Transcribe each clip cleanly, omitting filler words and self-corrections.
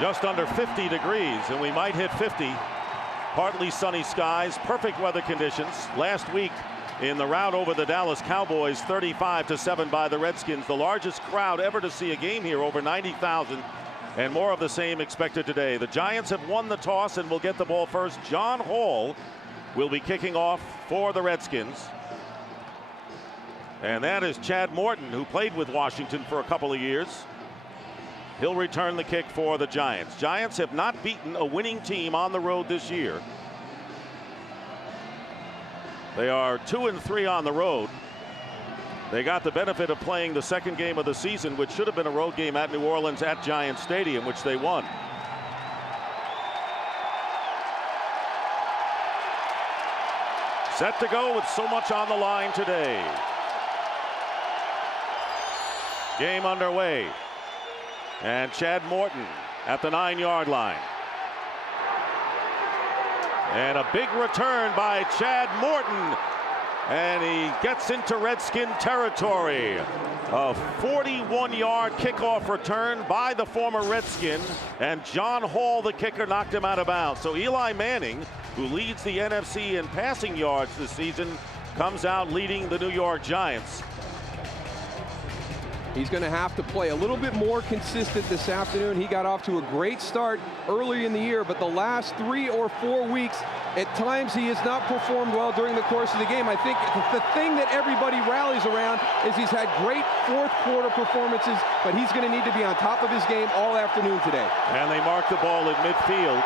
Just under 50 degrees, and we might hit 50. Partly sunny skies, perfect weather conditions. Last week in the rout over the Dallas Cowboys, 35-7 by the Redskins. The largest crowd ever to see a game here, over 90,000. And more of the same expected today. The Giants have won the toss and will get the ball first. John Hall will be kicking off for the Redskins. And that is Chad Morton, who played with Washington for a couple of years. He'll return the kick for the Giants. Giants have not beaten a winning team on the road this year. They are 2-3 on the road. They got the benefit of playing the second game of the season, which should have been a road game at New Orleans at Giant Stadium, which they won. Set to go with so much on the line today. Game underway. And Chad Morton at the 9-yard line. And a big return by Chad Morton. And he gets into Redskin territory. A 41-yard kickoff return by the former Redskin. And John Hall, the kicker, knocked him out of bounds. So Eli Manning, who leads the NFC in passing yards this season, comes out leading the New York Giants. He's going to have to play a little bit more consistent this afternoon. He got off to a great start early in the year, but the last 3 or 4 weeks, at times he has not performed well during the course of the game. I think the thing that everybody rallies around is he's had great fourth quarter performances, but he's going to need to be on top of his game all afternoon today. And they mark the ball at midfield.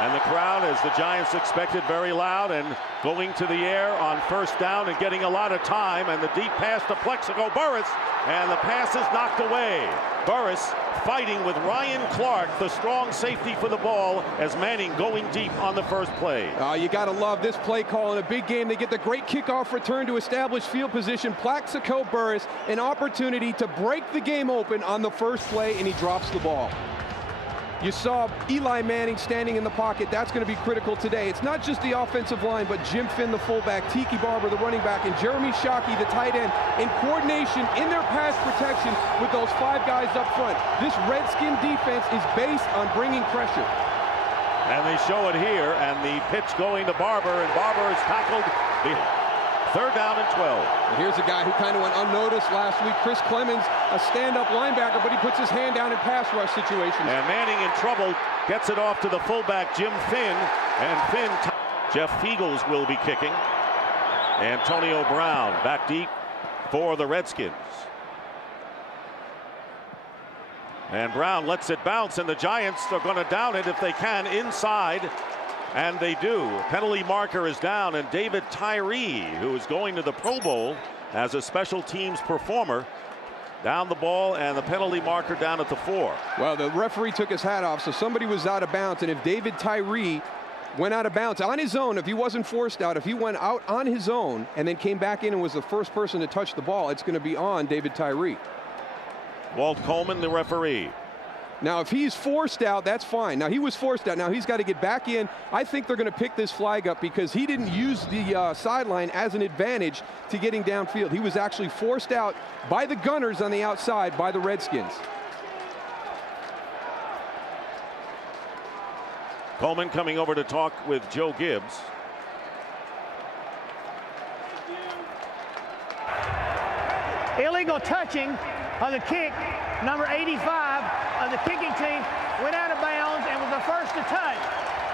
And the crowd, as the Giants expected, very loud and going to the air on first down and getting a lot of time. And the deep pass to Plexico Burress, and the pass is knocked away. Burress fighting with Ryan Clark, the strong safety for the ball, as Manning going deep on the first play. You got to love this play call in a big game. They get the great kickoff return to establish field position. Plexico Burress, an opportunity to break the game open on the first play, and he drops the ball. You saw Eli Manning standing in the pocket. That's going to be critical today. It's not just the offensive line, but Jim Finn, the fullback, Tiki Barber, the running back, and Jeremy Shockey, the tight end, in coordination in their pass protection with those 5 guys up front. This Redskin defense is based on bringing pressure. And they show it here, and the pitch going to Barber, and Barber is tackled. Third down and 12. And here's a guy who kind of went unnoticed last week, Chris Clemens, a stand-up linebacker, but he puts his hand down in pass rush situations. And Manning in trouble, gets it off to the fullback, Jim Finn. And Finn, Jeff Fiegels will be kicking. Antonio Brown back deep for the Redskins. And Brown lets it bounce, and the Giants are going to down it if they can inside. And they do. Penalty marker is down, and David Tyree, who is going to the Pro Bowl as a special teams performer, down the ball, and the penalty marker down at the 4. Well, the referee took his hat off, so somebody was out of bounds, and if David Tyree went out of bounds on his own, if he wasn't forced out, if he went out on his own and then came back in and was the first person to touch the ball, it's going to be on David Tyree. Walt Coleman, the referee. Now, if he's forced out, that's fine. Now, he was forced out. Now, he's got to get back in. I think they're going to pick this flag up because he didn't use the sideline as an advantage to getting downfield. He was actually forced out by the Gunners on the outside by the Redskins. Coleman coming over to talk with Joe Gibbs. Illegal touching on the kick. Number 85 of the kicking team went out of bounds and was the first to touch.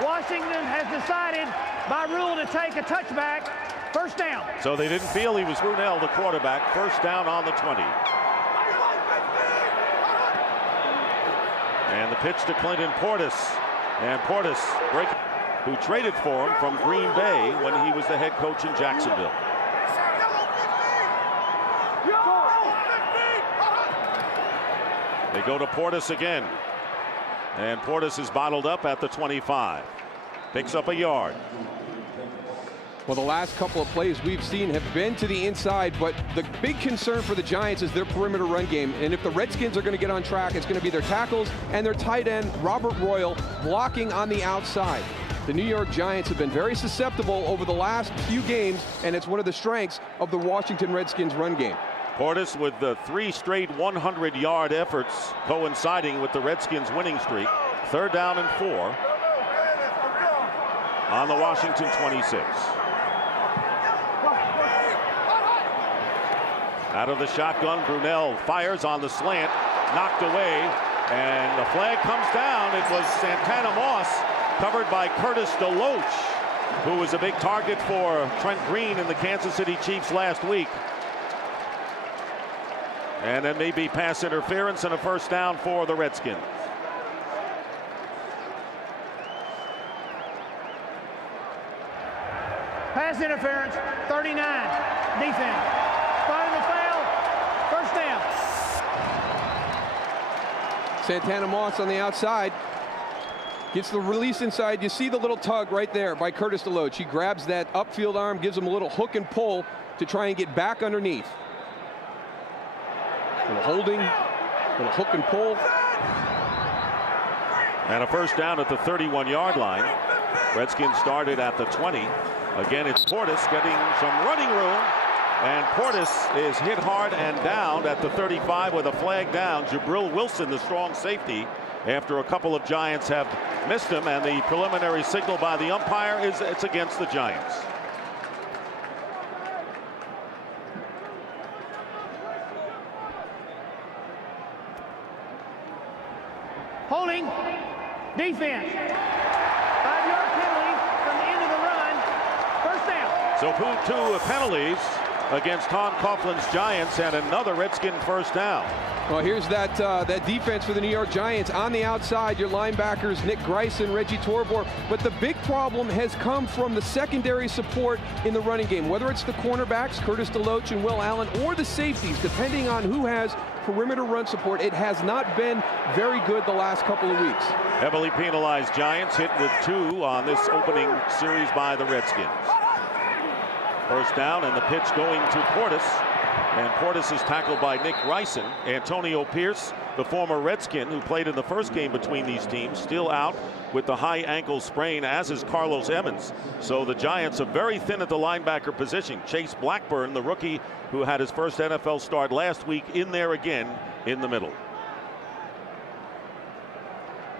Washington has decided by rule to take a touchback. First down. So they didn't feel he was Brunell, the quarterback. First down on the 20. And the pitch to Clinton Portis. And Portis, who traded for him from Green Bay when he was the head coach in Jacksonville. They go to Portis again. And Portis is bottled up at the 25. Picks up a yard. Well, the last couple of plays we've seen have been to the inside, but the big concern for the Giants is their perimeter run game. And if the Redskins are going to get on track, it's going to be their tackles and their tight end, Robert Royal, blocking on the outside. The New York Giants have been very susceptible over the last few games, and it's one of the strengths of the Washington Redskins run game. Portis with the 3 straight 100-yard efforts coinciding with the Redskins' winning streak. 3rd down and 4 on the Washington 26. Out of the shotgun, Brunell fires on the slant, knocked away, and the flag comes down. It was Santana Moss, covered by Curtis DeLoach, who was a big target for Trent Green and the Kansas City Chiefs last week. And then maybe pass interference and a 1st down for the Redskins. Pass interference, 39. Defense. Spotting the foul. 1st down. Santana Moss on the outside. Gets the release inside. You see the little tug right there by Curtis DeLoach. He grabs that upfield arm, gives him a little hook and pull to try and get back underneath. Little holding, little hook and pull. And a 1st down at the 31-yard line. Redskins started at the 20. Again, it's Portis getting some running room. And Portis is hit hard and down at the 35 with a flag down. Jabril Wilson, the strong safety, after a couple of Giants have missed him. And the preliminary signal by the umpire is it's against the Giants. Holding. Defense. 5-yard penalty from the end of the run. 1st down. So 2 penalties against Tom Coughlin's Giants and another Redskin 1st down. Well, here's that defense for the New York Giants. On the outside, your linebackers, Nick Greisen, Reggie Torbor. But the big problem has come from the secondary support in the running game, whether it's the cornerbacks, Curtis DeLoach and Will Allen, or the safeties, depending on who has perimeter run support. It has not been very good the last couple of weeks. Heavily penalized Giants hit with 2 on this opening series by the Redskins. 1st down and the pitch going to Portis. And Portis is tackled by Nick Greisen. Antonio Pierce, the former Redskin who played in the 1st game between these teams, still out with the high ankle sprain, as is Carlos Emmons. So the Giants are very thin at the linebacker position. Chase Blackburn, the rookie who had his 1st NFL start last week, in there again in the middle.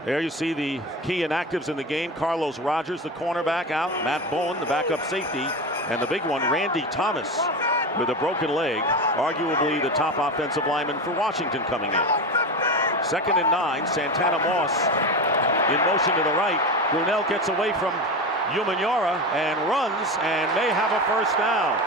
There you see the key inactives in the game. Carlos Rogers, the cornerback, out. Matt Bowen, the backup safety. And the big one, Randy Thomas, with a broken leg, arguably the top offensive lineman for Washington coming in. 2nd and 9, Santana Moss in motion to the right. Brunell gets away from Umenyiora and runs and may have a 1st down.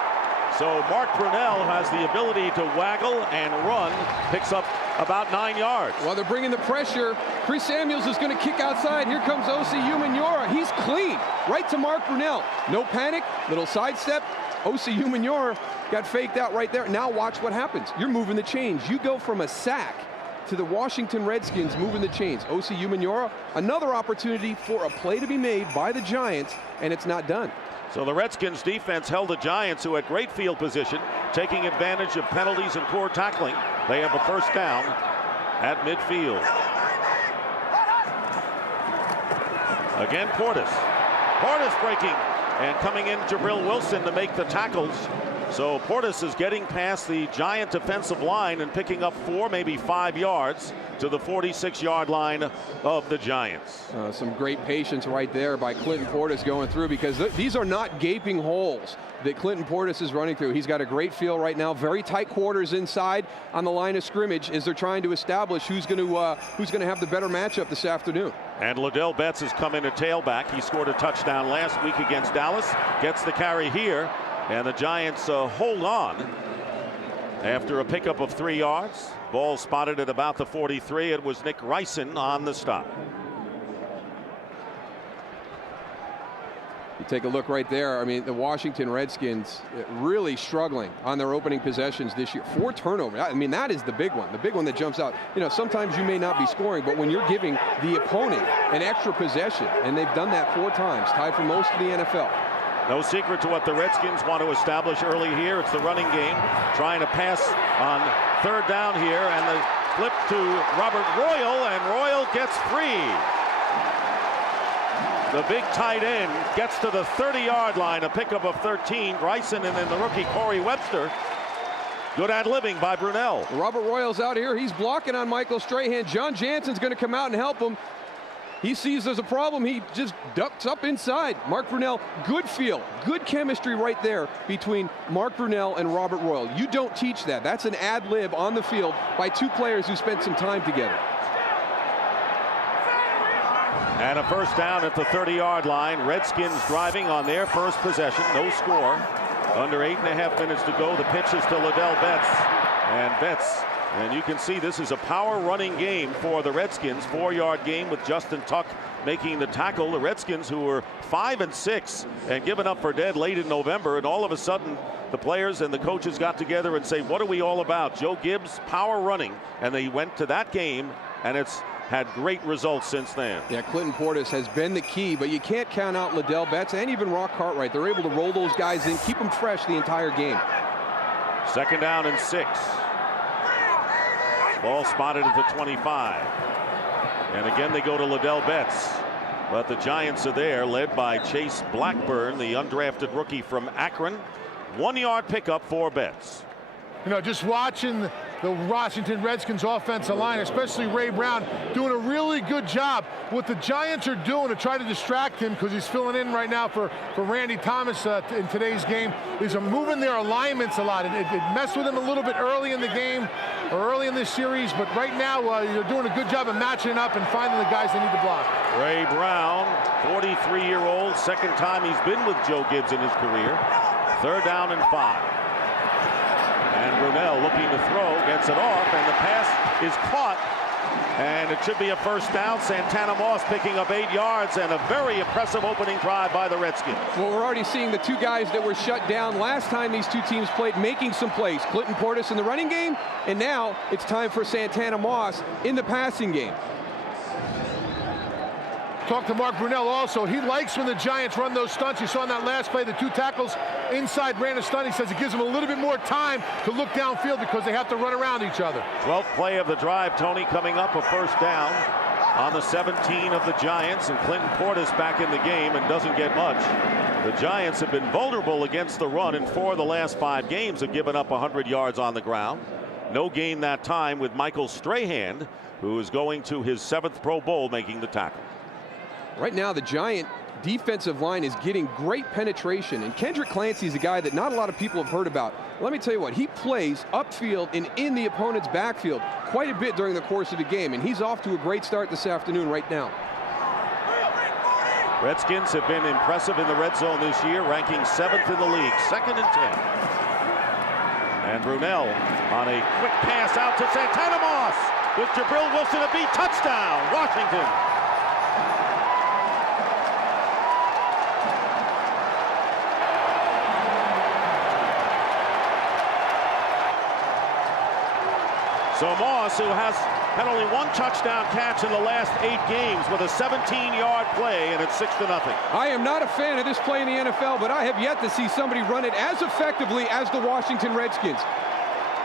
So Mark Brunell has the ability to waggle and run, picks up about 9 yards. Well, they're bringing the pressure. Chris Samuels is going to kick outside. Here comes Osi Umenyiora. He's clean. Right to Mark Brunell. No panic. Little sidestep. Osi Umenyiora got faked out right there. Now watch what happens. You're moving the chains. You go from a sack to the Washington Redskins moving the chains. Osi Umenyiora, another opportunity for a play to be made by the Giants, and it's not done. So the Redskins defense held the Giants, who had great field position, taking advantage of penalties and poor tackling. They have a 1st down at midfield. Again, Portis. Portis breaking and coming in Jabril Wilson to make the tackles. So Portis is getting past the Giant defensive line and picking up 4, maybe 5 yards to the 46-yard line of the Giants. Some great patience right there by Clinton Portis going through, because these are not gaping holes that Clinton Portis is running through. He's got a great feel right now. Very tight quarters inside on the line of scrimmage as they're trying to establish who's going to have the better matchup this afternoon. And Liddell Betts has come in a tailback. He scored a touchdown last week against Dallas. Gets the carry here. And the Giants hold on after a pickup of 3 yards. Ball spotted at about the 43. It was Nick Greisen on the stop. You take a look right there. I mean, the Washington Redskins really struggling on their opening possessions this year. 4 turnovers. I mean, that is the big one. The big one that jumps out. You know, sometimes you may not be scoring, but when you're giving the opponent an extra possession, and they've done that 4 times, tied for most of the NFL. No secret to what the Redskins want to establish early here. It's the running game, trying to pass on 3rd down here, and the flip to Robert Royal, and Royal gets free. The big tight end gets to the 30-yard line, a pickup of 13. Greisen and then the rookie Corey Webster Good ad-libbing by Brunell. Robert Royals out here. He's blocking on Michael Strahan. John Jansen's going to come out and help him. He sees there's a problem. He just ducks up inside. Mark Brunell, good feel, good chemistry right there between Mark Brunell and Robert Royal. You don't teach that. That's an ad-lib on the field by two players who spent some time together. And a first down at the 30-yard line. Redskins driving on their first possession. No score. Under 8.5 minutes to go. The pitch is to Liddell Betts. And Betts, and you can see this is a power running game for the Redskins. 4-yard game with Justin Tuck making the tackle. The Redskins, who were 5-6 and given up for dead late in November, and all of a sudden the players and the coaches got together and say, what are we all about? Joe Gibbs, power running. And they went to that game, and it's had great results since then. Yeah, Clinton Portis has been the key, but you can't count out Liddell Betts and even Rock Cartwright. They're able to roll those guys in, keep them fresh the entire game. 2nd down and 6. Ball spotted at the 25. And again, they go to Liddell Betts. But the Giants are there, led by Chase Blackburn, the undrafted rookie from Akron. 1-yard pickup for Betts. You know, just watching the Washington Redskins offensive line, especially Ray Brown, doing a really good job. What the Giants are doing to try to distract him, because he's filling in right now for Randy Thomas in today's game, is moving their alignments a lot. It messed with him a little bit early in the game, or early in this series, but right now they're doing a good job of matching up and finding the guys they need to block. Ray Brown, 43-year-old, second time he's been with Joe Gibbs in his career. 3rd down and 5. And Brunell looking to throw, gets it off, and the pass is caught. And it should be a first down. Santana Moss picking up 8 yards, and a very impressive opening drive by the Redskins. Well, we're already seeing the two guys that were shut down last time these two teams played making some plays. Clinton Portis in the running game, and now it's time for Santana Moss in the passing game. Talk to Mark Brunell also. He likes when the Giants run those stunts. You saw in that last play, the 2 tackles inside ran a stunt. He says it gives them a little bit more time to look downfield because they have to run around each other. 12th play of the drive, Tony, coming up, a first down on the 17 of the Giants, and Clinton Portis back in the game and doesn't get much. The Giants have been vulnerable against the run in 4 of the last 5 games, have given up 100 yards on the ground. No gain that time with Michael Strahan, who is going to his 7th Pro Bowl, making the tackle. Right now, the Giant defensive line is getting great penetration, and Kendrick Clancy is a guy that not a lot of people have heard about. Let me tell you what, he plays upfield and in the opponent's backfield quite a bit during the course of the game, and he's off to a great start this afternoon right now. Redskins have been impressive in the red zone this year, ranking 7th in the league, 2nd and 10. And Brunell on a quick pass out to Santana Moss with Jabril Wilson, a beat, touchdown, Washington. So Moss, who has had only 1 touchdown catch in the last 8 games, with a 17-yard play, and it's 6-0. I am not a fan of this play in the NFL, but I have yet to see somebody run it as effectively as the Washington Redskins.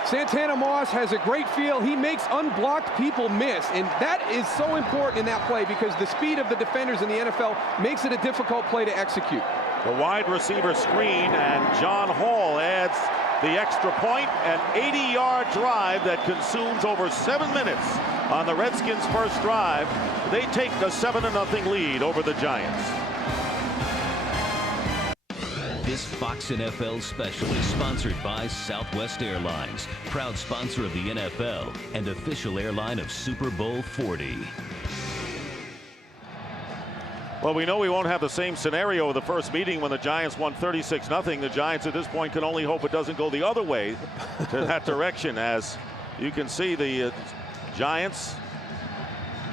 Santana Moss has a great feel. He makes unblocked people miss, and that is so important in that play because the speed of the defenders in the NFL makes it a difficult play to execute. The wide receiver screen, and John Hall adds the extra point, an 80-yard drive that consumes over 7 minutes on the Redskins' first drive. They take a 7-0 lead over the Giants. This Fox NFL special is sponsored by Southwest Airlines, proud sponsor of the NFL and official airline of Super Bowl 40. Well, we know we won't have the same scenario of the first meeting when the Giants won 36-0. The Giants at this point can only hope it doesn't go the other way to that direction. As you can see, the Giants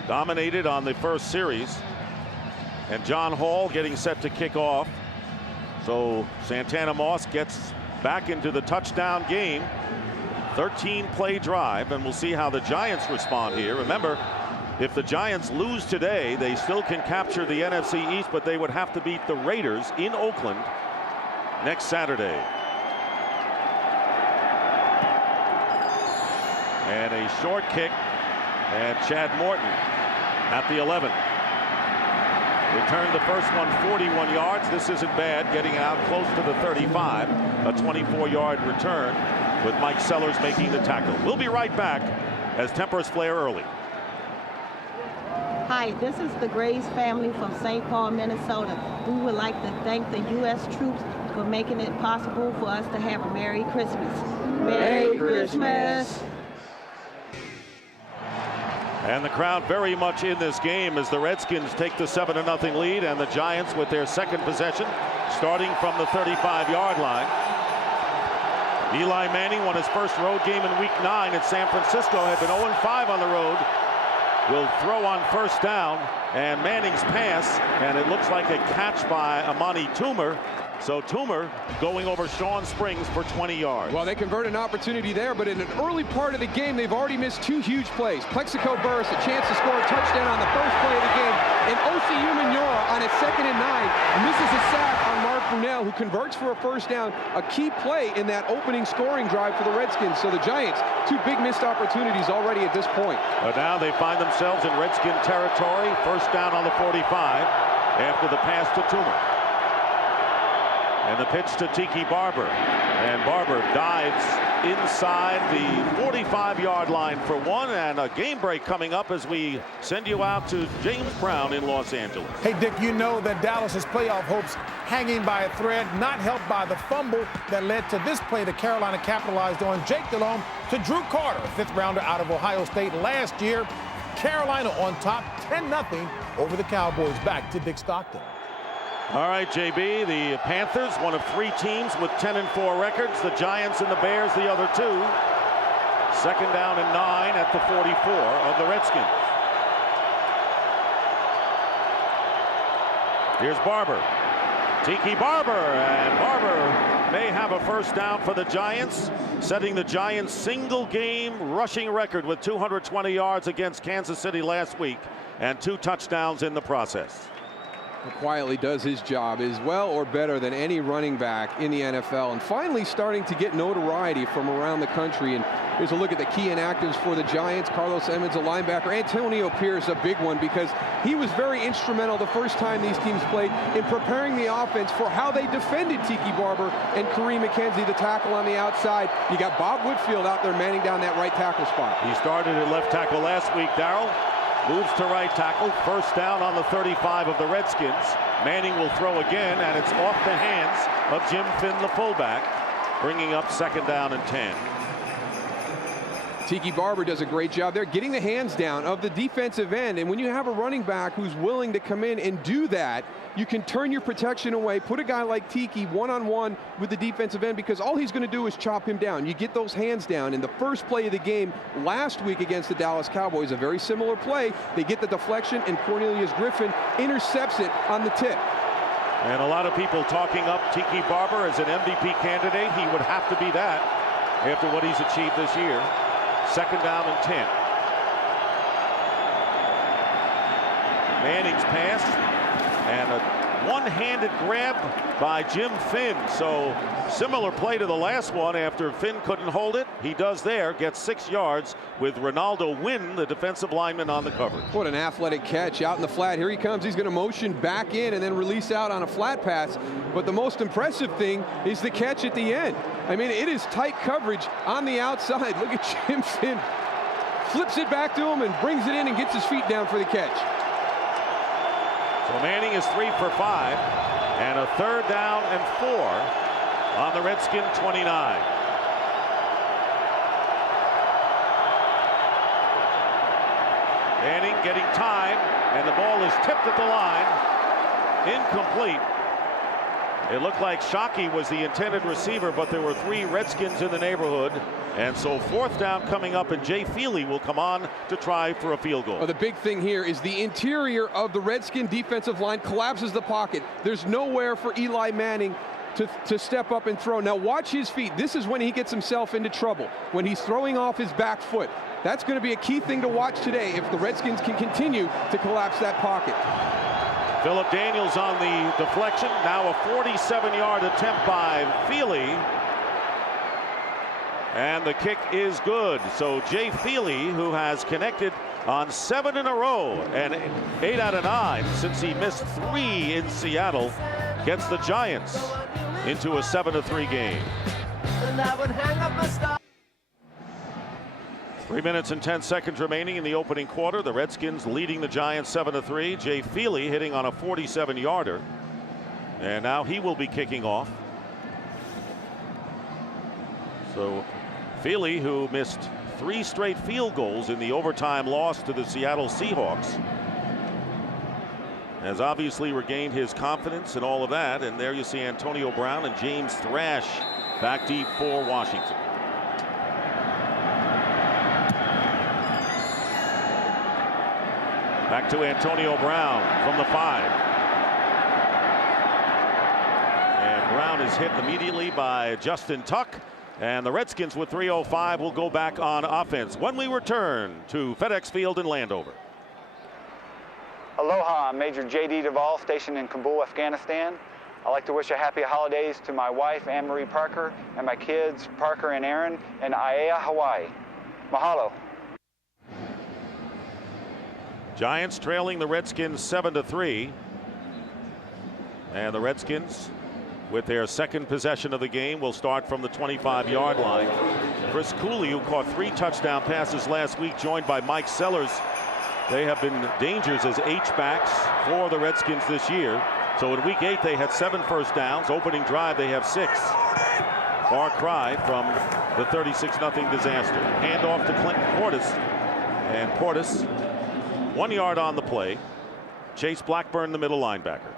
dominated on the first series, and John Hall getting set to kick off. So Santana Moss gets back into the touchdown game. 13-play drive, and we'll see how the Giants respond here. Remember, if the Giants lose today, they still can capture the NFC East, but they would have to beat the Raiders in Oakland next Saturday. And a short kick, and Chad Morton at the 11. Returned the first one 41 yards. This isn't bad, getting out close to the 35. A 24-yard return. with Mike Sellers making the tackle. We'll be right back as tempers flare early. Hi, this is the Graves family from St. Paul, Minnesota. We would like to thank the U.S. troops for making it possible for us to have a Merry Christmas. Merry Christmas! And the crowd very much in this game as the Redskins take the 7-0 lead, and the Giants with their second possession starting from the 35-yard line. Eli Manning won his first road game in Week 9 at San Francisco, had been 0-5 on the road. Will throw on first down, and Manning's pass, and it looks like a catch by Amani Toomer. So Toomer going over Sean Springs for 20 yards. Well, they convert an opportunity there, but in an early part of the game, they've already missed two huge plays. Plexico Burris, a chance to score a touchdown on the first play of the game, and Osi Umenyiora on a 2nd and 9 misses a sack on Mark Brunell, who converts for a first down, a key play in that opening scoring drive for the Redskins. So the Giants, two big missed opportunities already at this point. But now they find themselves in Redskin territory. First down on the 45 after the pass to Toomer. And the pitch to Tiki Barber. And Barber dives inside the 45-yard line for one, and a game break coming up as we send you out to James Brown in Los Angeles. Hey, Dick, you know that Dallas's playoff hopes hanging by a thread, not helped by the fumble that led to this play that Carolina capitalized on. Jake Delhomme to Drew Carter, a 5th rounder out of Ohio State last year. Carolina on top, 10-0 over the Cowboys. Back to Dick Stockton. All right, JB, the Panthers, one of 3 teams with 10-4 records. The Giants and the Bears, the other 2. 2nd down and 9 at the 44 of the Redskins. Here's Barber. Tiki Barber, and Barber may have a first down for the Giants, setting the Giants' single-game rushing record with 220 yards against Kansas City last week and 2 touchdowns in the process. Quietly does his job as well or better than any running back in the NFL, and finally starting to get notoriety from around the country. And here's a look at the key inactives for the Giants. Carlos Emmons, a linebacker. Antonio Pierce, a big one, because he was very instrumental the first time these teams played in preparing the offense for how they defended Tiki Barber and Kareem McKenzie, the tackle on the outside. You got Bob Whitfield out there manning down that right tackle spot. He started at left tackle last week, Darrell. Moves to right tackle. First down on the 35 of the Redskins. Manning will throw again, and it's off the hands of Jim Finn, the fullback, bringing up 2nd down and 10. Tiki Barber does a great job there getting the hands down of the defensive end, and when you have a running back who's willing to come in and do that, you can turn your protection away, put a guy like Tiki one-on-one with the defensive end, because all he's going to do is chop him down. You get those hands down. In the first play of the game last week against the Dallas Cowboys, a very similar play. They get the deflection, and Cornelius Griffin intercepts it on the tip. And a lot of people talking up Tiki Barber as an MVP candidate. He would have to be that after what he's achieved this year. 2nd down and 10. Manning's pass, and a one-handed grab by Jim Finn. So similar play to the last one. After Finn couldn't hold it, he does there, gets 6 yards with Ronaldo Wynn, the defensive lineman, on the coverage. What an athletic catch out in the flat. Here he comes. He's going to motion back in and then release out on a flat pass. But the most impressive thing is the catch at the end. I mean, it is tight coverage on the outside. Look at Jim Finn. Flips it back to him and brings it in and gets his feet down for the catch. So Manning is 3 for 5, and a 3rd down and 4 on the Redskin 29. Manning getting time, and the ball is tipped at the line. Incomplete. It looked like Shockey was the intended receiver, but there were 3 Redskins in the neighborhood. And so 4th down coming up, and Jay Feely will come on to try for a field goal. Well, the big thing here is the interior of the Redskin defensive line collapses the pocket. There's nowhere for Eli Manning to step up and throw. Now watch his feet. This is when he gets himself into trouble, when he's throwing off his back foot. That's going to be a key thing to watch today if the Redskins can continue to collapse that pocket. Philip Daniels on the deflection. Now a 47-yard attempt by Feely. And the kick is good. So Jay Feely, who has connected on 7 in a row and 8 out of 9 since he missed 3 in Seattle, gets the Giants into a 7-3 game. and I would hang up my star. 3 minutes and 10 seconds remaining in the opening quarter. The Redskins leading the Giants 7-3. Jay Feely hitting on a 47-yarder. And now he will be kicking off. So Feely, who missed 3 straight field goals in the overtime loss to the Seattle Seahawks, has obviously regained his confidence and all of that. And there you see Antonio Brown and James Thrash back deep for Washington. Back to Antonio Brown from the 5. And Brown is hit immediately by Justin Tuck. And the Redskins with 3:05 will go back on offense when we return to FedEx Field in Landover. Aloha, I'm Major J.D. Duvall, stationed in Kabul, Afghanistan. I'd like to wish a happy holidays to my wife, Anne-Marie Parker, and my kids, Parker and Aaron, in Aiea, Hawaii. Mahalo. Giants trailing the Redskins 7-3. And the Redskins, with their second possession of the game, will start from the 25-yard line. Chris Cooley, who caught 3 touchdown passes last week, joined by Mike Sellers. They have been dangers as H-backs for the Redskins this year. So in week 8, they had 7 first downs. Opening drive, they have 6. Far cry from the 36-0 disaster. Handoff to Clinton Portis. And Portis, 1 yard on the play. Chase Blackburn, the middle linebacker.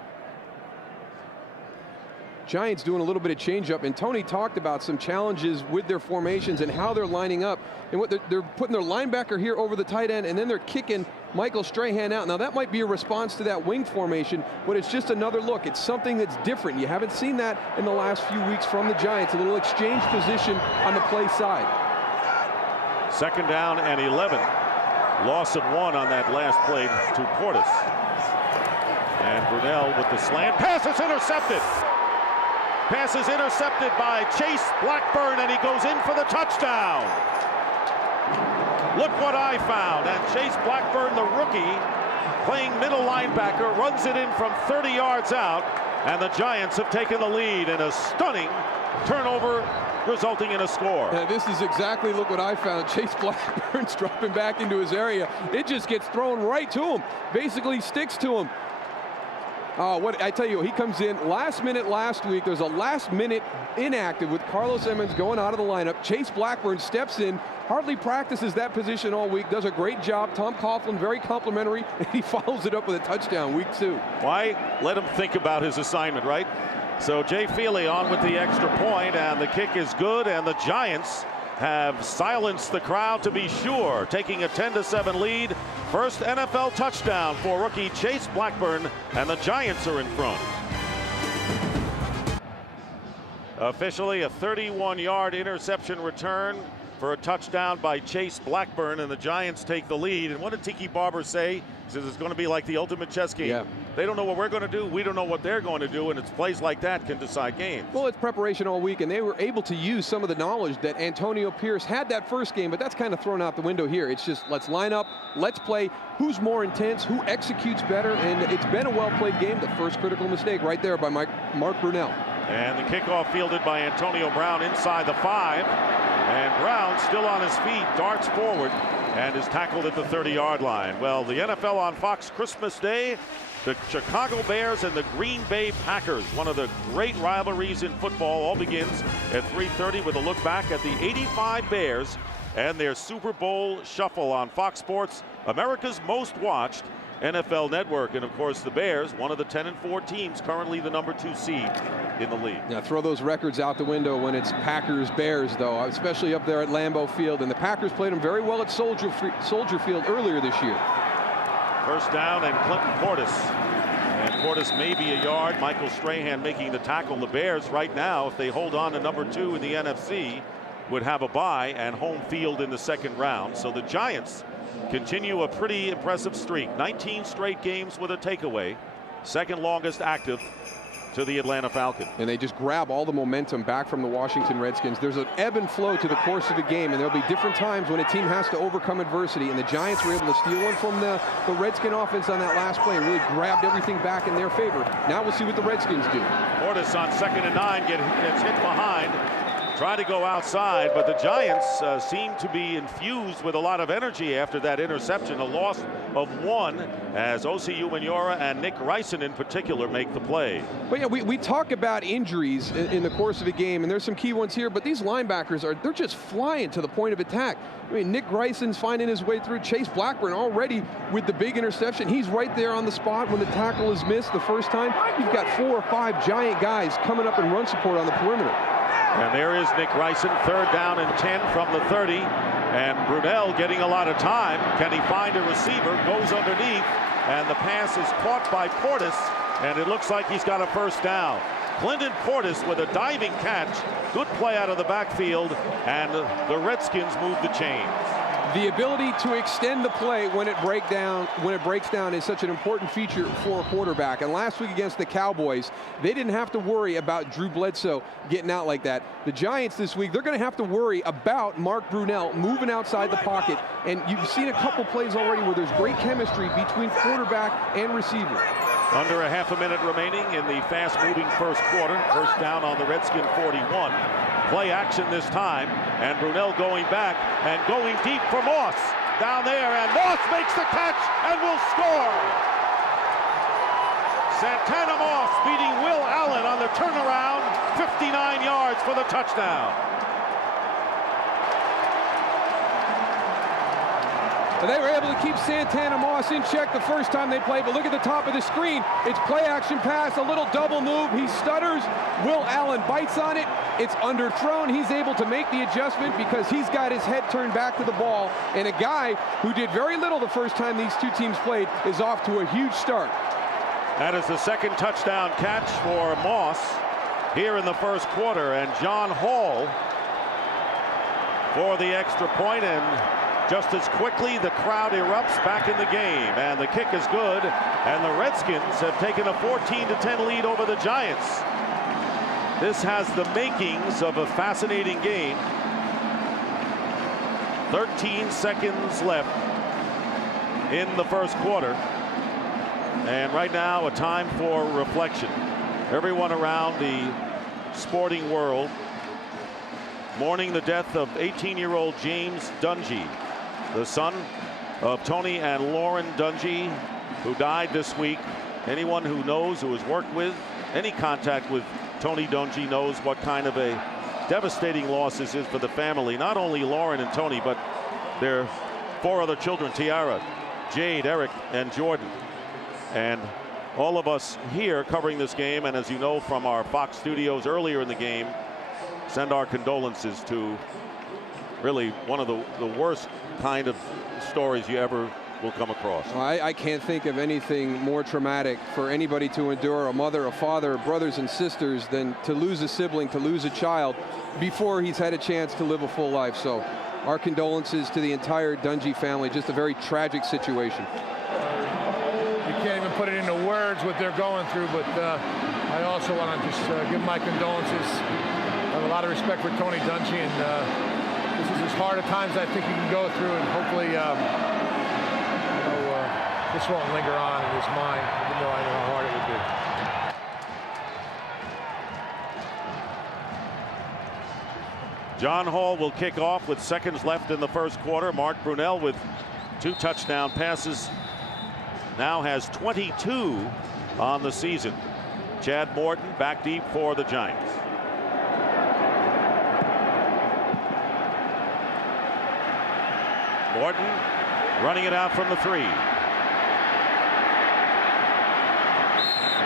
Giants doing a little bit of change-up, and Tony talked about some challenges with their formations and how they're lining up. And what they're putting their linebacker here over the tight end, and then they're kicking Michael Strahan out. Now that might be a response to that wing formation, but it's just another look. It's something that's different. You haven't seen that in the last few weeks from the Giants. A little exchange position on the play side. 2nd down and 11. Loss of 1 on that last play to Portis. And Brunell with the slant. Pass is intercepted. Pass is intercepted by Chase Blackburn, and he goes in for the touchdown. Look what I found. And Chase Blackburn, the rookie, playing middle linebacker, runs it in from 30 yards out. And the Giants have taken the lead in a stunning turnover, resulting in a score. Yeah, this is exactly, look what I found. Chase Blackburn's dropping back into his area. It just gets thrown right to him. Basically sticks to him. What I tell you, he comes in last minute last week. There's a last minute inactive with Carlos Emmons going out of the lineup. Chase Blackburn steps in, hardly practices that position all week, does a great job. Tom Coughlin, very complimentary, and he follows it up with a touchdown week 2. Why let him think about his assignment, right? So Jay Feely on with the extra point, and the kick is good, and the Giants have silenced the crowd to be sure, taking a 10-7 lead. First NFL touchdown for rookie Chase Blackburn, and the Giants are in front. Officially a 31-yard interception return for a touchdown by Chase Blackburn, and the Giants take the lead. And what did Tiki Barber say? He says it's going to be like the ultimate chess game. Yeah. They don't know what we're going to do. We don't know what they're going to do, and it's plays like that can decide games. Well, it's preparation all week, and they were able to use some of the knowledge that Antonio Pierce had that first game, but that's kind of thrown out the window here. It's just let's line up, let's play. Who's more intense, who executes better, and it's been a well-played game. The first critical mistake right there by Mark Brunell. And the kickoff fielded by Antonio Brown inside the 5. And Brown still on his feet, darts forward, and is tackled at the 30-yard line. Well, the NFL on Fox Christmas Day, the Chicago Bears and the Green Bay Packers, one of the great rivalries in football, all begins at 3:30 with a look back at the '85 Bears and their Super Bowl shuffle on Fox Sports, America's most watched NFL network. And of course the Bears, one of the 10-4 teams, currently the #2 seed in the league. Now throw those records out the window when it's Packers Bears, though, especially up there at Lambeau Field. And the Packers played them very well at Soldier Field earlier this year. First down and Clinton Portis. And Portis may be a yard. Michael Strahan making the tackle. The Bears right now, if they hold on to #2 in the NFC, would have a bye and home field in the 2nd round. So the Giants continue a pretty impressive streak. 19 straight games with a takeaway. 2nd longest active to the Atlanta Falcons. And they just grab all the momentum back from the Washington Redskins. There's an ebb and flow to the course of the game, and there'll be different times when a team has to overcome adversity, and the Giants were able to steal one from the Redskin offense on that last play and really grabbed everything back in their favor. Now we'll see what the Redskins do. Portis on 2nd and 9 gets hit behind try to go outside, but the Giants seem to be infused with a lot of energy after that interception. A loss of 1 as Osi Umenyiora and Nick Ryson in particular make the play. Well, yeah, we talk about injuries in the course of a game, and there's some key ones here, but these linebackers they're just flying to the point of attack. I mean, Nick Ryson's finding his way through. Chase Blackburn already with the big interception. He's right there on the spot when the tackle is missed the first time. You've got 4 or 5 giant guys coming up in run support on the perimeter. And there is Nick Ryson, 3rd down and 10 from the 30. And Brunell getting a lot of time. Can he find a receiver? Goes underneath, and the pass is caught by Portis, and it looks like he's got a 1st down. Clinton Portis with a diving catch. Good play out of the backfield, and the Redskins move the chains. The ability to extend the play when it breaks down is such an important feature for a quarterback. And last week against the Cowboys, they didn't have to worry about Drew Bledsoe getting out like that. The Giants this week, they're going to have to worry about Mark Brunell moving outside the pocket. And you've seen a couple plays already where there's great chemistry between quarterback and receiver. Under a half a minute remaining in the fast-moving first quarter. 1st down on the Redskin 41. Play action this time, and Brunell going back and going deep for Moss. Down there, and Moss makes the catch and will score. Santana Moss beating Will Allen on the turnaround. 59 yards for the touchdown. They were able to keep Santana Moss in check the first time they played, but look at the top of the screen. It's play action pass, a little double move. He stutters. Will Allen bites on it. It's underthrown. He's able to make the adjustment because he's got his head turned back to the ball. And a guy who did very little the first time these two teams played is off to a huge start. That is the 2nd touchdown catch for Moss here in the first quarter. And John Hall for the extra point, and just as quickly, the crowd erupts back in the game, and the kick is good, and the Redskins have taken a 14-10 lead over the Giants. This has the makings of a fascinating game. 13 seconds left in the first quarter, and right now a time for reflection. Everyone around the sporting world mourning the death of 18-year-old James Dungy, the son of Tony and Lauren Dungy, who died this week. Anyone who knows, who has worked with, any contact with Tony Dungy knows what kind of a devastating loss this is for the family. Not only Lauren and Tony, but their 4 other children, Tiara, Jade, Eric, and Jordan. And all of us here covering this game, and as you know from our Fox studios earlier in the game, send our condolences to really one of the worst kind of stories you ever will come across. Well, I can't think of anything more traumatic for anybody to endure, a mother, a father, brothers and sisters, than to lose a sibling, to lose a child before he's had a chance to live a full life. So our condolences to the entire Dungy family. Just a very tragic situation. You can't even put it into words what they're going through, but I also want to just give my condolences. I have a lot of respect for Tony Dungy, and this is as hard a times I think he can go through, and hopefully this won't linger on in his mind, even though I know how hard it would be. John Hall will kick off with seconds left in the first quarter. Mark Brunell with 2 touchdown passes now has 22 on the season. Chad Morton back deep for the Giants. Morton running it out from the 3.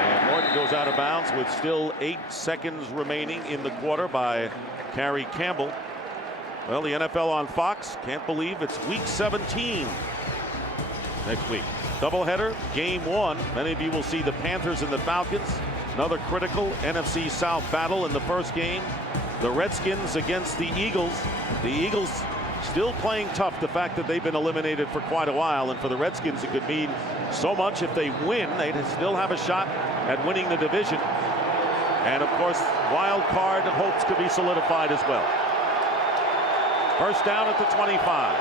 And Morton goes out of bounds with still 8 seconds remaining in the quarter by Kerry Campbell. Well, the NFL on Fox, can't believe it's week 17 next week. Doubleheader, game 1. Many of you will see the Panthers and the Falcons. Another critical NFC South battle in the first game. The Redskins against the Eagles. The Eagles still playing tough, the fact that they've been eliminated for quite a while, and for the Redskins it could mean so much. If they win, they'd still have a shot at winning the division, and of course wild card hopes could be solidified as well. First down at the 25.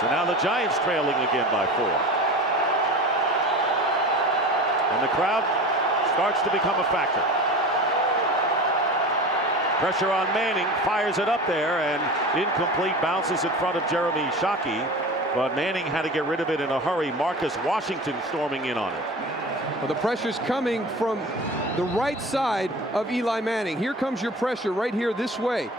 So now the Giants trailing again by 4, and the crowd starts to become a factor. Pressure on Manning, fires it up there, and incomplete, bounces in front of Jeremy Shockey. But Manning had to get rid of it in a hurry. Marcus Washington storming in on it. Well, the pressure's coming from the right side of Eli Manning. Here comes your pressure right here this way.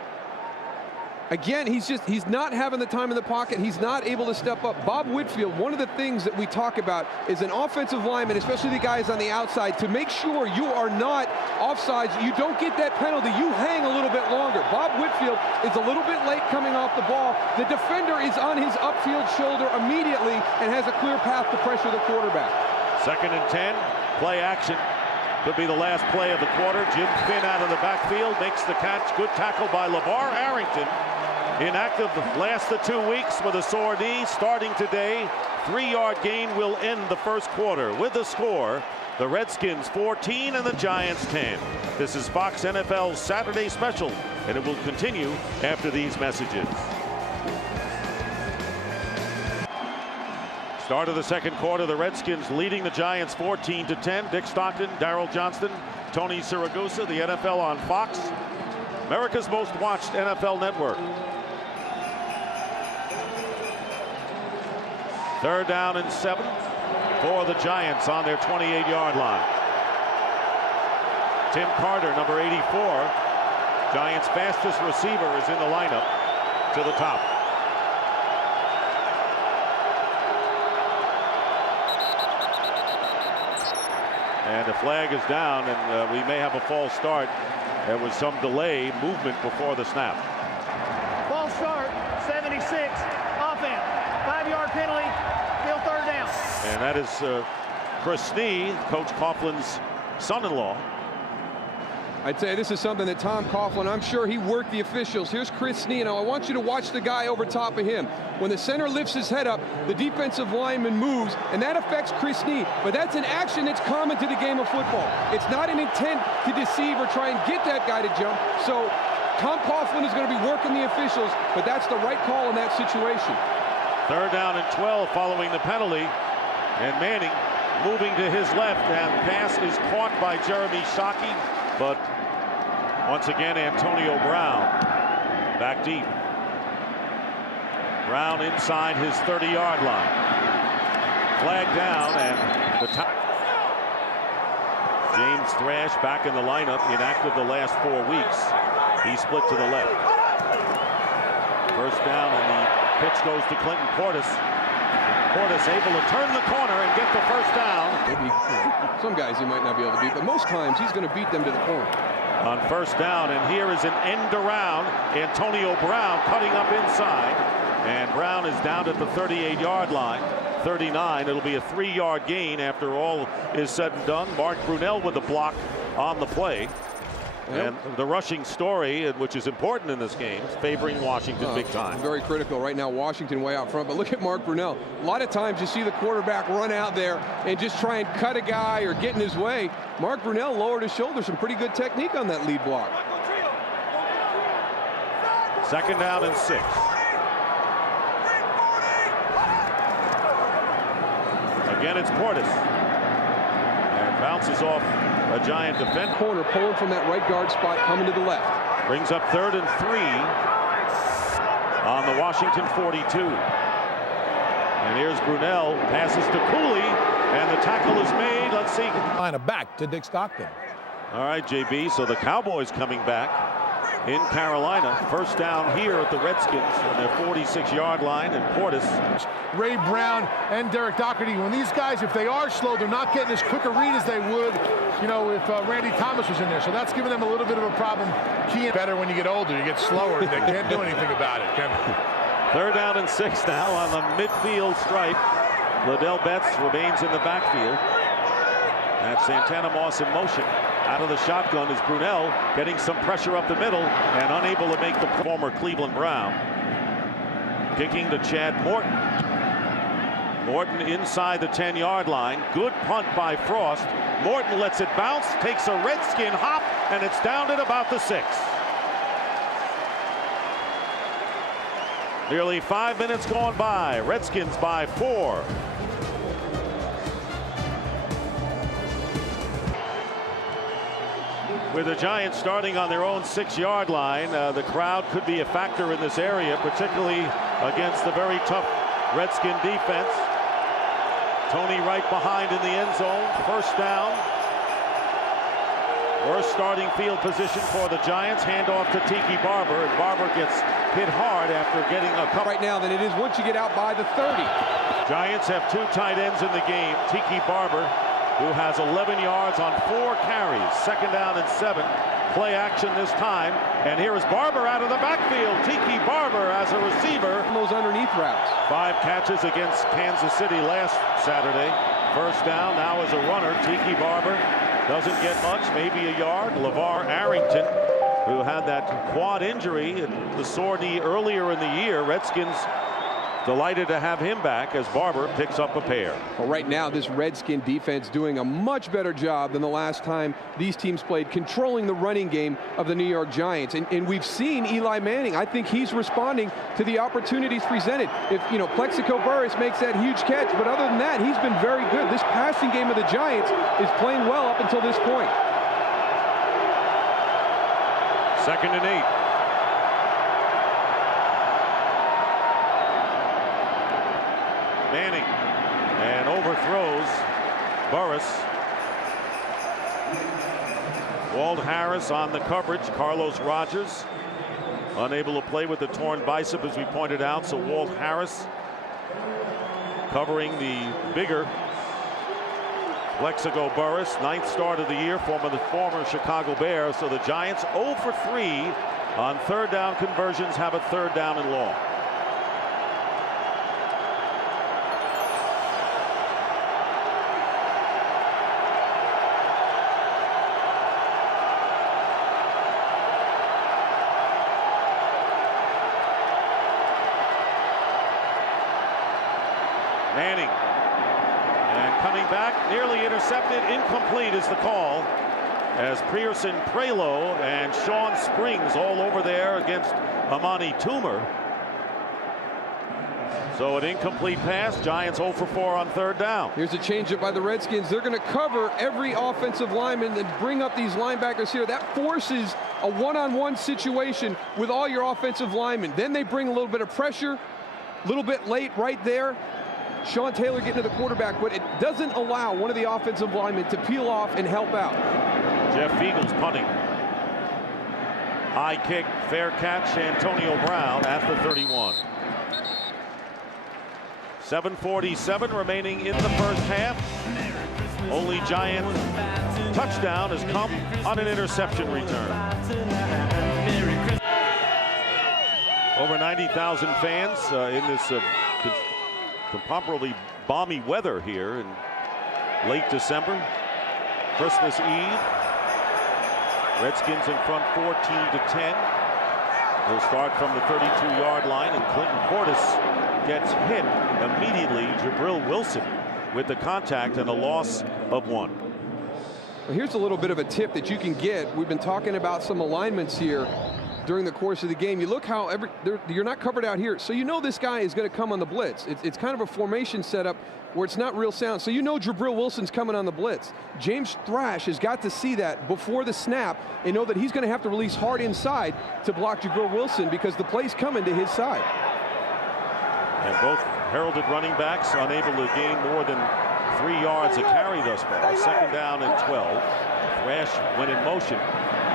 Again, he's not having the time in the pocket. He's not able to step up. Bob Whitfield, one of the things that we talk about is an offensive lineman, especially the guys on the outside, to make sure you are not offsides. You don't get that penalty. You hang a little bit longer. Bob Whitfield is a little bit late coming off the ball. The defender is on his upfield shoulder immediately and has a clear path to pressure the quarterback. 2nd and 10, play action. Could be the last play of the quarter. Jim Finn out of the backfield makes the catch. Good tackle by LeVar Arrington. Inactive last of 2 weeks with a sore knee. Starting today, 3-yard gain will end the first quarter. With the score, the Redskins 14 and the Giants 10. This is Fox NFL's Saturday Special, and it will continue after these messages. Start of the second quarter, the Redskins leading the Giants 14-10. Dick Stockton, Darryl Johnston, Tony Siragusa, the NFL on Fox, America's most watched NFL network. 3rd down and 7 for the Giants on their 28-yard line. Tim Carter, number 84, Giants' fastest receiver, is in the lineup to the top. And the flag is down, and we may have a false start. There was some delay, movement before the snap. False start, 76, offense, 5-yard penalty, still 3rd down. And that is Chris Snee, Coach Coughlin's son-in-law. I'd say this is something that Tom Coughlin, I'm sure he worked the officials. Here's Chris Snee. Now I want you to watch the guy over top of him. When the center lifts his head up, the defensive lineman moves, and that affects Chris Snee. But that's an action that's common to the game of football. It's not an intent to deceive or try and get that guy to jump. So Tom Coughlin is going to be working the officials, but that's the right call in that situation. 3rd down and 12 following the penalty, and Manning moving to his left, and pass is caught by Jeremy Shockey, but once again Antonio Brown back deep. Brown inside his 30-yard line. Flag down, and the top. James Thrash back in the lineup, inactive the last 4 weeks. He split to the left. 1st down, and the pitch goes to Clinton Portis. Portis able to turn the corner and get the 1st down. Maybe some guys he might not be able to beat, but most times he's going to beat them to the corner. On 1st down, and here is an end around. Antonio Brown cutting up inside, and Brown is down at the 38-yard line. 39. It'll be a 3-yard gain after all is said and done. Mark Brunell with the block on the play. And the rushing story, which is important in this game, favoring Washington big time. Very critical right now. Washington way out front, but look at Mark Brunell. A lot of times you see the quarterback run out there and just try and cut a guy or get in his way. Mark Brunell lowered his shoulder. Some pretty good technique on that lead block. 2nd down and 6. Again, it's Portis. And bounces off a Giant defender. Corner pulling from that right guard spot, coming to the left. Brings up 3rd and 3 on the Washington 42. And here's Brunell, passes to Cooley, and the tackle is made. Let's see. Line of back to Dick Stockton. All right, JB, so the Cowboys coming back in Carolina. 1st down here at the Redskins on their 46-yard line, and Portis. Ray Brown and Derek Doherty, when these guys, if they are slow, they're not getting as quick a read as they would, you know, if Randy Thomas was in there. So that's giving them a little bit of a problem. Key better when you get older, you get slower. They can't do anything about it, can they? 3rd down and 6 now on the midfield stripe. Liddell Betts remains in the backfield. That's Santana Moss in motion. Out of the shotgun is Brunell, getting some pressure up the middle and unable to make the former Cleveland Brown. Kicking to Chad Morton. Morton inside the 10-yard line. Good punt by Frost. Morton lets it bounce, takes a Redskin hop, and it's down at about the 6. Nearly 5 minutes gone by. Redskins by 4. With the Giants starting on their own 6-yard line, the crowd could be a factor in this area, particularly against the very tough Redskin defense. Tony right behind in the end zone. First down. Worst starting field position for the Giants. Handoff to Tiki Barber, and Barber gets hit hard after getting a couple. Right now than it is once you get out by the 30. Giants have 2 tight ends in the game. Tiki Barber, who has 11 yards on 4 carries. Second down and 7. Play action this time. And here is Barber out of the backfield. Tiki Barber as a receiver. Those underneath routes. 5 catches against Kansas City last Saturday. First down now as a runner. Tiki Barber doesn't get much, maybe a yard. LeVar Arrington, who had that quad injury and the sore knee earlier in the year. Redskins delighted to have him back as Barber picks up a pair. Well, right now, this Redskin defense doing a much better job than the last time these teams played, controlling the running game of the New York Giants. And we've seen Eli Manning. I think he's responding to the opportunities presented. If, Plexico Burress makes that huge catch, but other than that, he's been very good. This passing game of the Giants is playing well up until this point. Second and 8. Manning, and overthrows Burress. Walt Harris on the coverage. Carlos Rogers unable to play with the torn bicep, as we pointed out, so Walt Harris covering the bigger Plexico Burress. 9th start of the year for the former Chicago Bears. So the Giants 0 for 3 on third down conversions, have a third down and long. Manning, and coming back, nearly intercepted, incomplete is the call, as Pearson Prelo and Sean Springs all over there against Amani Toomer. So an incomplete pass. Giants 0 for 4 on third down. Here's a changeup by the Redskins. They're going to cover every offensive lineman and bring up these linebackers here. That forces a one-on-one situation with all your offensive linemen. Then they bring a little bit of pressure, a little bit late right there. Sean Taylor getting to the quarterback, but it doesn't allow one of the offensive linemen to peel off and help out. Jeff Eagles punting. High kick, fair catch, Antonio Brown at the 31. 7:47 remaining in the first half. Only Giant touchdown has come on an interception return. Over 90,000 fans in this comparably balmy weather here in late December. Christmas Eve. Redskins in front 14-10. They'll start from the 32-yard line, and Clinton Portis gets hit immediately. Jabril Wilson with the contact and a loss of 1. Well, here's a little bit of a tip that you can get. We've been talking about some alignments here during the course of the game. You look how you're not covered out here, so you know this guy is going to come on the blitz. It's kind of a formation setup where it's not real sound, so you know Jabril Wilson's coming on the blitz. James Thrash has got to see that before the snap and know that he's going to have to release hard inside to block Jabril Wilson because the play's coming to his side. And both heralded running backs unable to gain more than 3 yards a carry thus far. Second down and 12. Thrash went in motion.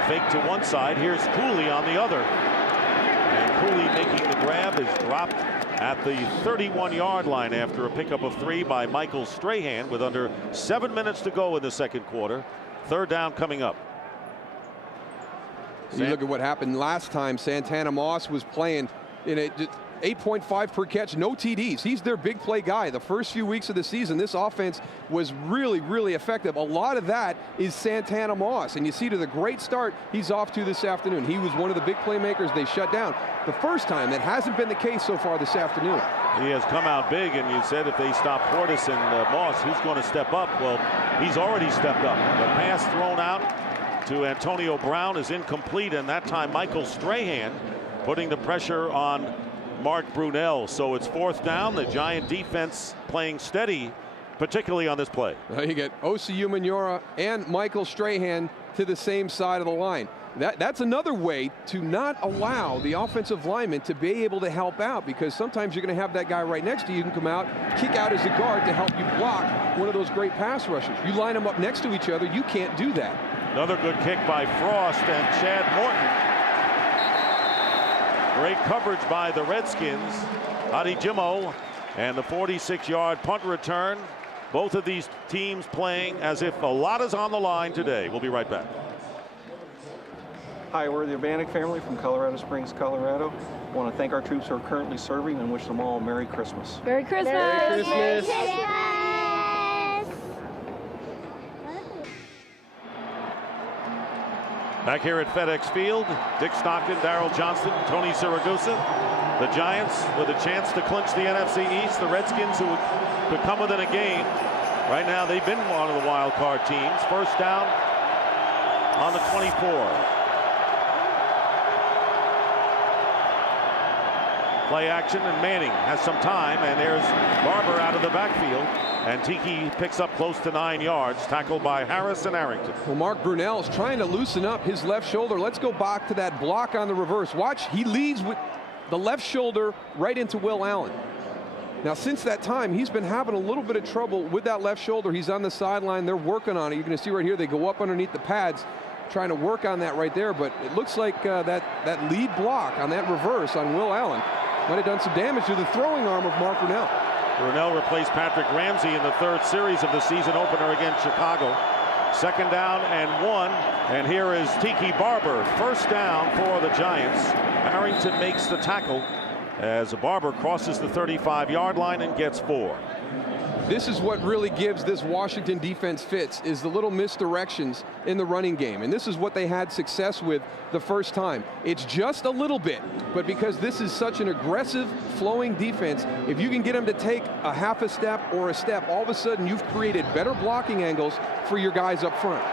Fake to one side. Here's Cooley on the other. And Cooley making the grab is dropped at the 31-yard line after a pickup of 3 by Michael Strahan with under 7 minutes to go in the second quarter. Third down coming up. You look at what happened last time. Santana Moss was playing in a 8.5 per catch, no TDs. He's their big play guy. The first few weeks of the season, this offense was really, really effective. A lot of that is Santana Moss, and you see to the great start he's off to this afternoon. He was one of the big playmakers they shut down the first time. That hasn't been the case so far this afternoon. He has come out big, and you said if they stop Portis and Moss, who's going to step up? Well, he's already stepped up. The pass thrown out to Antonio Brown is incomplete, and that time Michael Strahan putting the pressure on Mark Brunell. So it's fourth down. The Giant defense playing steady particularly on this play. You get Osi Umenyiora and Michael Strahan to the same side of the line. That's another way to not allow the offensive lineman to be able to help out, because sometimes you're going to have that guy right next to you who can come out, kick out as a guard to help you block one of those great pass rushers. You line them up next to each other, you can't do that. Another good kick by Frost and Chad Morton. Great coverage by the Redskins. Adi Jimmo and the 46-yard punt return. Both of these teams playing as if a lot is on the line today. We'll be right back. Hi, we're the Urbanik family from Colorado Springs, Colorado. I want to thank our troops who are currently serving and wish them all a Merry Christmas. Merry Christmas! Merry Christmas! Merry Christmas! Back here at FedEx Field, Dick Stockton, Darryl Johnston, Tony Siragusa. The Giants with a chance to clinch the NFC East. The Redskins, who could come within a game. Right now, they've been one of the wild card teams. First down on the 24. Play action, and Manning has some time, and there's Barber out of the backfield, and Tiki picks up close to 9 yards, tackled by Harris and Arrington. Well, Mark Brunell is trying to loosen up his left shoulder. Let's go back to that block on the reverse. Watch, he leads with the left shoulder right into Will Allen. Now, since that time, he's been having a little bit of trouble with that left shoulder. He's on the sideline. They're working on it. You're going to see right here, they go up underneath the pads, trying to work on that right there, but it looks like that lead block on that reverse on Will Allen might have done some damage to the throwing arm of Mark Brunell. Brunell replaced Patrick Ramsey in the third series of the season opener against Chicago. Second down and 1, and here is Tiki Barber. First down for the Giants. Arrington makes the tackle as Barber crosses the 35-yard line and gets 4. This is what really gives this Washington defense fits, is the little misdirections in the running game. And this is what they had success with the first time. It's just a little bit, but because this is such an aggressive, flowing defense, if you can get them to take a half a step or a step, all of a sudden you've created better blocking angles for your guys up front.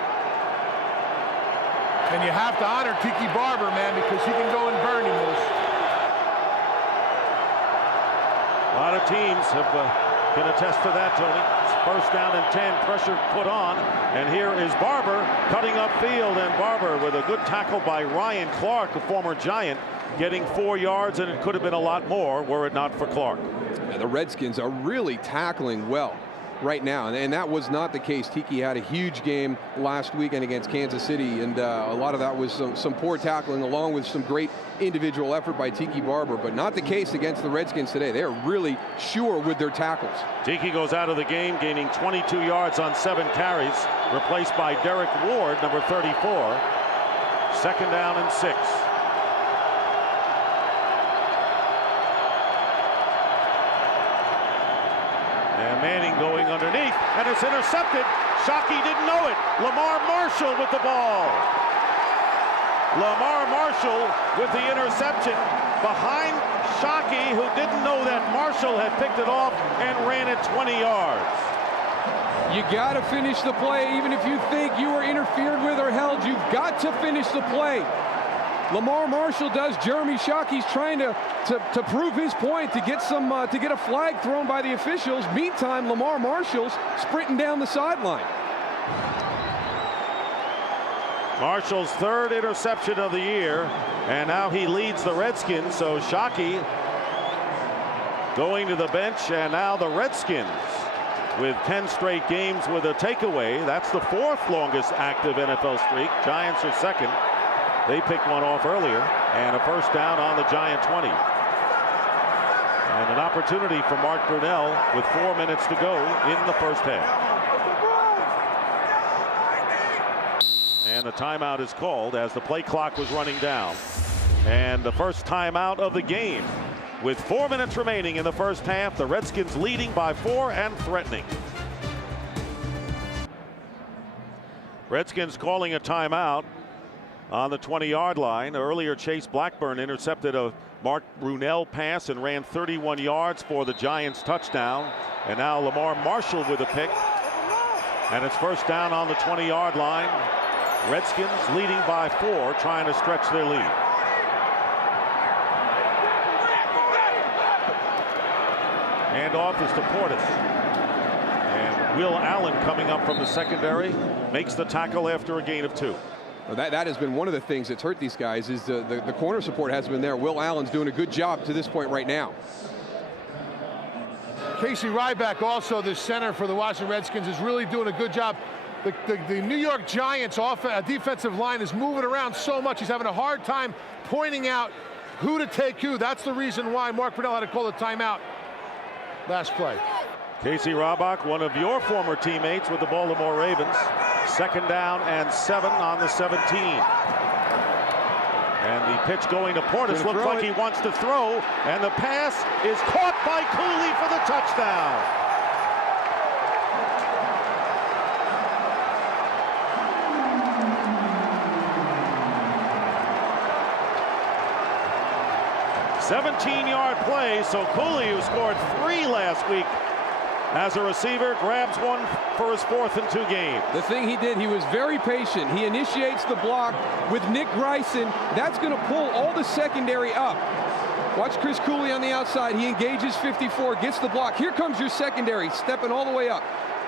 And you have to honor Tiki Barber, man, because he can go and burn you, Moose. A lot of teams have can attest to that, Tony. It's first down and 10, pressure put on, and here is Barber cutting upfield, and Barber with a good tackle by Ryan Clark, a former Giant, getting 4 yards, and it could have been a lot more were it not for Clark. Yeah, the Redskins are really tackling well right now, and that was not the case. Tiki had a huge game last weekend against Kansas City, and a lot of that was some poor tackling along with some great individual effort by Tiki Barber, but not the case against the Redskins today. They are really sure with their tackles. Tiki goes out of the game, gaining 22 yards on 7 carries, replaced by Derek Ward, number 34. Second down and 6. And Manning going underneath, and it's intercepted. Shockey didn't know it. Lamar Marshall with the ball. Lamar Marshall with the interception behind Shockey, who didn't know that Marshall had picked it off and ran it 20 yards. You got to finish the play. Even if you think you were interfered with or held, you've got to finish the play. Lamar Marshall does. Jeremy Shockey's trying to prove his point, to get a flag thrown by the officials. Meantime, Lamar Marshall's sprinting down the sideline. Marshall's third interception of the year, and now he leads the Redskins. So Shockey going to the bench, and now the Redskins with 10 straight games with a takeaway. That's the 4th longest active NFL streak. Giants are second. They picked one off earlier, and a first down on the Giant 20. And an opportunity for Mark Brunell with 4 minutes to go in the first half. And the timeout is called as the play clock was running down. And the first timeout of the game. With 4 minutes remaining in the first half, the Redskins leading by 4 and threatening. Redskins calling a timeout on the 20-yard line. Earlier, Chase Blackburn intercepted a Mark Brunell pass and ran 31 yards for the Giants touchdown. And now Lamar Marshall with a pick. And it's first down on the 20-yard line. Redskins leading by 4, trying to stretch their lead. Handoff is to Portis. And Will Allen coming up from the secondary makes the tackle after a gain of 2. Well, that has been one of the things that's hurt these guys is the corner support hasn't been there. Will Allen's doing a good job to this point right now. Casey Ryback, also the center for the Washington Redskins, is really doing a good job. The New York Giants defensive line is moving around so much. He's having a hard time pointing out who to take who. That's the reason why Mark Brunell had to call a timeout last play. Casey Ryback, one of your former teammates with the Baltimore Ravens. 2nd down and 7 on the 17. And the pitch going to Portis looks like he wants to throw, and the pass is caught by Cooley for the touchdown. "17-yard play," so Cooley, who scored 3 last week as a receiver, grabs one for his 4th in 2 games. The thing he did, he was very patient. He initiates the block with Nick Greisen. That's going to pull all the secondary up. Watch Chris Cooley on the outside. He engages 54, gets the block. Here comes your secondary, stepping all the way up.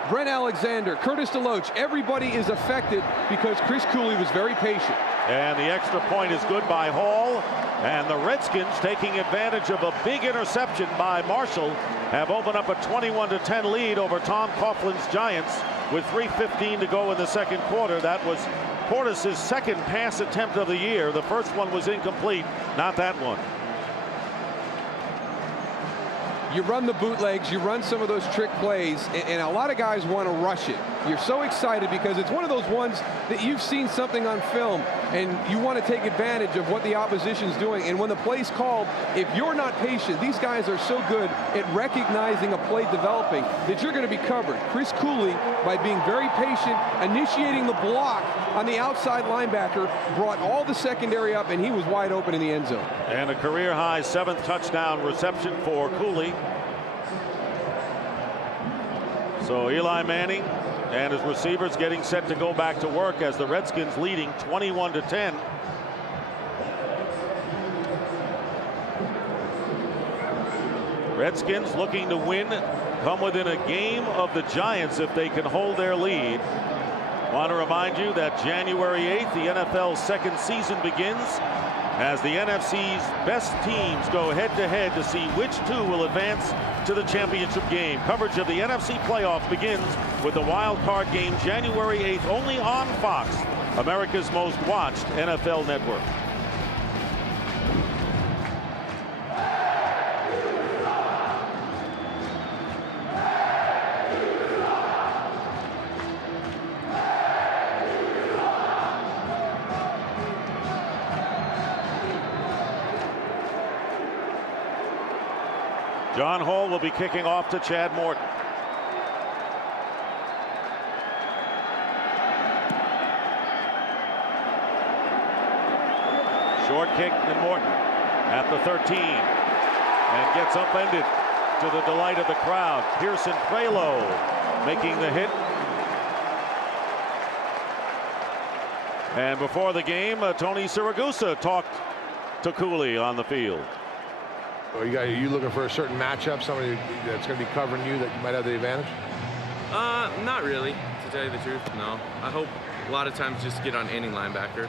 Brent Alexander, Curtis DeLoach, everybody is affected because Chris Cooley was very patient. And the extra point is good by Hall. And the Redskins, taking advantage of a big interception by Marshall, have opened up a 21-10 lead over Tom Coughlin's Giants with 3:15 to go in the 2nd quarter. That was Portis' 2nd pass attempt of the year. The first one was incomplete, not that one. You run the bootlegs, you run some of those trick plays, and a lot of guys want to rush it. You're so excited because it's one of those ones that you've seen something on film and you want to take advantage of what the opposition's doing. And when the play's called, if you're not patient, these guys are so good at recognizing a play developing that you're going to be covered. Chris Cooley, by being very patient, initiating the block on the outside linebacker, brought all the secondary up, and he was wide open in the end zone. And a career-high 7th touchdown reception for Cooley. So Eli Manning and his receivers getting set to go back to work as the Redskins leading 21-10. Redskins looking to win, come within a game of the Giants if they can hold their lead. Want to remind you that January 8th, the NFL's 2nd season begins as the NFC's best teams go head-to-head to see which 2 will advance to the championship game. Coverage of the NFC playoff begins with the wild card game January 8th only on Fox, America's most watched NFL network. John Hall will be kicking off to Chad Morton. Short kick to Morton at the 13 and gets upended to the delight of the crowd. Pearson Prelo making the hit. And before the game, Tony Siragusa talked to Cooley on the field. Are you looking for a certain matchup, somebody that's going to be covering you that you might have the advantage? Not really, to tell you the truth, no. I hope a lot of times just get on any linebacker.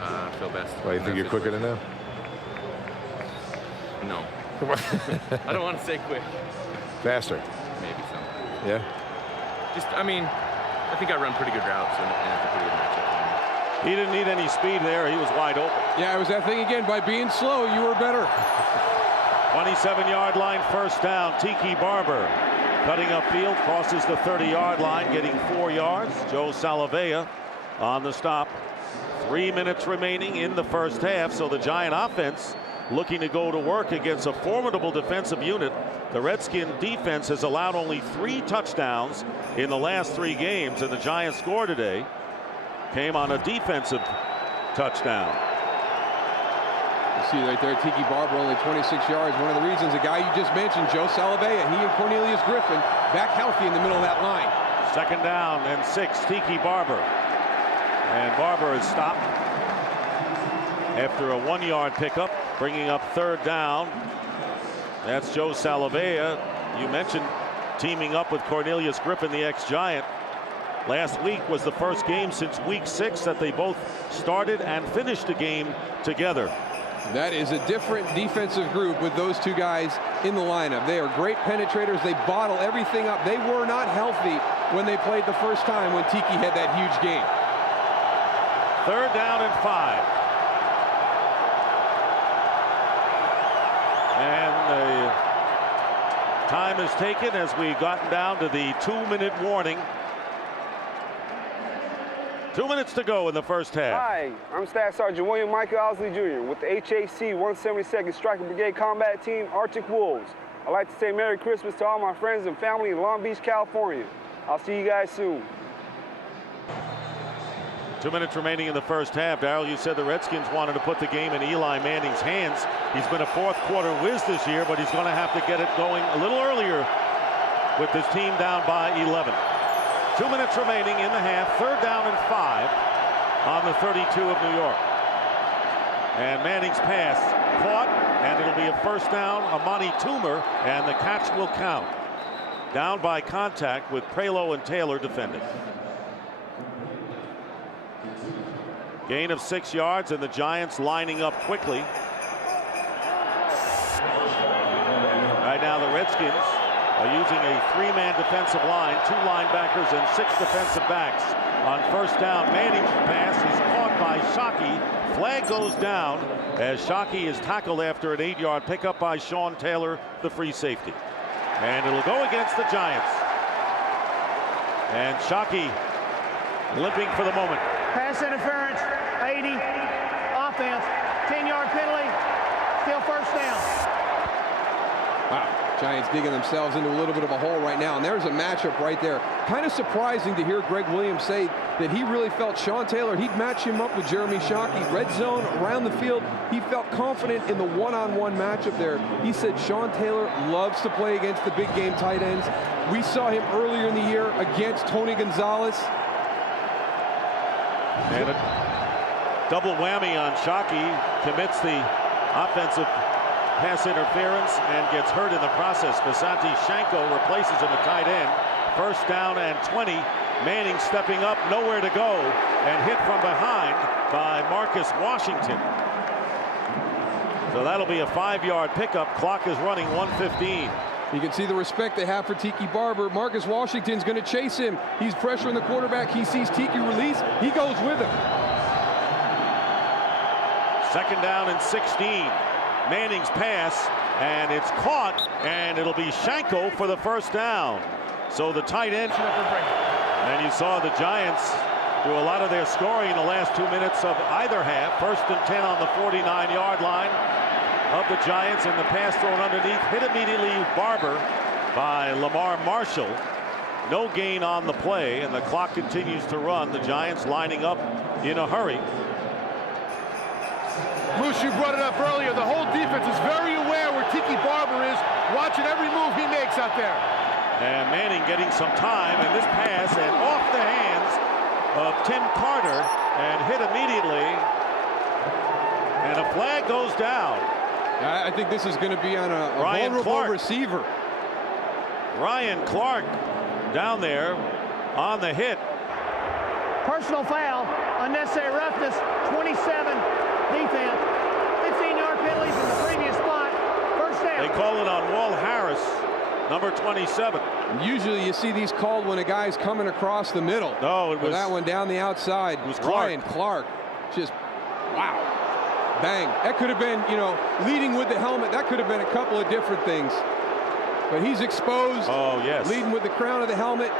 I feel best. Well, you think you're quicker than them? No. I don't want to say quick. Faster? Maybe some. Yeah? I mean, I think I run pretty good routes and it's a pretty good matchup. He didn't need any speed there. He was wide open. Yeah, it was that thing again. By being slow, you were better. 27-yard line, 1st down. Tiki Barber cutting upfield, crosses the 30-yard line, getting 4 yards. Joe Salavea on the stop. 3 minutes remaining in the 1st half, so the Giant offense looking to go to work against a formidable defensive unit. The Redskin defense has allowed only 3 touchdowns in the last 3 games, and the Giants score today came on a defensive touchdown. You see right there, Tiki Barber only 26 yards. One of the reasons, the guy you just mentioned, Joe Salavea, he and Cornelius Griffin back healthy in the middle of that line. 2nd down and 6, Tiki Barber. And Barber is stopped after a 1-yard pickup, bringing up 3rd down. That's Joe Salavea. You mentioned teaming up with Cornelius Griffin, the ex-Giant. Last week was the first game since week 6 that they both started and finished a game together. That is a different defensive group with those two guys in the lineup. They are great penetrators. They bottle everything up. They were not healthy when they played the first time when Tiki had that huge game. 3rd down and 5. And the time is taken as we've gotten down to the 2-minute warning. 2 minutes to go in the first half. Hi, I'm Staff Sergeant William Michael Owsley Jr. with the HAC 172nd Striker Brigade Combat Team, Arctic Wolves. I'd like to say Merry Christmas to all my friends and family in Long Beach, California. I'll see you guys soon. 2 minutes remaining in the first half. Darryl, you said the Redskins wanted to put the game in Eli Manning's hands. He's been a fourth-quarter whiz this year, but he's going to have to get it going a little earlier with this team down by 11. 2 minutes remaining in the half. 3rd down and 5 on the 32 of New York. And Manning's pass caught, and it'll be a first down. Amani Toomer, and the catch will count. Down by contact with Prelo and Taylor defending. Gain of 6 yards, and the Giants lining up quickly. Right now the Redskins are using a 3-man defensive line, 2 linebackers and 6 defensive backs. On first down, Manning's pass is caught by Shockey. Flag goes down as Shockey is tackled after an 8-yard pickup by Sean Taylor, the free safety. And it'll go against the Giants. And Shockey limping for the moment. Pass interference, 80, offense, 10-yard penalty, still first down. Wow, Giants digging themselves into a little bit of a hole right now, and there's a matchup right there. Kind of surprising to hear Greg Williams say that he really felt Sean Taylor, he'd match him up with Jeremy Shockey. Red zone, around the field, he felt confident in the one-on-one matchup there. He said Sean Taylor loves to play against the big game tight ends. We saw him earlier in the year against Tony Gonzalez. And a double whammy on Shockey, commits the offensive pass interference and gets hurt in the process. Vasanti Shanko replaces him at tight end. First down and 20. Manning stepping up, nowhere to go, and hit from behind by Marcus Washington. So that'll be a 5-yard pickup. Clock is running 1:15. You can see the respect they have for Tiki Barber. Marcus Washington's going to chase him. He's pressuring the quarterback. He sees Tiki release. He goes with him. 2nd down and 16. Manning's pass, and it's caught, and it'll be Shanko for the first down. So the tight end. And you saw the Giants do a lot of their scoring in the last 2 minutes of either half. 1st and 10 on the 49-yard line of the Giants, and the pass thrown underneath, hit immediately Barber by Lamar Marshall. No gain on the play, and the clock continues to run. The Giants lining up in a hurry. Moose, you brought it up earlier. The whole defense is very aware where Tiki Barber is, watching every move he makes out there. And Manning getting some time, and this pass and off the hands of Tim Carter and hit immediately. And a flag goes down. I think this is going to be on a vulnerable receiver. Ryan Clark down there on the hit. Personal foul, unnecessary roughness, 27 defense, 15-yard penalty from the previous spot, first down. They call it on Walt Harris, number 27. Usually you see these called when a guy's coming across the middle. No, it was that one down the outside. It was Clark. Ryan Clark. Just, wow. Bang. That could have been, you know, leading with the helmet. That could have been a couple of different things. But he's exposed. Oh, yes. Leading with the crown of the helmet.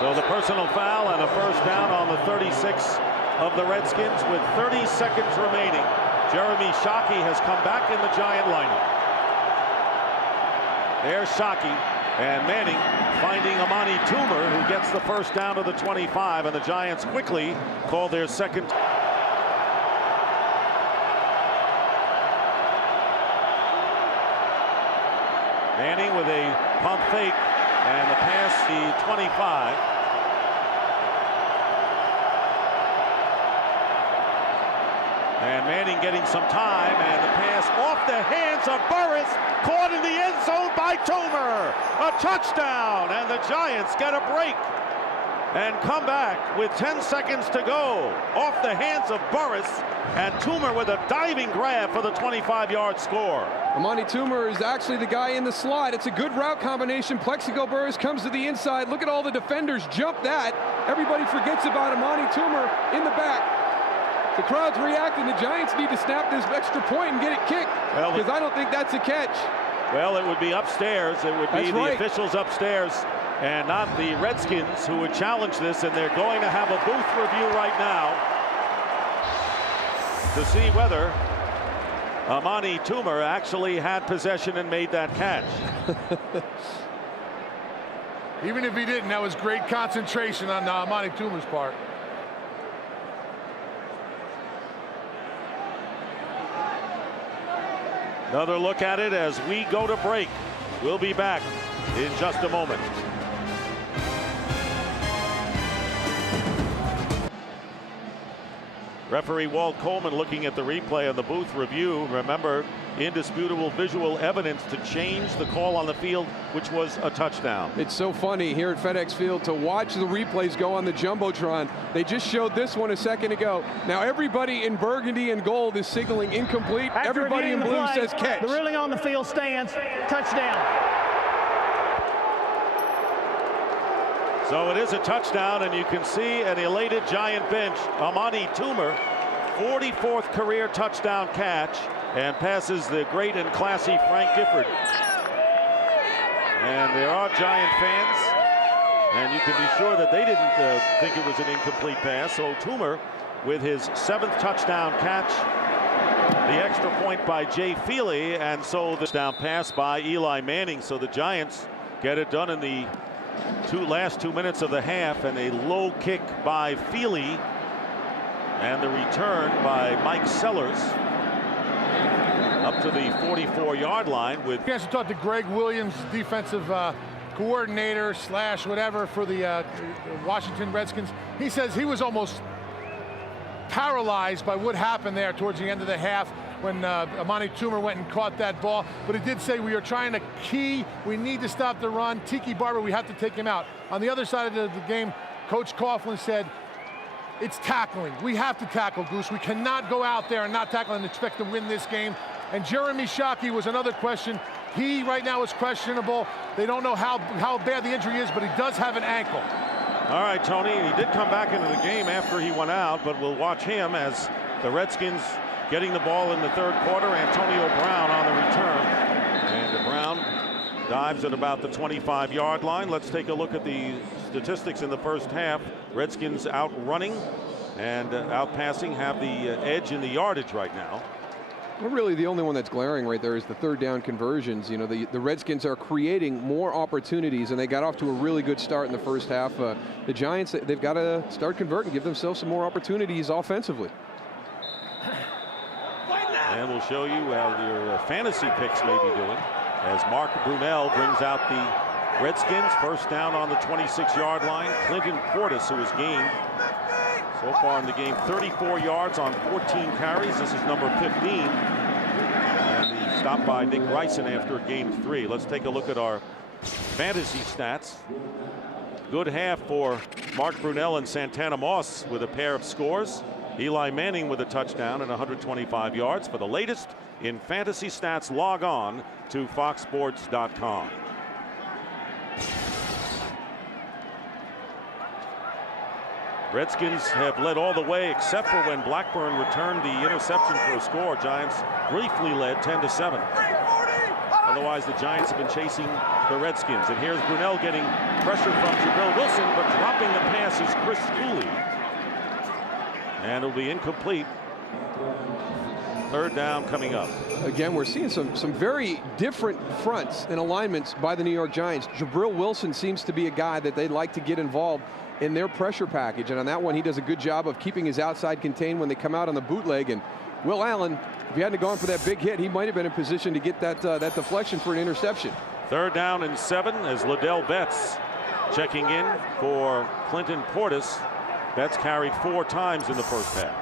So the personal foul and a first down on the 36 of the Redskins with 30 seconds remaining. Jeremy Shockey has come back in the Giant lineup. There's Shockey, and Manning finding Amani Toomer, who gets the first down to the 25, and the Giants quickly call their second. Manning with a pump fake, and the pass, the 25. And Manning getting some time, and the pass off the hands of Burris, caught in the end zone by Toomer. A touchdown, and the Giants get a break and come back with 10 seconds to go. Off the hands of Burris, and Toomer with a diving grab for the 25-yard score. Amani Toomer is actually the guy in the slot. It's a good route combination. Plexico Burris comes to the inside. Look at all the defenders jump that. Everybody forgets about Amani Toomer in the back. The crowd's reacting. The Giants need to snap this extra point and get it kicked, because I don't think that's a catch. Well, it would be upstairs. It would be the officials upstairs and not the Redskins who would challenge this, and they're going to have a booth review right now to see whether Amani Toomer actually had possession and made that catch. Even if he didn't, that was great concentration on Amani Toomer's part. Another look at it as we go to break. We'll be back in just a moment. Referee Walt Coleman looking at the replay on the booth review. Remember, indisputable visual evidence to change the call on the field, which was a touchdown. It's so funny here at FedEx Field to watch the replays go on the Jumbotron. They just showed this one a second ago. Now everybody in burgundy and gold is signaling incomplete. Everybody in blue says catch. The ruling on the field stands. Touchdown. So it is a touchdown, and you can see an elated Giant bench. Amani Toomer, 44th career touchdown catch, and passes the great and classy Frank Gifford. And there are Giant fans, and you can be sure that they didn't think it was an incomplete pass. So Toomer with his 7th touchdown catch, the extra point by Jay Feely, and so the touchdown pass by Eli Manning. So the Giants get it done in the last 2 minutes of the half, and a low kick by Feely, and the return by Mike Sellers up to the 44-yard line. With chance to talk to Greg Williams, defensive coordinator / whatever for the Washington Redskins. He says he was almost paralyzed by what happened there towards the end of the half when Amani Toomer went and caught that ball. But he did say, we are trying to key, we need to stop the run. Tiki Barber, we have to take him out. On the other side of the game, Coach Coughlin said, it's tackling. We have to tackle, Goose. We cannot go out there and not tackle and expect to win this game. And Jeremy Shockey was another question. He right now is questionable. They don't know how bad the injury is, but he does have an ankle. All right, Tony, he did come back into the game after he went out, but we'll watch him as the Redskins getting the ball in the 3rd quarter. Antonio Brown on the return, and Brown dives at about the 25-yard line. Let's take a look at the statistics in the first half. Redskins out running and out passing, have the edge in the yardage right now. Well, really the only one that's glaring right there is the 3rd down conversions. You know, the Redskins are creating more opportunities, and they got off to a really good start in the first half. The Giants, they've got to start converting, give themselves some more opportunities offensively. And we'll show you how your fantasy picks may be doing as Mark Brunell brings out the Redskins. First down on the 26-yard line. Clinton Portis, who has gained so far in the game 34 yards on 14 carries. This is number 15. And the stop by Nick Ryson after game 3. Let's take a look at our fantasy stats. Good half for Mark Brunell and Santana Moss with a pair of scores. Eli Manning with a touchdown and 125 yards. For the latest in fantasy stats, log on to foxsports.com. Redskins have led all the way except for when Blackburn returned the interception for a score. Giants briefly led 10-7. Otherwise, the Giants have been chasing the Redskins. And here's Brunell getting pressure from Jabril Wilson, but dropping the pass is Chris Cooley. And it'll be incomplete. 3rd down coming up. Again, we're seeing some very different fronts and alignments by the New York Giants. Jabril Wilson seems to be a guy that they'd like to get involved in their pressure package. And on that one, he does a good job of keeping his outside contained when they come out on the bootleg. And Will Allen, if he hadn't gone for that big hit, he might have been in position to get that deflection for an interception. 3rd down and 7 as Liddell Betts checking in for Clinton Portis. Betts carried 4 times in the first half.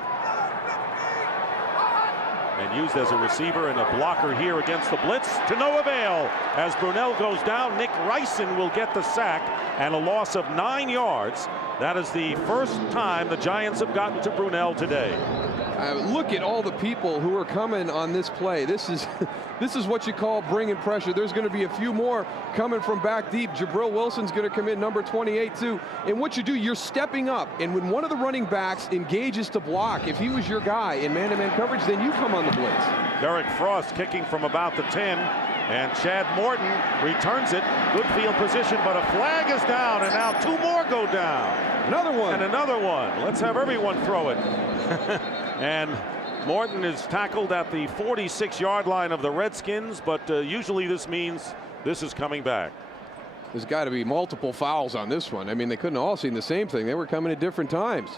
and used as a receiver and a blocker here against the blitz to no avail. As Brunell goes down, Nick Ryson will get the sack and a loss of 9 yards. That is the first time the Giants have gotten to Brunell today. Look at all the people who are coming on this play. This is what you call bringing pressure. There's going to be a few more coming from back deep. Jabril Wilson's going to come in, number 28 too. And what you do, you're stepping up. And when one of the running backs engages to block, if he was your guy in man-to-man coverage, then you come on the blitz. Derek Frost kicking from about the 10. And Chad Morton returns it. Good field position, but a flag is down, and now 2 more go down. Another one. And another one. Let's have everyone throw it. And Morton is tackled at the 46-yard line of the Redskins, but usually this means this is coming back. There's got to be multiple fouls on this one. I mean, they couldn't all seen the same thing. They were coming at different times.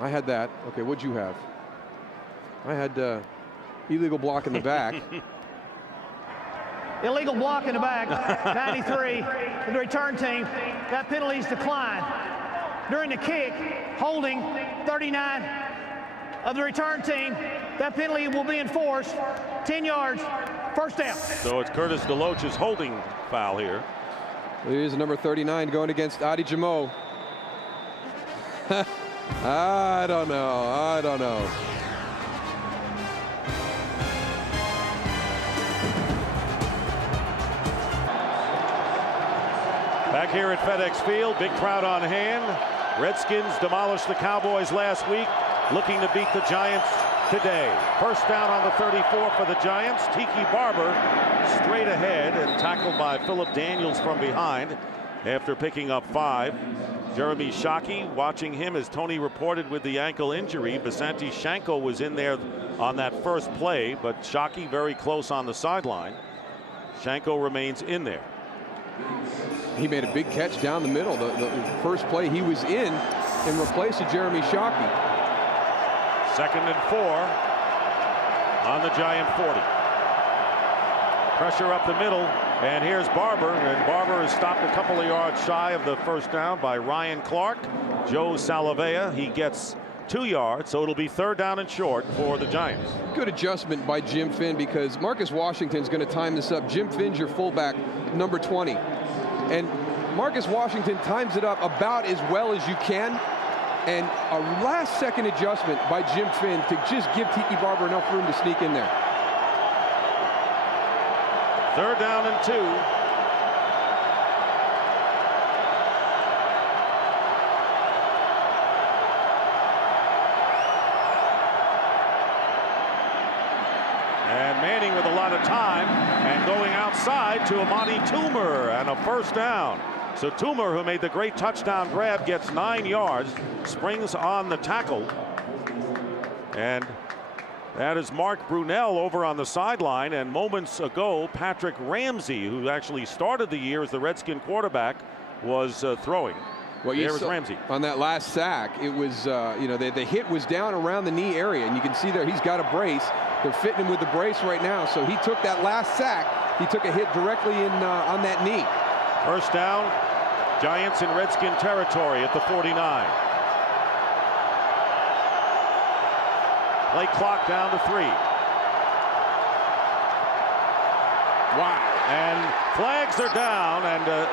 I had that. Okay, what'd you have? I had illegal block in the back. Illegal block in the back, 93 for the return team. That penalty's declined. During the kick, holding 39 of the return team. That penalty will be enforced. 10 yards, first down. So it's Curtis DeLoach's holding foul here. Here's number 39 going against Adi Jamo. I don't know. Back here at FedEx Field, big crowd on hand. Redskins demolished the Cowboys last week, looking to beat the Giants today. First down on the 34 for the Giants. Tiki Barber straight ahead and tackled by Philip Daniels from behind after picking up 5. Jeremy Shockey, watching him as Tony reported with the ankle injury. Basanti Shanko was in there on that first play, but Shockey very close on the sideline. Shanko remains in there. He made a big catch down the middle. The first play he was in replace of Jeremy Shockey. 2nd and 4 on the Giant 40. Pressure up the middle, and here's Barber, and Barber is stopped a couple of yards shy of the first down by Ryan Clark. Joe Salavea, he gets 2 yards, so it'll be 3rd down and short for the Giants. Good adjustment by Jim Finn, because Marcus Washington's going to time this up. Jim Finn's your fullback, number 20. And Marcus Washington times it up about as well as you can. And a last-second adjustment by Jim Finn to just give Tiki Barber enough room to sneak in there. 3rd down and 2. And Manning with a lot of time and going outside to Amani Toomer and a first down. So Toomer, who made the great touchdown grab, gets 9 yards, springs on the tackle. And that is Mark Brunell over on the sideline. And moments ago, Patrick Ramsey, who actually started the year as the Redskin quarterback, was throwing. Well, there was Ramsey. On that last sack, it was, the hit was down around the knee area. And you can see there he's got a brace. They're fitting him with the brace right now. So he took that last sack. He took a hit directly in on that knee. First down, Giants in Redskin territory at the 49. Play clock down to 3. Wow. And flags are down, and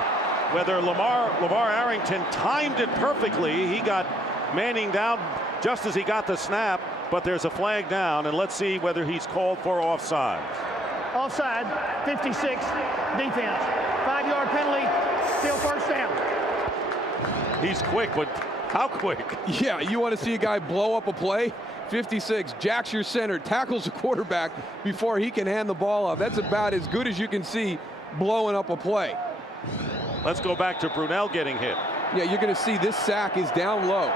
whether LeVar Arrington timed it perfectly, he got Manning down just as he got the snap, but there's a flag down, and let's see whether he's called for offside. Offside, 56, defense. 5-yard penalty, still first down. He's quick, but how quick? Yeah, you want to see a guy blow up a play? 56, jacks your center, tackles the quarterback before he can hand the ball off. That's about as good as you can see blowing up a play. Let's go back to Brunell getting hit. Yeah, you're going to see this sack is down low.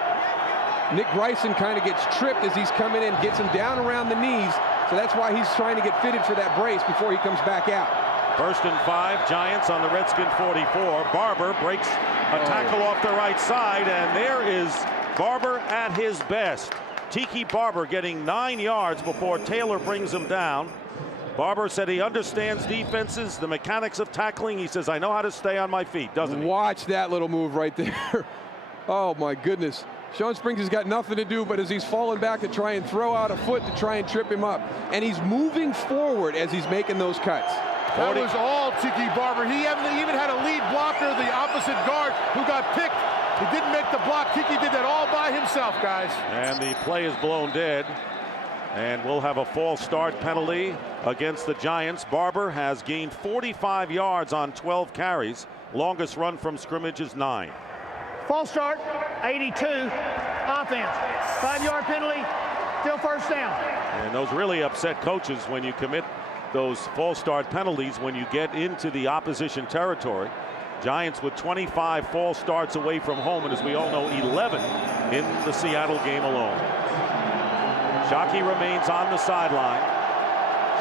Nick Bryson kind of gets tripped as he's coming in, gets him down around the knees. So that's why he's trying to get fitted for that brace before he comes back out. 1st and 5, Giants on the Redskin 44. Barber breaks a tackle off the right side, and there is Barber at his best. Tiki Barber getting 9 yards before Taylor brings him down. Barber said he understands defenses, the mechanics of tackling. He says, I know how to stay on my feet, doesn't he? Watch that little move right there. Oh, my goodness. Shawn Springs has got nothing to do but as he's falling back to try and throw out a foot to try and trip him up. And he's moving forward as he's making those cuts. That was all Tiki Barber. He even had a lead blocker, the opposite guard, who got picked. He didn't make the block. Tiki did that all by himself, guys. And the play is blown dead. And we'll have a false start penalty against the Giants. Barber has gained 45 yards on 12 carries. Longest run from scrimmage is 9. False start, 82, offense. 5-yard penalty, still first down. And those really upset coaches when you commit those false start penalties when you get into the opposition territory. Giants with 25 false starts away from home, and as we all know, 11 in the Seattle game alone. Shockey remains on the sideline.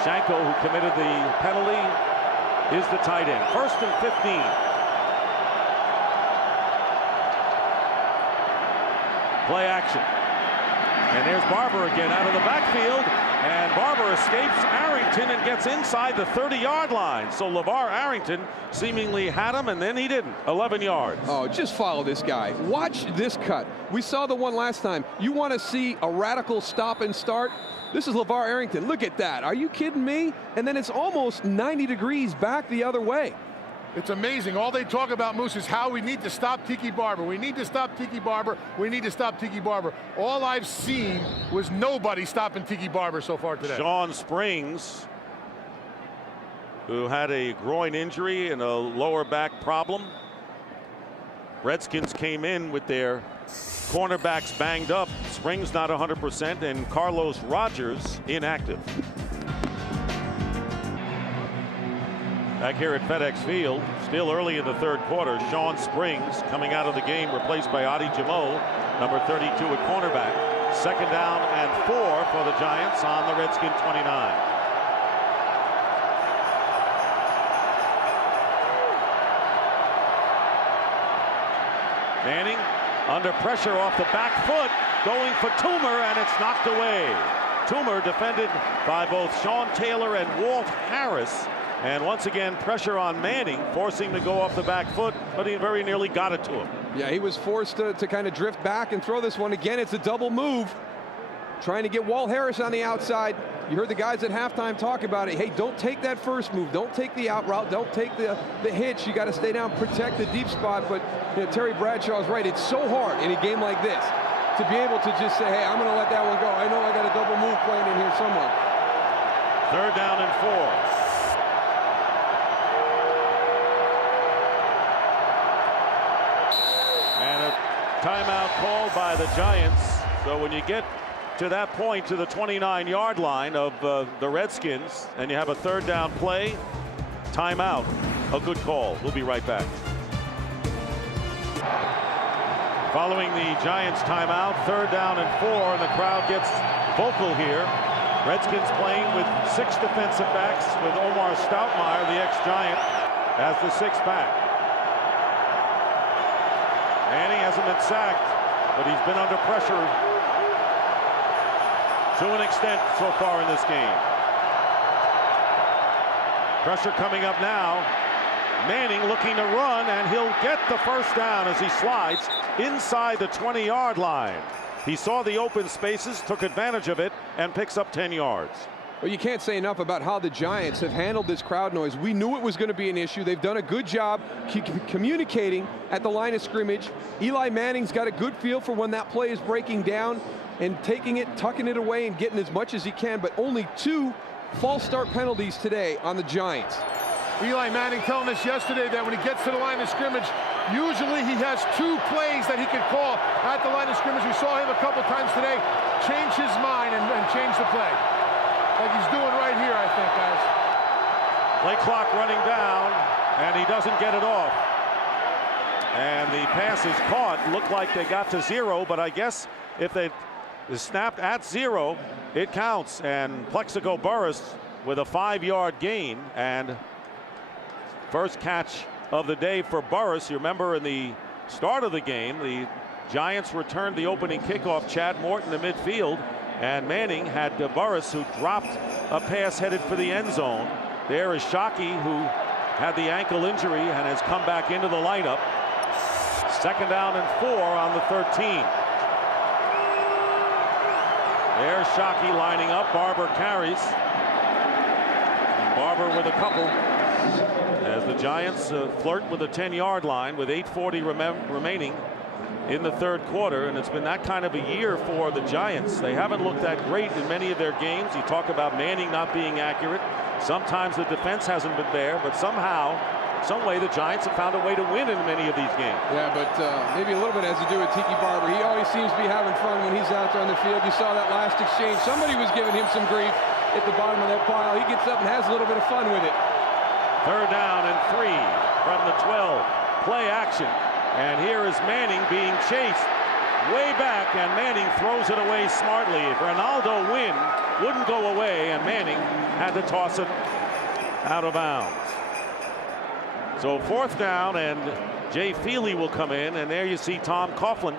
Shanko, who committed the penalty, is the tight end. 1st and 15. Play action. And there's Barber again out of the backfield. And Barber escapes Arrington and gets inside the 30-yard line. So LeVar Arrington seemingly had him, and then he didn't. 11 yards. Oh, just follow this guy. Watch this cut. We saw the one last time. You want to see a radical stop and start? This is LeVar Arrington. Look at that. Are you kidding me? And then it's almost 90 degrees back the other way. It's amazing. All they talk about, Moose, is how we need to stop Tiki Barber. We need to stop Tiki Barber. We need to stop Tiki Barber. All I've seen was nobody stopping Tiki Barber so far today. Shawn Springs, who had a groin injury and a lower back problem. Redskins came in with their cornerbacks banged up. Springs not 100%, and Carlos Rogers inactive. Back here at FedEx Field, still early in the 3rd quarter, Shawn Springs coming out of the game, replaced by Adi Jamo, number 32 at cornerback. 2nd down and 4 for the Giants on the Redskin 29. Manning under pressure off the back foot, going for Toomer, and it's knocked away. Toomer defended by both Sean Taylor and Walt Harris. And once again, pressure on Manning, forcing him to go off the back foot, but he very nearly got it to him. Yeah, he was forced to kind of drift back and throw this one. Again, it's a double move. Trying to get Walt Harris on the outside. You heard the guys at halftime talk about it. Hey, don't take that first move. Don't take the out route. Don't take the hitch. You got to stay down, protect the deep spot. But you know, Terry Bradshaw's right. It's so hard in a game like this to be able to just say, hey, I'm going to let that one go. I know I got a double move playing in here somewhere. 3rd down and 4. Timeout called by the Giants. So when you get to that point, to the 29-yard line of the Redskins, and you have a 3rd down play, timeout, a good call. We'll be right back. Following the Giants timeout, 3rd down and 4, and the crowd gets vocal here. Redskins playing with 6 defensive backs, with Omar Stoutmire, the ex-Giant, as the 6th back. Manning hasn't been sacked, but he's been under pressure to an extent so far in this game. Pressure coming up now. Manning looking to run, and he'll get the 1st down as he slides inside the 20-yard line. He saw the open spaces, took advantage of it, and picks up 10 yards. Well, you can't say enough about how the Giants have handled this crowd noise. We knew it was going to be an issue. They've done a good job communicating at the line of scrimmage. Eli Manning's got a good feel for when that play is breaking down and taking it, tucking it away, and getting as much as he can. But only 2 false start penalties today on the Giants. Eli Manning telling us yesterday that when he gets to the line of scrimmage, usually he has 2 plays that he can call at the line of scrimmage. We saw him a couple times today change his mind and change the play. Like he's doing right here, I think, guys. Play clock running down, and he doesn't get it off. And the pass is caught. Looked like they got to 0, but I guess if they snapped at 0, it counts. And Plexico Burress with a 5-yard gain, and first catch of the day for Burress. You remember in the start of the game, the Giants returned the opening kickoff. Chad Morton to midfield, And Manning had Burris, who dropped a pass headed for the end zone. There is Shockey, who had the ankle injury and has come back into the lineup. 2nd down and 4 on the 13. There's Shockey lining up. Barber carries. And Barber with a couple as the Giants flirt with the 10-yard line with 8:40 remaining in the 3rd quarter, and it's been that kind of a year for the Giants. They haven't looked that great in many of their games. You talk about Manning not being accurate. Sometimes the defense hasn't been there, but somehow, some way, the Giants have found a way to win in many of these games. Yeah, but maybe a little bit has to do with Tiki Barber. He always seems to be having fun when he's out there on the field. You saw that last exchange. Somebody was giving him some grief at the bottom of that pile. He gets up and has a little bit of fun with it. 3rd down and 3 from the 12. Play action. And here is Manning being chased way back, and Manning throws it away smartly. Ronaldo Wynn wouldn't go away, and Manning had to toss it out of bounds. So 4th down, and Jay Feely will come in, and there you see Tom Coughlin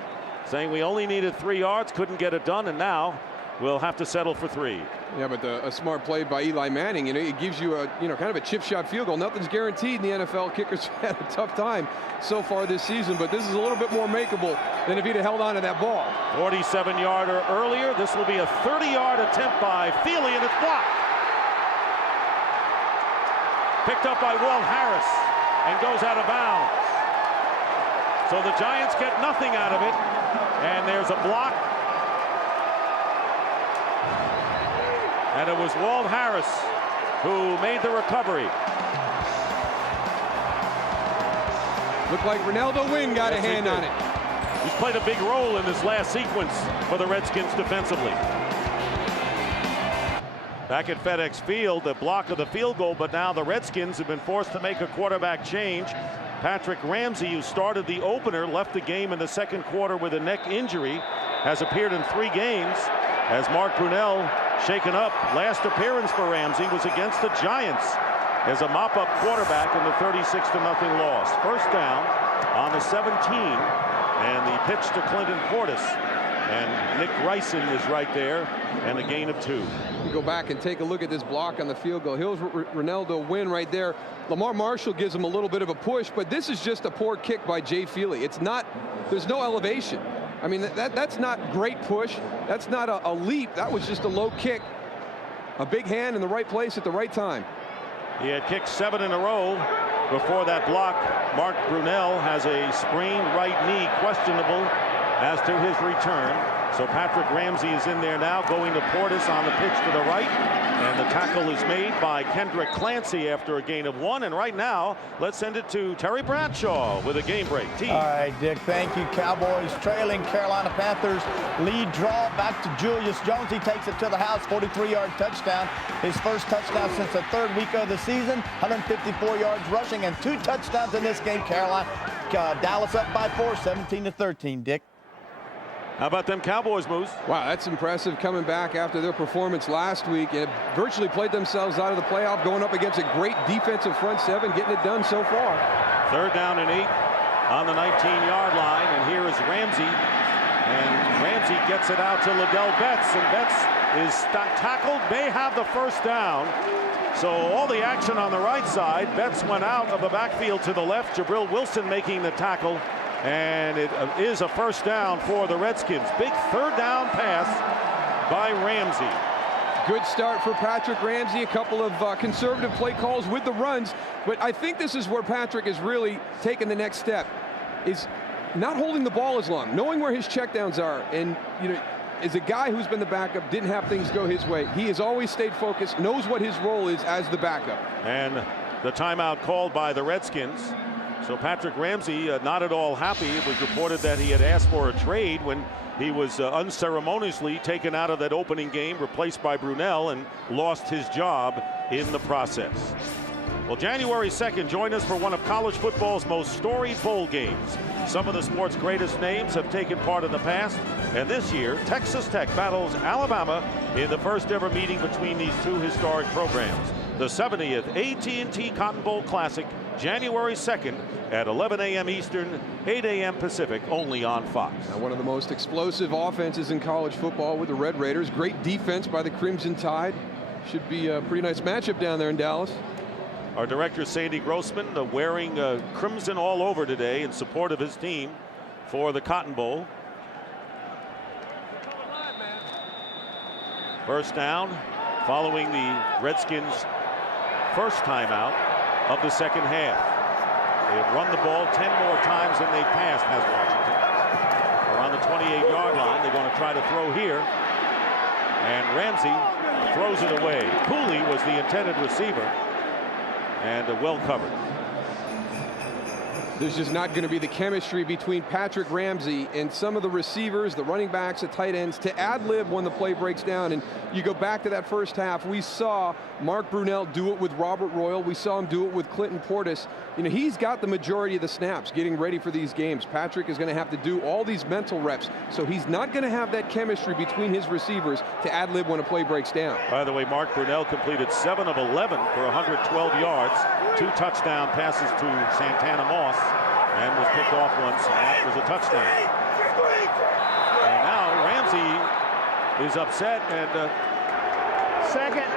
saying we only needed 3 yards, couldn't get it done, and now we'll have to settle for 3. Yeah, but a smart play by Eli Manning, it gives you a kind of a chip shot field goal. Nothing's guaranteed in the NFL. Kickers had a tough time so far this season, but this is a little bit more makeable than if he'd have held on to that ball. 47-yarder earlier. This will be a 30-yard attempt by Feely, and it's blocked. Picked up by Walt Harris and goes out of bounds. So the Giants get nothing out of it, and there's a block. And it was Walt Harris who made the recovery. Looked like Ronaldo Wynn got a hand on it. He's played a big role in this last sequence for the Redskins defensively. Back at FedEx Field, the block of the field goal, but now the Redskins have been forced to make a quarterback change. Patrick Ramsey, who started the opener, left the game in the 2nd quarter with a neck injury, has appeared in 3 games as Mark Brunell shaken up. Last appearance for Ramsey was against the Giants as a mop-up quarterback in the 36-0 loss. 1st down on the 17, and the pitch to Clinton Portis. And Nick Ryson is right there, and a gain of 2. You go back and take a look at this block on the field goal. Here's Ronaldo Wynn right there. Lamar Marshall gives him a little bit of a push, but this is just a poor kick by Jay Feely. It's not, there's no elevation. I mean, that's not great push. That's not a leap. That was just a low kick. A big hand in the right place at the right time. He had kicked 7 in a row before that block. Mark Brunell has a sprained right knee, questionable as to his return. So Patrick Ramsey is in there now, going to Portis on the pitch to the right. And the tackle is made by Kendrick Clancy after a gain of 1. And right now, let's send it to Terry Bradshaw with a game break. All right, Dick, thank you. Cowboys trailing Carolina Panthers. Lead draw back to Julius Jones. He takes it to the house, 43-yard touchdown. His first touchdown since the 3rd week of the season. 154 yards rushing and 2 touchdowns in this game. Carolina, Dallas up by 4, 17-13, Dick. How about them Cowboys, Moose? Wow, that's impressive, coming back after their performance last week and virtually played themselves out of the playoff, going up against a great defensive front 7, getting it done so far. 3rd down and 8 on the 19-yard line, and here is Ramsey. And Ramsey gets it out to Liddell Betts, and Betts is tackled, may have the 1st down. So all the action on the right side. Betts went out of the backfield to the left. Jabril Wilson making the tackle. And it is a 1st down for the Redskins. Big 3rd down pass by Ramsey. Good start for Patrick Ramsey. A couple of conservative play calls with the runs. But I think this is where Patrick is really taking the next step, is not holding the ball as long, knowing where his checkdowns are. And, as a guy who's been the backup, didn't have things go his way, he has always stayed focused, knows what his role is as the backup. And the timeout called by the Redskins. So Patrick Ramsey not at all happy. It was reported that he had asked for a trade when he was unceremoniously taken out of that opening game, replaced by Brunell, and lost his job in the process. Well, January 2nd, join us for one of college football's most storied bowl games. Some of the sport's greatest names have taken part in the past, and this year, Texas Tech battles Alabama in the first ever meeting between these 2 historic programs. The 70th AT&T Cotton Bowl Classic January 2nd at 11 a.m. Eastern, 8 a.m. Pacific, only on Fox. Now, one of the most explosive offenses in college football with the Red Raiders. Great defense by the Crimson Tide. Should be a pretty nice matchup down there in Dallas. Our director, Sandy Grossman, wearing crimson all over today in support of his team for the Cotton Bowl. First down following the Redskins' first timeout of the second half. They've run the ball 10 more times than they passed, has Washington. Around the 28-yard line, they're going to try to throw here. And Ramsey throws it away. Cooley was the intended receiver, and well covered. There's just not going to be the chemistry between Patrick Ramsey and some of the receivers, the running backs, the tight ends to ad-lib when the play breaks down. And you go back to that first half, we saw Mark Brunell do it with Robert Royal. We saw him do it with Clinton Portis. You know, he's got the majority of the snaps getting ready for these games. Patrick is going to have to do all these mental reps, so he's not going to have that chemistry between his receivers to ad-lib when a play breaks down. By the way, Mark Brunell completed 7 of 11 for 112 yards, 2 touchdown passes to Santana Moss, and was picked off once, and that was a touchdown. And now Ramsey is upset, and second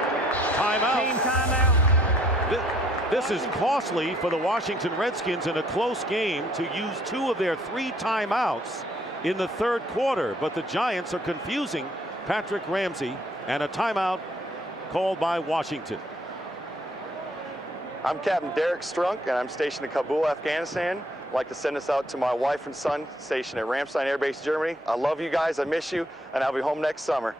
timeout. Team timeout. This is costly for the Washington Redskins in a close game to use 2 of their 3 timeouts in the third quarter, but the Giants are confusing Patrick Ramsey, and a timeout called by Washington. I'm Captain Derek Strunk, and I'm stationed in Kabul, Afghanistan. I'd like to send this out to my wife and son stationed at Ramstein Air Base, Germany. I love you guys, I miss you, and I'll be home next summer.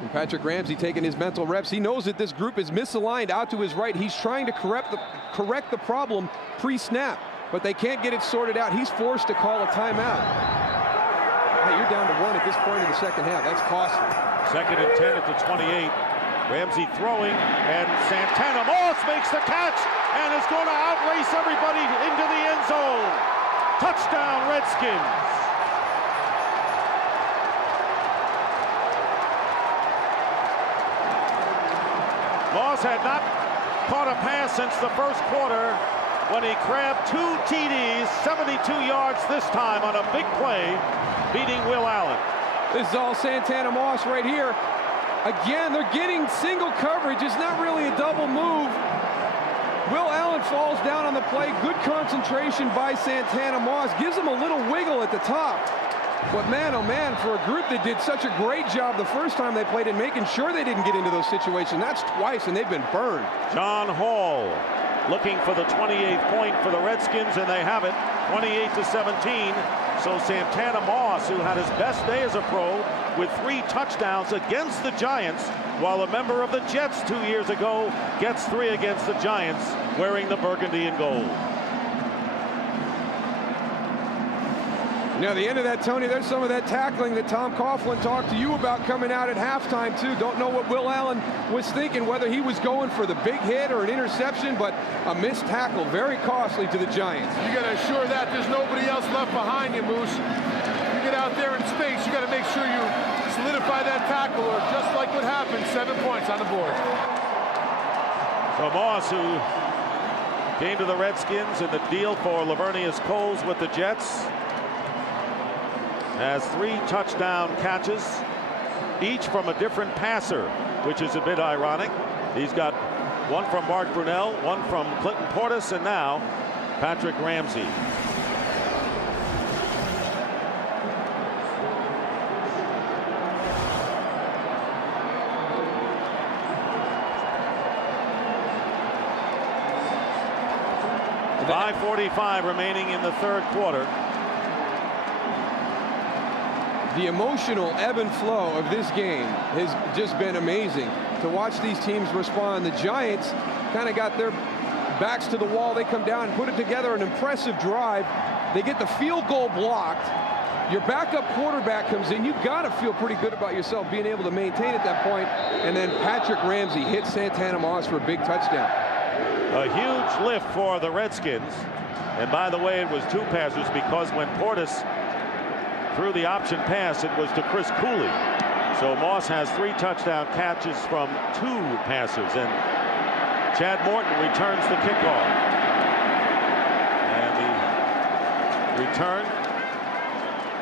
And Patrick Ramsey taking his mental reps. He knows that this group is misaligned out to his right. He's trying to correct the problem pre-snap, but they can't get it sorted out. He's forced to call a timeout. Hey, you're down to 1 at this point in the second half. That's costly. 2nd and 10 at the 28. Ramsey throwing, and Santana Moss makes the catch and is going to outrace everybody into the end zone. Touchdown, Redskins. Moss had not caught a pass since the first quarter when he grabbed 2 TDs, 72 yards this time on a big play, beating Will Allen. This is all Santana Moss right here. Again, they're getting single coverage. It's not really a double move. Will Allen falls down on the play. Good concentration by Santana Moss. Gives him a little wiggle at the top. But man, oh man, for a group that did such a great job the first time they played in making sure they didn't get into those situations. That's twice, and they've been burned. John Hall looking for the 28th point for the Redskins, and they have it, 28-17. So Santana Moss, who had his best day as a pro with 3 touchdowns against the Giants, while a member of the Jets 2 years ago gets 3 against the Giants wearing the burgundy and gold. Now, the end of that, Tony, there's some of that tackling that Tom Coughlin talked to you about coming out at halftime, too. Don't know what Will Allen was thinking, whether he was going for the big hit or an interception, but a missed tackle, very costly to the Giants. You got to assure that there's nobody else left behind you, Moose. You get out there in space, you got to make sure you solidify that tackle, or just like what happened, 7 points on the board. So Moss, who came to the Redskins in the deal for Lavernius Coles with the Jets, has 3 touchdown catches, each from a different passer, which is a bit ironic. He's got 1 from Mark Brunell, 1 from Clinton Portis, and now Patrick Ramsey. .545 remaining in the third quarter. The emotional ebb and flow of this game has just been amazing to watch these teams respond. The Giants kind of got their backs to the wall. They come down and put it together, an impressive drive. They get the field goal blocked. Your backup quarterback comes in. You've got to feel pretty good about yourself being able to maintain at that point. And then Patrick Ramsey hits Santana Moss for a big touchdown. A huge lift for the Redskins. And by the way, it was 2 passers, because when Portis threw the option pass, it was to Chris Cooley. So Moss has 3 touchdown catches from 2 passers. And Chad Morton returns the kickoff. And the return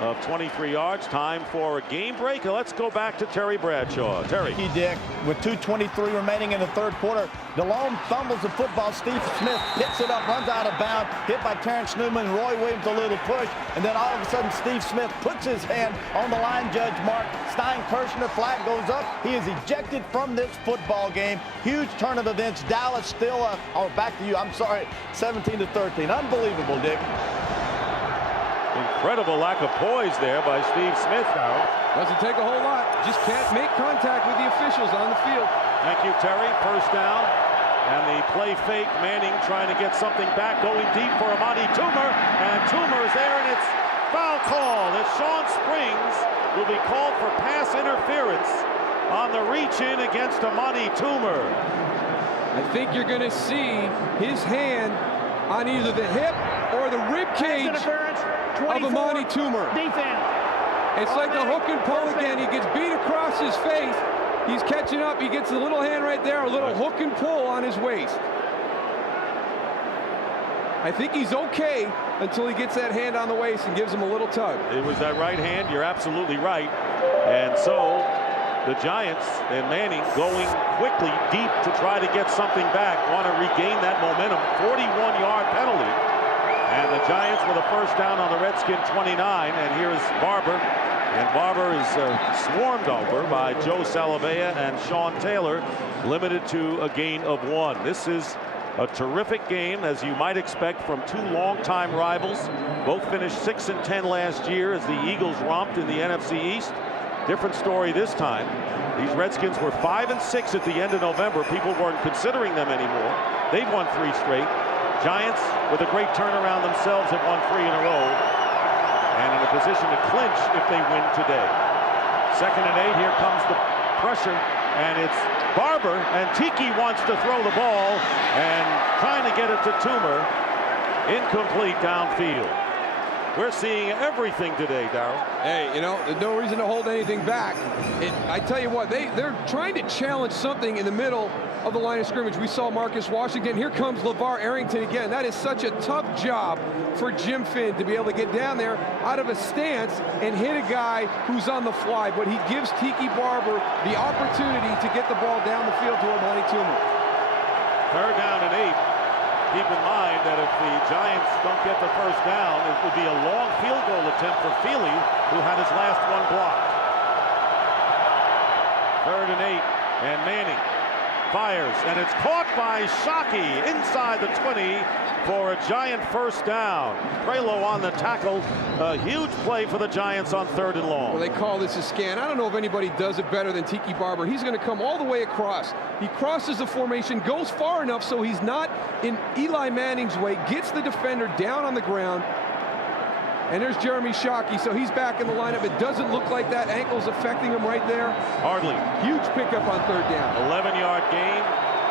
of 23 yards. Time for a game break. Let's go back to Terry Bradshaw. Terry. Thank you, Dick. With 2:23 remaining in the third quarter, DeLome fumbles the football. Steve Smith picks it up, runs out of bounds, hit by Terrence Newman. Roy Williams a little push, and then all of a sudden Steve Smith puts his hand on the line judge mark. Stein-Kirshner, flag goes up. He is ejected from this football game. Huge turn of events. Dallas still up. Oh, back to you. I'm sorry. 17-13. Unbelievable, Dick. Incredible lack of poise there by Steve Smith. Doesn't take a whole lot. Just can't make contact with the officials on the field. Thank you, Terry. First down. And the play fake. Manning trying to get something back, going deep for Amani Toomer. And Toomer's there, and it's foul call. As Sean Springs will be called for pass interference on the reach-in against Amani Toomer. I think you're going to see his hand on either the hip or the rib cage of Amani Toomer. Defense. It's like the hook and pull again. He gets beat across his face. He's catching up. He gets a little hand right there, a little hook and pull on his waist. I think he's okay until he gets that hand on the waist and gives him a little tug. It was that right hand. You're absolutely right. And so the Giants and Manning going quickly deep to try to get something back. Want to regain that momentum. 41-yard penalty. And the Giants with a first down on the Redskin 29. And here's Barber. And Barber is swarmed over by Joe Salavea and Sean Taylor, limited to a gain of 1. This is a terrific game, as you might expect from two longtime rivals. Both finished 6-10 last year as the Eagles romped in the NFC East. Different story this time. These Redskins were 5-6 at the end of November. People weren't considering them anymore. They've won 3 straight. Giants, with a great turnaround themselves, have won 3 in a row and in a position to clinch if they win today. 2nd and 8. Here comes the pressure, and it's Barber, and Tiki wants to throw the ball and trying to get it to Toomer. Incomplete downfield. We're seeing everything today, Darryl. Hey, you know, there's no reason to hold anything back. I tell you what, they're trying to challenge something in the middle of the line of scrimmage. We saw Marcus Washington. Here comes LeVar Arrington again. That is such a tough job for Jim Finn to be able to get down there out of a stance and hit a guy who's on the fly. But he gives Tiki Barber the opportunity to get the ball down the field to Amani Toomer. 3rd down and 8. Keep in mind that if the Giants don't get the first down, it would be a long field goal attempt for Feely, who had his last one blocked. 3rd and 8, and Manning fires, and it's caught by Shockey inside the 20 for a Giant first down. Prelo on the tackle. A huge play for the Giants on 3rd and long. Well, they call this a scan. I don't know if anybody does it better than Tiki Barber. He's going to come all the way across. He crosses the formation, goes far enough so he's not in Eli Manning's way, gets the defender down on the ground. And there's Jeremy Shockey, so he's back in the lineup. It doesn't look like that ankle's affecting him right there. Hardly. Huge pickup on 3rd down. 11-yard gain.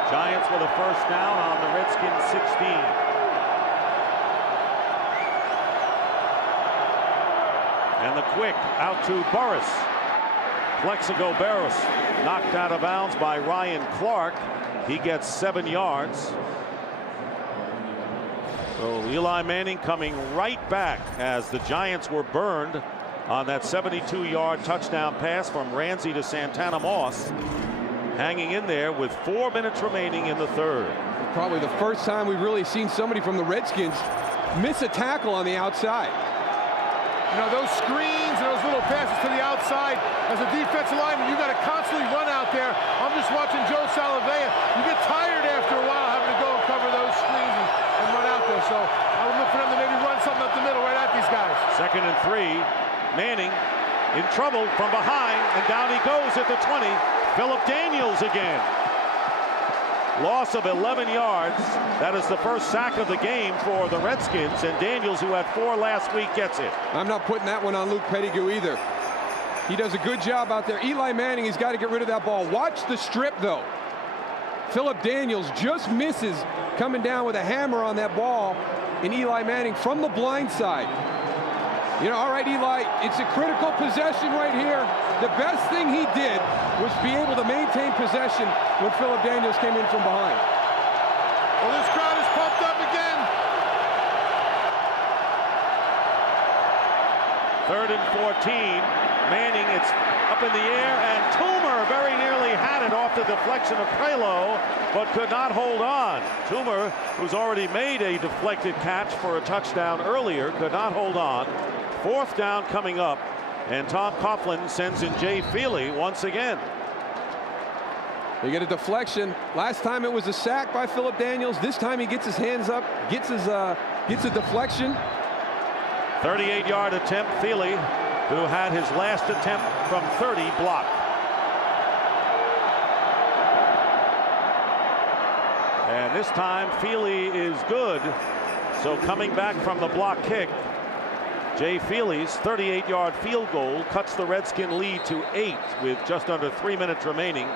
Giants with a first down on the Redskins 16. And the quick out to Burris. Plexico Burris knocked out of bounds by Ryan Clark. He gets 7 yards. So Eli Manning coming right back as the Giants were burned on that 72-yard touchdown pass from Ramsey to Santana Moss. Hanging in there with 4 minutes remaining in the 3rd. Probably the first time we've really seen somebody from the Redskins miss a tackle on the outside. You know, those screens and those little passes to the outside, as a defensive lineman, you got to constantly run out there. I'm just watching Joe Salavea. You get tired after a while having to go and cover those screens and run out there. So I would look for them to maybe run something up the middle right at these guys. 2nd and 3. Manning in trouble from behind, and down he goes at the 20. Philip Daniels again. Loss of 11 yards. That is the first sack of the game for the Redskins, and Daniels, who had 4 last week, gets it. I'm not putting that one on Luke Pettigrew either. He does a good job out there. Eli Manning, he's got to get rid of that ball. Watch the strip, though. Philip Daniels just misses coming down with a hammer on that ball, and Eli Manning from the blind side. You know, all right, Eli, it's a critical possession right here. The best thing he did was be able to maintain possession when Philip Daniels came in from behind. Well, this crowd is pumped up again. 3rd and 14. Manning, it's up in the air, and Toomer very nearly had it off the deflection of Prelo, but could not hold on. Toomer, who's already made a deflected catch for a touchdown earlier, could not hold on. 4th down coming up, and Tom Coughlin sends in Jay Feely once again. They get a deflection. Last time it was a sack by Philip Daniels. This time he gets his hands up, gets a deflection. 38-yard attempt. Feely, who had his last attempt from 30 blocked. And this time Feely is good. So coming back from the block kick, Jay Feely's 38-yard field goal cuts the Redskin lead to 8 with just under 3 minutes remaining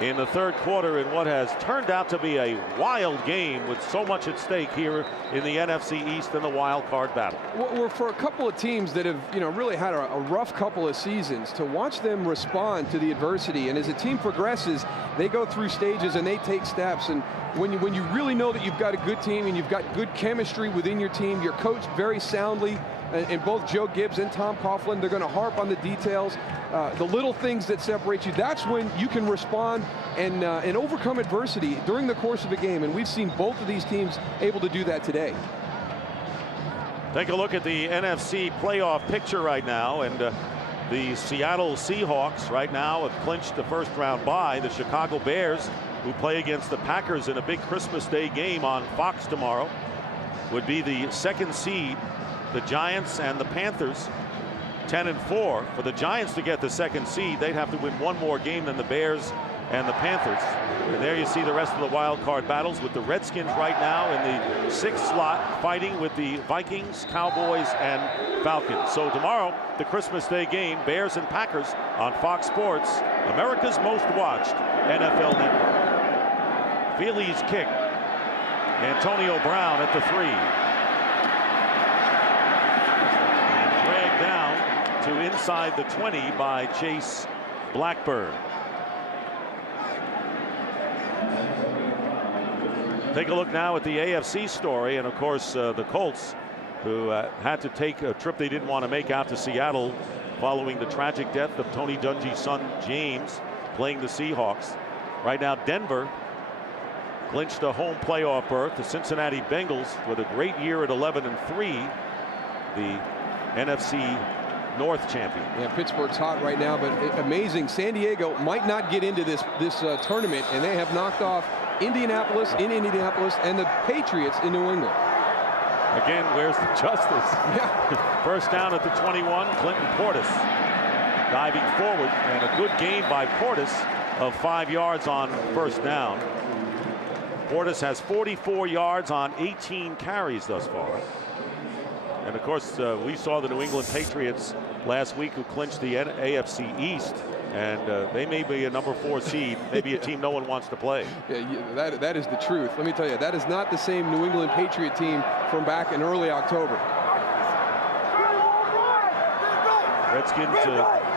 in the 3rd quarter in what has turned out to be a wild game with so much at stake here in the NFC East in the wild card battle. Well, for a couple of teams that have, really had a rough couple of seasons, to watch them respond to the adversity, and as a team progresses, they go through stages and they take steps. And when you really know that you've got a good team and you've got good chemistry within your team, you're coached very soundly, and both Joe Gibbs and Tom Coughlin, they're going to harp on the details, the little things that separate you. That's when you can respond and overcome adversity during the course of a game. And we've seen both of these teams able to do that today. Take a look at the NFC playoff picture right now, and the Seattle Seahawks right now have clinched the 1st round bye. The Chicago Bears, who play against the Packers in a big Christmas Day game on Fox tomorrow, would be the 2nd seed. The Giants and the Panthers 10-4. For the Giants to get the 2nd seed, they'd have to win one more game than the Bears and the Panthers. And there you see the rest of the wild card battles, with the Redskins right now in the 6th slot fighting with the Vikings, Cowboys, and Falcons. So tomorrow, the Christmas Day game, Bears and Packers on Fox Sports, America's most watched NFL network. Feely's kick. Antonio Brown at the 3. To inside the 20 by Chase Blackburn. Take a look now at the AFC story, and of course the Colts, who had to take a trip they didn't want to make out to Seattle following the tragic death of Tony Dungy's son James playing the Seahawks. Right now Denver clinched a home playoff berth. The Cincinnati Bengals with a great year at 11-3, the NFC North champion. Yeah, Pittsburgh's hot right now, but amazing. San Diego might not get into this tournament, and they have knocked off Indianapolis in Indianapolis and the Patriots in New England. Again, where's the justice? Yeah. 1st down at the 21. Clinton Portis diving forward, and a good gain by Portis of 5 yards on 1st down. Portis has 44 yards on 18 carries thus far. And of course, we saw the New England Patriots last week, who clinched the AFC East, and they may be a number 4 seed, maybe a team no one wants to play. Yeah, that is the truth. Let me tell you, that is not the same New England Patriot team from back in early October. Redskins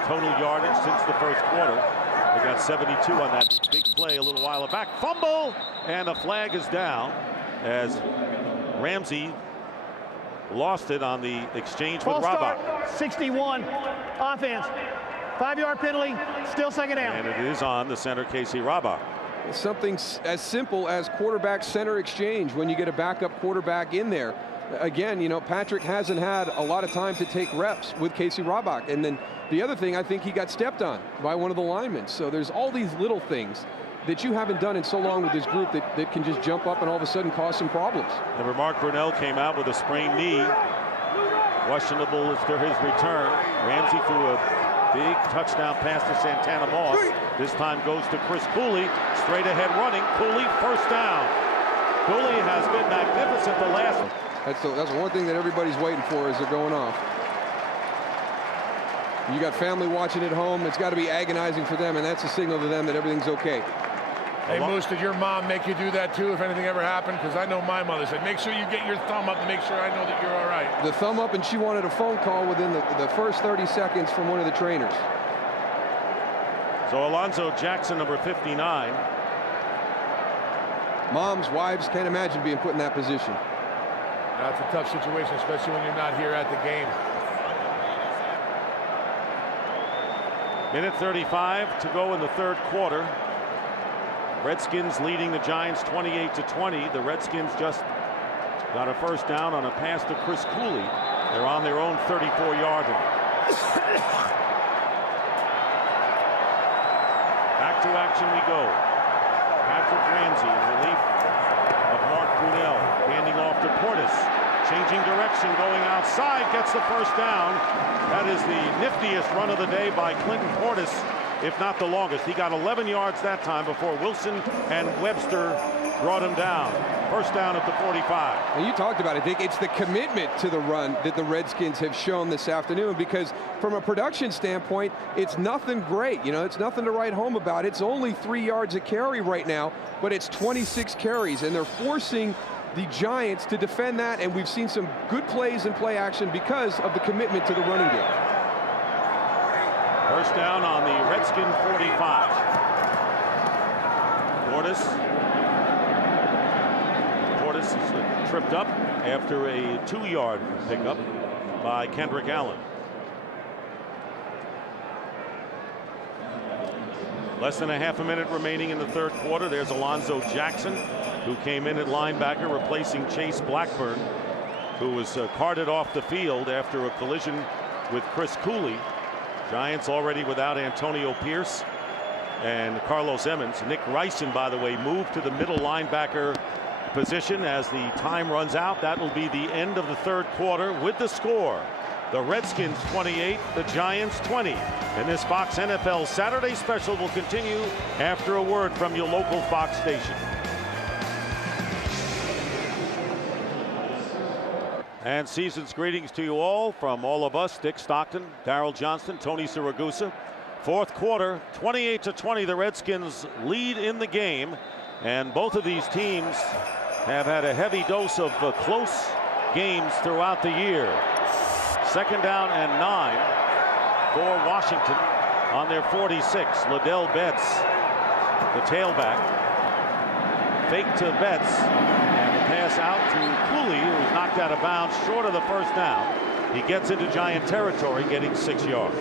total yardage since the 1st quarter. They got 72 on that big play a little while back. Fumble, and a flag is down as Ramsey lost it on the exchange with Rabach. 61 offense. 5-yard penalty, still 2nd down. And it is on the center, Casey Rabach. Something as simple as quarterback center exchange when you get a backup quarterback in there. Again, Patrick hasn't had a lot of time to take reps with Casey Rabach. And then the other thing, I think he got stepped on by one of the linemen. So there's all these little things that you haven't done in so long with this group that can just jump up and all of a sudden cause some problems. Remember, Mark Brunell came out with a sprained knee. Questionable after his return. Ramsey threw a big touchdown pass to Santana Moss. This time goes to Chris Cooley. Straight ahead running. Cooley, 1st down. Cooley has been magnificent the last. That's one thing that everybody's waiting for as they're going off. You got family watching at home. It's got to be agonizing for them, and that's a signal to them that everything's okay. Hey, Moose, did your mom make you do that too if anything ever happened? Because I know my mother said, make sure you get your thumb up to make sure I know that you're all right. The thumb up, and she wanted a phone call within the first 30 seconds from one of the trainers. So Alonzo Jackson, number 59, Moms, wives can't imagine being put in that position. That's a tough situation, especially when you're not here at the game. Minute 35 to go in the third quarter. Redskins leading the Giants 28-20. The Redskins just got a first down on a pass to Chris Cooley. They're on their own 34-yard line. Back to action we go. Patrick Ramsey in relief of Mark Brunell. Handing off to Portis. Changing direction, going outside, gets the first down. That is the niftiest run of the day by Clinton Portis, if not the longest. He got 11 yards that time before Wilson and Webster brought him down. First down at the 45. And you talked about it, Dick. It's the commitment to the run that the Redskins have shown this afternoon, because from a production standpoint, it's nothing great. You know, it's nothing to write home about. It's only 3 yards a carry right now, but it's 26 carries, and they're forcing the Giants to defend that, and we've seen some good plays and play action because of the commitment to the running game. First down on the Redskin 45. Portis is tripped up after a 2-yard pickup by Kendrick Allen. Less than a half a minute remaining in the third quarter. There's Alonzo Jackson, who came in at linebacker, replacing Chase Blackburn, who was carted off the field after a collision with Chris Cooley. Giants already without Antonio Pierce and Carlos Emmons. Nick Ryson, by the way, moved to the middle linebacker position as the time runs out. That will be the end of the third quarter with the score. The Redskins 28, the Giants 20. And this Fox NFL Saturday special will continue after a word from your local Fox station. And season's greetings to you all from all of us, Dick Stockton, Darrell Johnston, Tony Siragusa. Fourth quarter, 28-20, the Redskins lead in the game. And both of these teams have had a heavy dose of close games throughout the year. Second down and 9 for Washington on their 46. Liddell Betts, the tailback, fake to Betts, and the pass out to Cooley, who was knocked out of bounds short of the first down. He gets into Giant territory, getting 6 yards.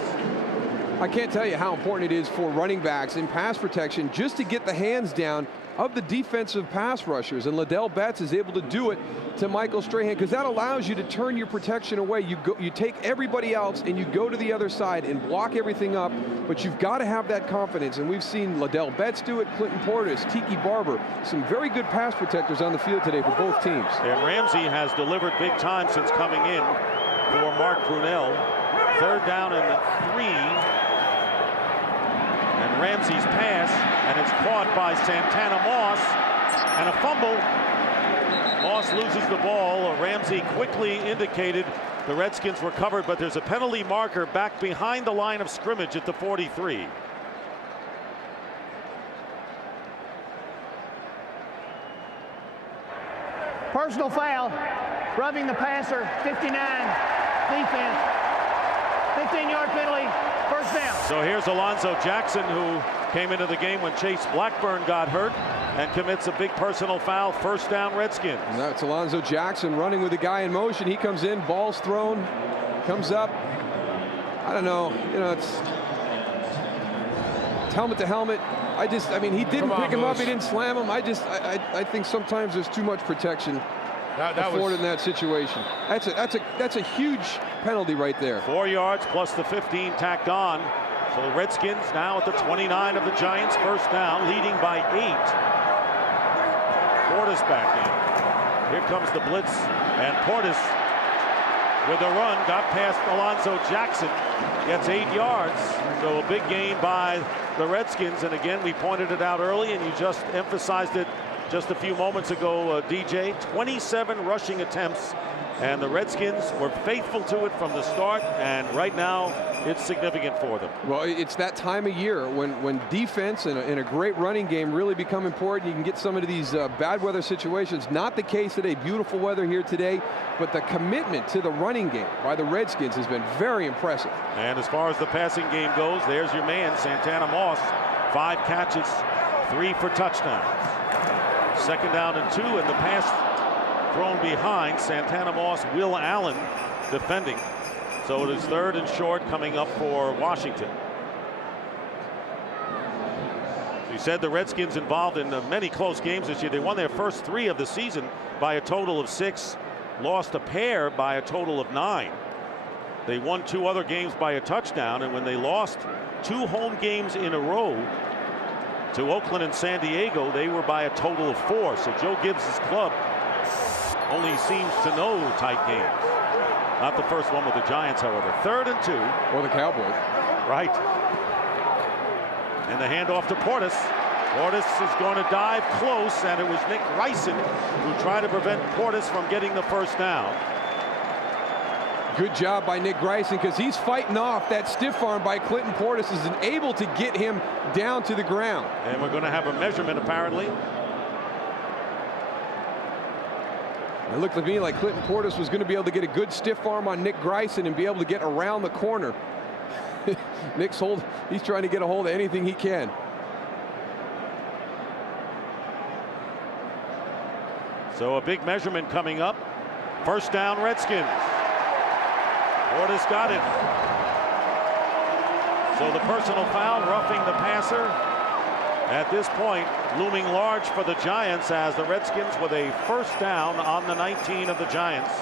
I can't tell you how important it is for running backs in pass protection just to get the hands down of the defensive pass rushers, and Liddell Betts is able to do it to Michael Strahan, because that allows you to turn your protection away. You take everybody else and you go to the other side and block everything up, but you've got to have that confidence, and we've seen Liddell Betts do it, Clinton Portis, Tiki Barber, some very good pass protectors on the field today for both teams. And Ramsey has delivered big time since coming in for Mark Brunell. Third down and 3. And Ramsey's pass, and it's caught by Santana Moss, and a fumble. Moss loses the ball. Ramsey quickly indicated the Redskins were covered, but there's a penalty marker back behind the line of scrimmage at the 43. Personal foul, rubbing the passer, 59 defense, 15-yard penalty, first down. So here's Alonzo Jackson, who came into the game when Chase Blackburn got hurt and commits a big personal foul. First down, Redskins. And that's Alonzo Jackson running with the guy in motion. He comes in, ball's thrown, comes up. I don't know, it's helmet to helmet. I mean, he didn't pick him up, he didn't slam him. I think sometimes there's too much protection afforded in that situation. That's a huge penalty right there. 4 yards plus the 15 tacked on. So the Redskins now at the 29 of the Giants, first down, leading by 8. Portis back in. Here comes the blitz, and Portis with a run got past Alonzo Jackson, gets 8 yards. So a big gain by the Redskins, and again, we pointed it out early, and you just emphasized it just a few moments ago, DJ. 27 rushing attempts, and the Redskins were faithful to it from the start, and right now it's significant for them. Well, it's that time of year when defense and a great running game really become important. You can get some of these bad weather situations. Not the case today. Beautiful weather here today, but the commitment to the running game by the Redskins has been very impressive. And as far as the passing game goes, there's your man, Santana Moss. 5 catches, 3 for touchdowns. Second down and 2, and the pass thrown behind. Santana Moss, Will Allen defending. So it is 3rd and short coming up for Washington. You said the Redskins involved in many close games this year. They won their first 3 of the season by a total of 6, lost a pair by a total of 9. They won 2 other games by a touchdown, and when they lost 2 home games in a row to Oakland and San Diego, they were by a total of 4. So Joe Gibbs' club only seems to know tight games. Not the first one with the Giants, however. 3rd and 2. Or the Cowboys. Right. And the handoff to Portis. Portis is going to dive close, and it was Nick Ryson who tried to prevent Portis from getting the first down. Good job by Nick Grayson, because he's fighting off that stiff arm by Clinton Portis, is able to get him down to the ground. And we're going to have a measurement, apparently. It looked to me like Clinton Portis was going to be able to get a good stiff arm on Nick Grayson and be able to get around the corner. He's trying to get a hold of anything he can. So a big measurement coming up. First down, Redskins. Portis got it. So the personal foul, roughing the passer. At this point, looming large for the Giants, as the Redskins with a first down on the 19 of the Giants.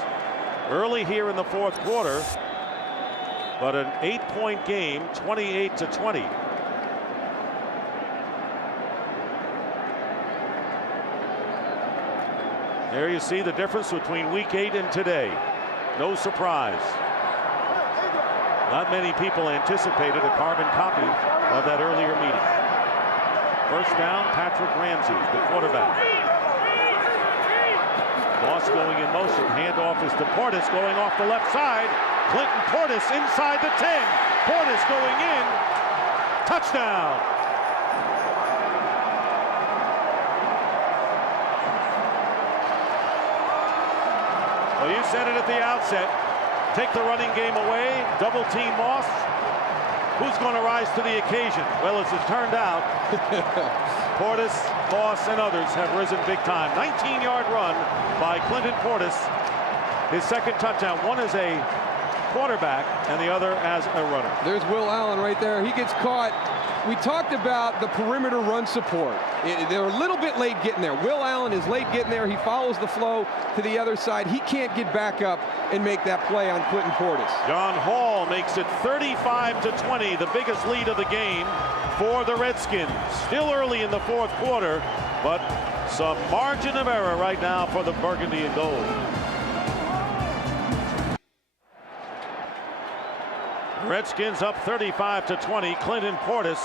Early here in the 4th quarter, but an 8-point game, 28-20. There you see the difference between week 8 and today. No surprise. Not many people anticipated a carbon copy of that earlier meeting. First down, Patrick Ramsey, the quarterback. Moss going in motion. Handoff is to Portis, going off the left side. Clinton Portis inside the 10. Portis going in. Touchdown. Well, you said it at the outset. Take the running game away. Double team Moss. Who's going to rise to the occasion? Well, as it turned out, Portis, Moss, and others have risen big time. 19-yard run by Clinton Portis. His second touchdown. One as a quarterback and the other as a runner. There's Will Allen right there. He gets caught. We talked about the perimeter run support. They're a little bit late getting there. Will Allen is late getting there. He follows the flow to the other side. He can't get back up and make that play on Clinton Portis. John Hall makes it 35-20, the biggest lead of the game for the Redskins. Still early in the 4th quarter, but some margin of error right now for the burgundy and gold. Redskins up 35-20. Clinton Portis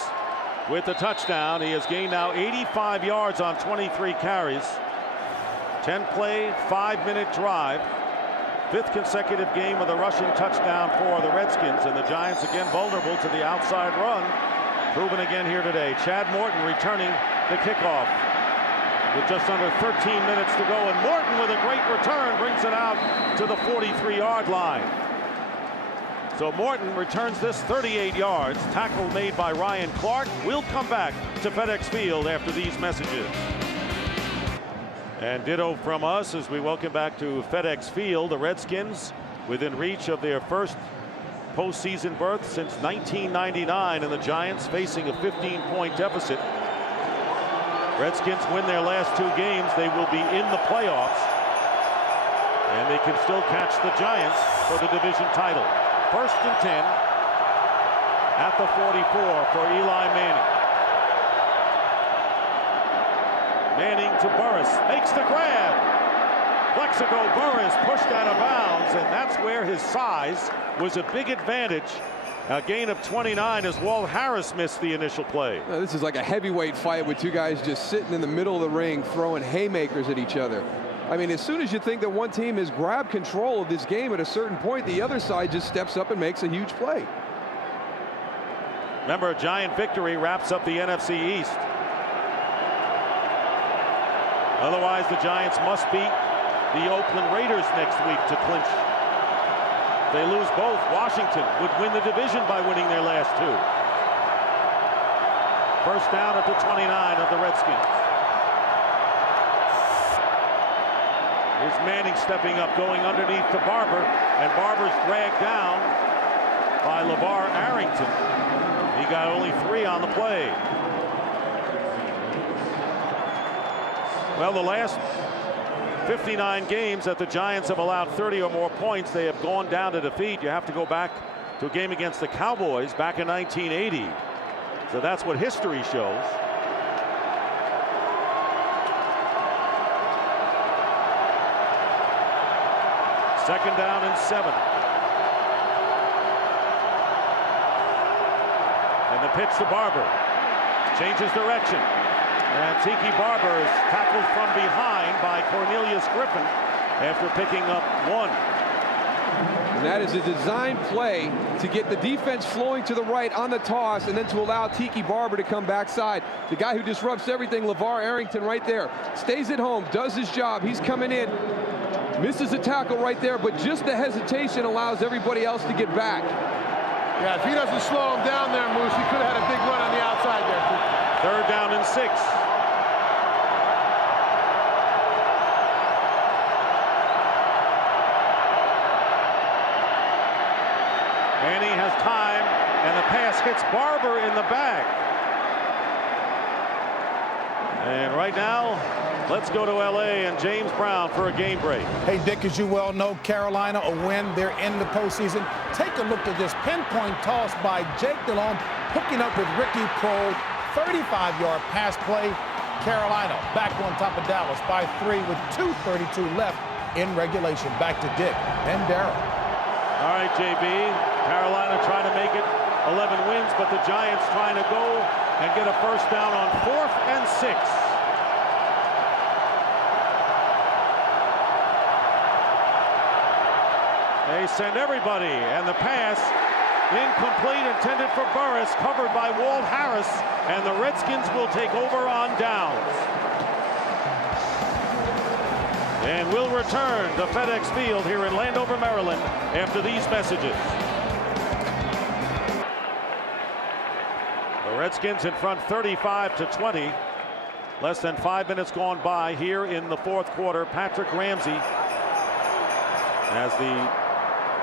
with the touchdown. He has gained now 85 yards on 23 carries. 10-play, 5-minute drive. 5th consecutive game with a rushing touchdown for the Redskins, and the Giants again vulnerable to the outside run. Proven again here today. Chad Morton returning the kickoff with just under 13 minutes to go, and Morton with a great return brings it out to the 43-yard line. So Morton returns this 38 yards. Tackle made by Ryan Clark. We'll come back to FedEx Field after these messages. And ditto from us as we welcome back to FedEx Field. The Redskins within reach of their first postseason berth since 1999, and the Giants facing a 15-point deficit. Redskins win their last 2 games. They will be in the playoffs, and they can still catch the Giants for the division title. 1st and 10 at the 44 for Eli Manning. Manning to Burris, makes the grab. Plexico Burris pushed out of bounds, and that's where his size was a big advantage. A gain of 29 as Walt Harris missed the initial play. This is like a heavyweight fight with 2 guys just sitting in the middle of the ring throwing haymakers at each other. I mean, as soon as you think that one team has grabbed control of this game at a certain point, the other side just steps up and makes a huge play. Remember, a Giant victory wraps up the NFC East. Otherwise, the Giants must beat the Oakland Raiders next week to clinch. If they lose both, Washington would win the division by winning their last 2. First down at the 29 of the Redskins. Here's Manning stepping up, going underneath to Barber, and Barber's dragged down by LeVar Arrington. He got only 3 on the play. Well, the last 59 games that the Giants have allowed 30 or more points, they have gone down to defeat. You have to go back to a game against the Cowboys back in 1980. So that's what history shows. Second down and 7. And the pitch to Barber. Changes direction. And Tiki Barber is tackled from behind by Cornelius Griffin after picking up 1. And that is a design play to get the defense flowing to the right on the toss and then to allow Tiki Barber to come backside. The guy who disrupts everything, LeVar Arrington, right there. Stays at home, does his job. He's coming in. Misses a tackle right there, but just the hesitation allows everybody else to get back. Yeah, if he doesn't slow him down there, Moose, he could have had a big run on the outside there. Third down and 6. Manning has time, and the pass hits Barber in the back. And right now, let's go to LA and James Brown for a game break. Hey, Dick, as you well know, Carolina a win. They're in the postseason. Take a look at this pinpoint toss by Jake Delhomme, hooking up with Ricky Prohl. 35-yard pass play. Carolina back on top of Dallas by 3 with 2:32 left in regulation. Back to Dick and Darryl. All right, JB. Carolina trying to make it 11 wins, but the Giants trying to go and get a first down on 4th and 6. They send everybody, and the pass incomplete, intended for Burris, covered by Walt Harris, and the Redskins will take over on downs. And we'll return to FedEx Field here in Landover, Maryland, after these messages. The Redskins in front 35-20. Less than 5 minutes gone by here in the 4th quarter. Patrick Ramsey as the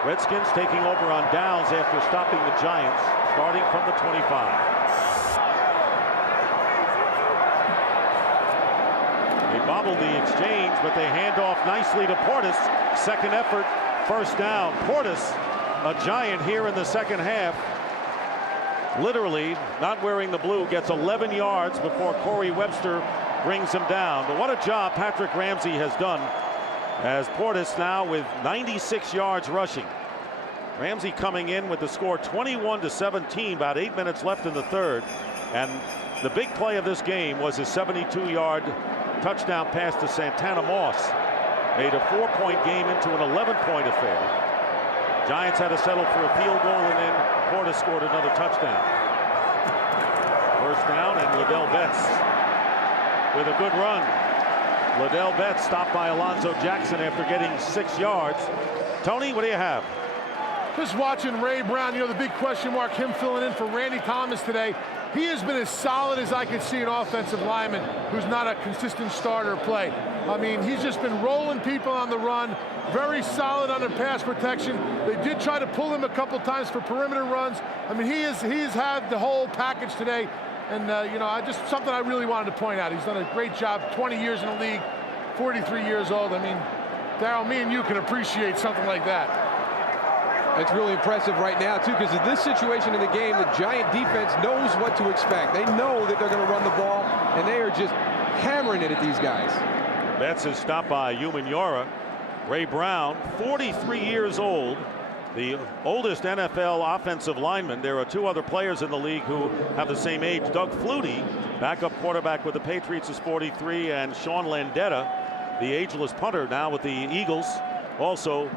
Redskins taking over on downs after stopping the Giants, starting from the 25. They bobbled the exchange, but they hand off nicely to Portis. Second effort, first down. Portis, a Giant here in the second half. Literally, not wearing the blue, gets 11 yards before Corey Webster brings him down. But what a job Patrick Ramsey has done, as Portis now with 96 yards rushing. Ramsey coming in with the score 21-17, about 8 minutes left in the third. And the big play of this game was his 72-yard touchdown pass to Santana Moss. Made a 4-point game into an 11-point affair. Giants had to settle for a field goal, and then Portis scored another touchdown. First down, and Liddell Betts with a good run. Liddell Betts stopped by Alonzo Jackson after getting 6 yards. Tony, what do you have? Just watching Ray Brown, you know, the big question mark, him filling in for Randy Thomas today. He has been as solid as I could see an offensive lineman who's not a consistent starter play. I mean, he's just been rolling people on the run, very solid under pass protection. They did try to pull him a couple times for perimeter runs. I mean, he has had the whole package today. And, you know, something I really wanted to point out. He's done a great job, 20 years in the league, 43 years old. I mean, Darryl, me and you can appreciate something like that. It's really impressive right now, too, because in this situation in the game, the Giant defense knows what to expect. They know that they're going to run the ball, and they are just hammering it at these guys. Betts is stopped by Umenyiora. Ray Brown, 43 years old, the oldest NFL offensive lineman. There are 2 other players in the league who have the same age. Doug Flutie, backup quarterback with the Patriots, is 43, and Sean Landetta, the ageless punter, now with the Eagles, also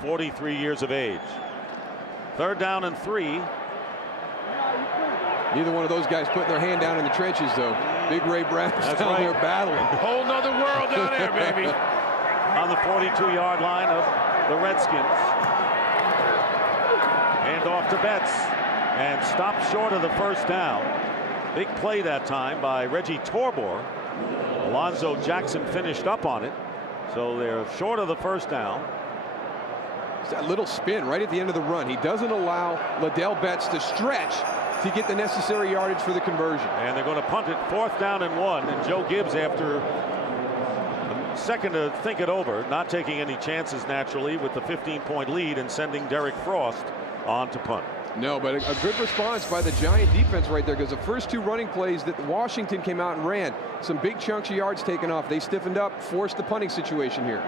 43 years of age. Third down and 3. Neither one of those guys putting their hand down in the trenches, though. Big Ray Brown's down there battling. Whole nother world down there, baby. On the 42-yard line of the Redskins. Hand off to Betts, and stopped short of the first down. Big play that time by Reggie Torbor. Alonzo Jackson finished up on it. So they're short of the first down. It's that little spin right at the end of the run. He doesn't allow Liddell Betts to stretch to get the necessary yardage for the conversion. And they're going to punt it 4th down and 1. And Joe Gibbs, after a second to think it over, not taking any chances naturally with the 15-point lead and sending Derek Frost on to punt. No, but a good response by the Giant defense right there, because the first 2 running plays that Washington came out and ran, some big chunks of yards taken off. They stiffened up, forced the punting situation here.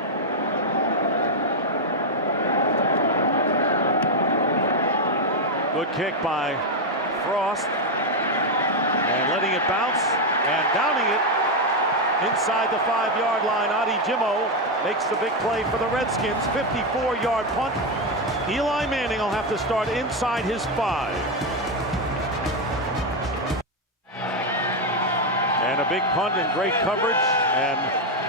Good kick by Frost, and letting it bounce and downing it inside the 5-yard line. Adi Jimmo makes the big play for the Redskins. 54-yard punt. Eli Manning will have to start inside his 5. And a big punt and great coverage, and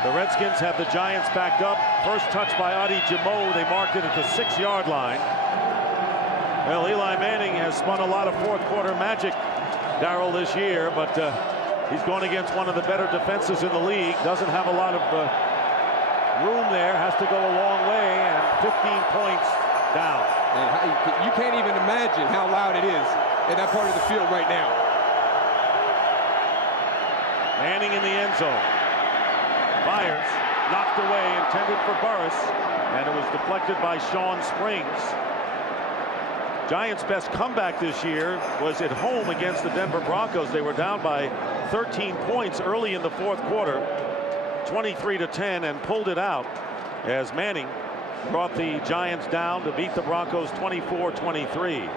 the Redskins have the Giants backed up. First touch by Adi Jimmo. They marked it at the 6-yard line. Well, Eli Manning has spun a lot of fourth-quarter magic, Darryl, this year, but he's going against one of the better defenses in the league. Doesn't have a lot of room there. Has to go a long way, and 15 points down. And you can't even imagine how loud it is in that part of the field right now. Manning in the end zone. Fires, knocked away, intended for Burris, and it was deflected by Sean Springs. Giants' best comeback this year was at home against the Denver Broncos. They were down by 13 points early in the 4th quarter, 23-10, and pulled it out as Manning brought the Giants down to beat the Broncos 24-23.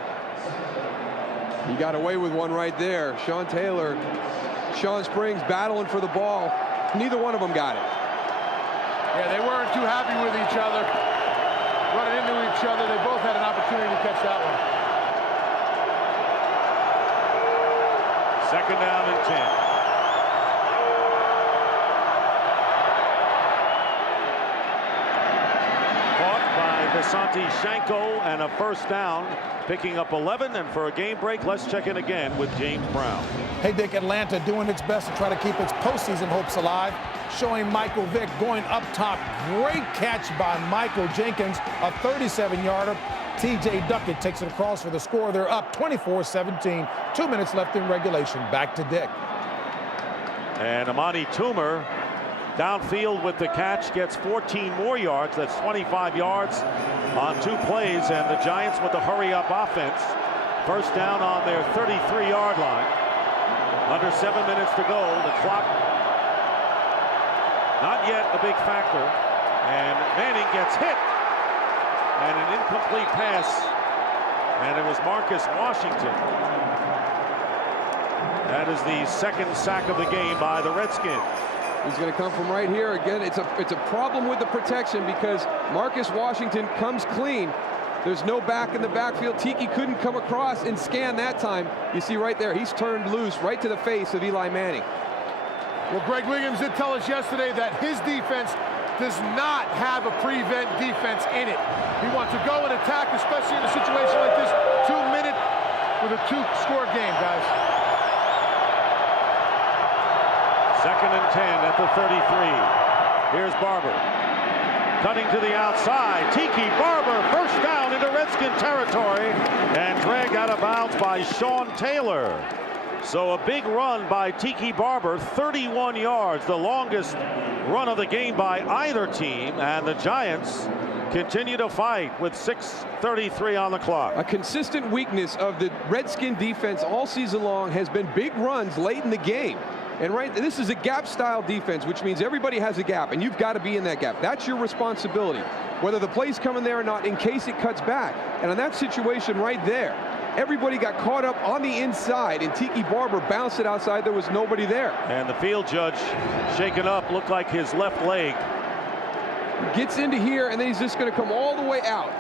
He got away with one right there. Sean Taylor, Sean Springs battling for the ball. Neither one of them got it. Yeah, they weren't too happy with each other. Running into each other. They both had an opportunity to catch that one. 2nd down and 10. Caught by Visanthe Shanko, and a first down, picking up 11. And for a game break, let's check in again with James Brown. Hey, Dick, Atlanta doing its best to try to keep its postseason hopes alive. Showing Michael Vick going up top. Great catch by Michael Jenkins, a 37-yarder. T.J. Duckett takes it across for the score. They're up 24-17. 2 minutes left in regulation. Back to Dick. And Amani Toomer downfield with the catch, gets 14 more yards. That's 25 yards on 2 plays, and the Giants with the hurry-up offense. First down on their 33-yard line. Under 7 minutes to go. The clock not yet a big factor, and Manning gets hit, and an incomplete pass, and it was Marcus Washington. That is the 2nd sack of the game by the Redskins. He's going to come from right here again. It's a problem with the protection because Marcus Washington comes clean. There's no back in the backfield. Tiki couldn't come across and scan that time. You see right there, he's turned loose right to the face of Eli Manning. Well, Greg Williams did tell us yesterday that his defense does not have a prevent defense in it. He wants to go and attack, especially in a situation like this. 2 minute with a 2-score game, guys. 2nd and 10 at the 33. Here's Barber. Cutting to the outside. Tiki Barber, first down into Redskin territory, and dragged out of bounds by Sean Taylor. So a big run by Tiki Barber, 31 yards, the longest run of the game by either team, and the Giants continue to fight with 6:33 on the clock. A consistent weakness of the Redskin defense all season long has been big runs late in the game. And this is a gap-style defense, which means everybody has a gap, and you've got to be in that gap. That's your responsibility, whether the play's coming there or not, in case it cuts back. And in that situation right there, everybody got caught up on the inside, and Tiki Barber bounced it outside. There was nobody there. And the field judge shaken up, looked like his left leg. Gets into here, and then he's just going to come all the way out.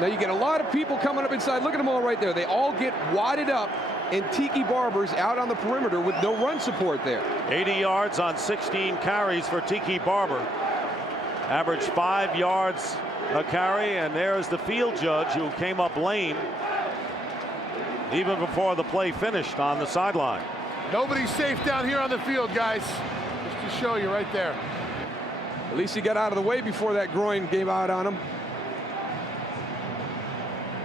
Now you get a lot of people coming up inside. Look at them all right there. They all get wadded up, and Tiki Barber's out on the perimeter with no run support there. 80 yards on 16 carries for Tiki Barber. Averaged 5 yards a carry, and there's the field judge who came up lame even before the play finished on the sideline. Nobody's safe down here on the field, guys. Just to show you right there. At least he got out of the way before that groin gave out on him.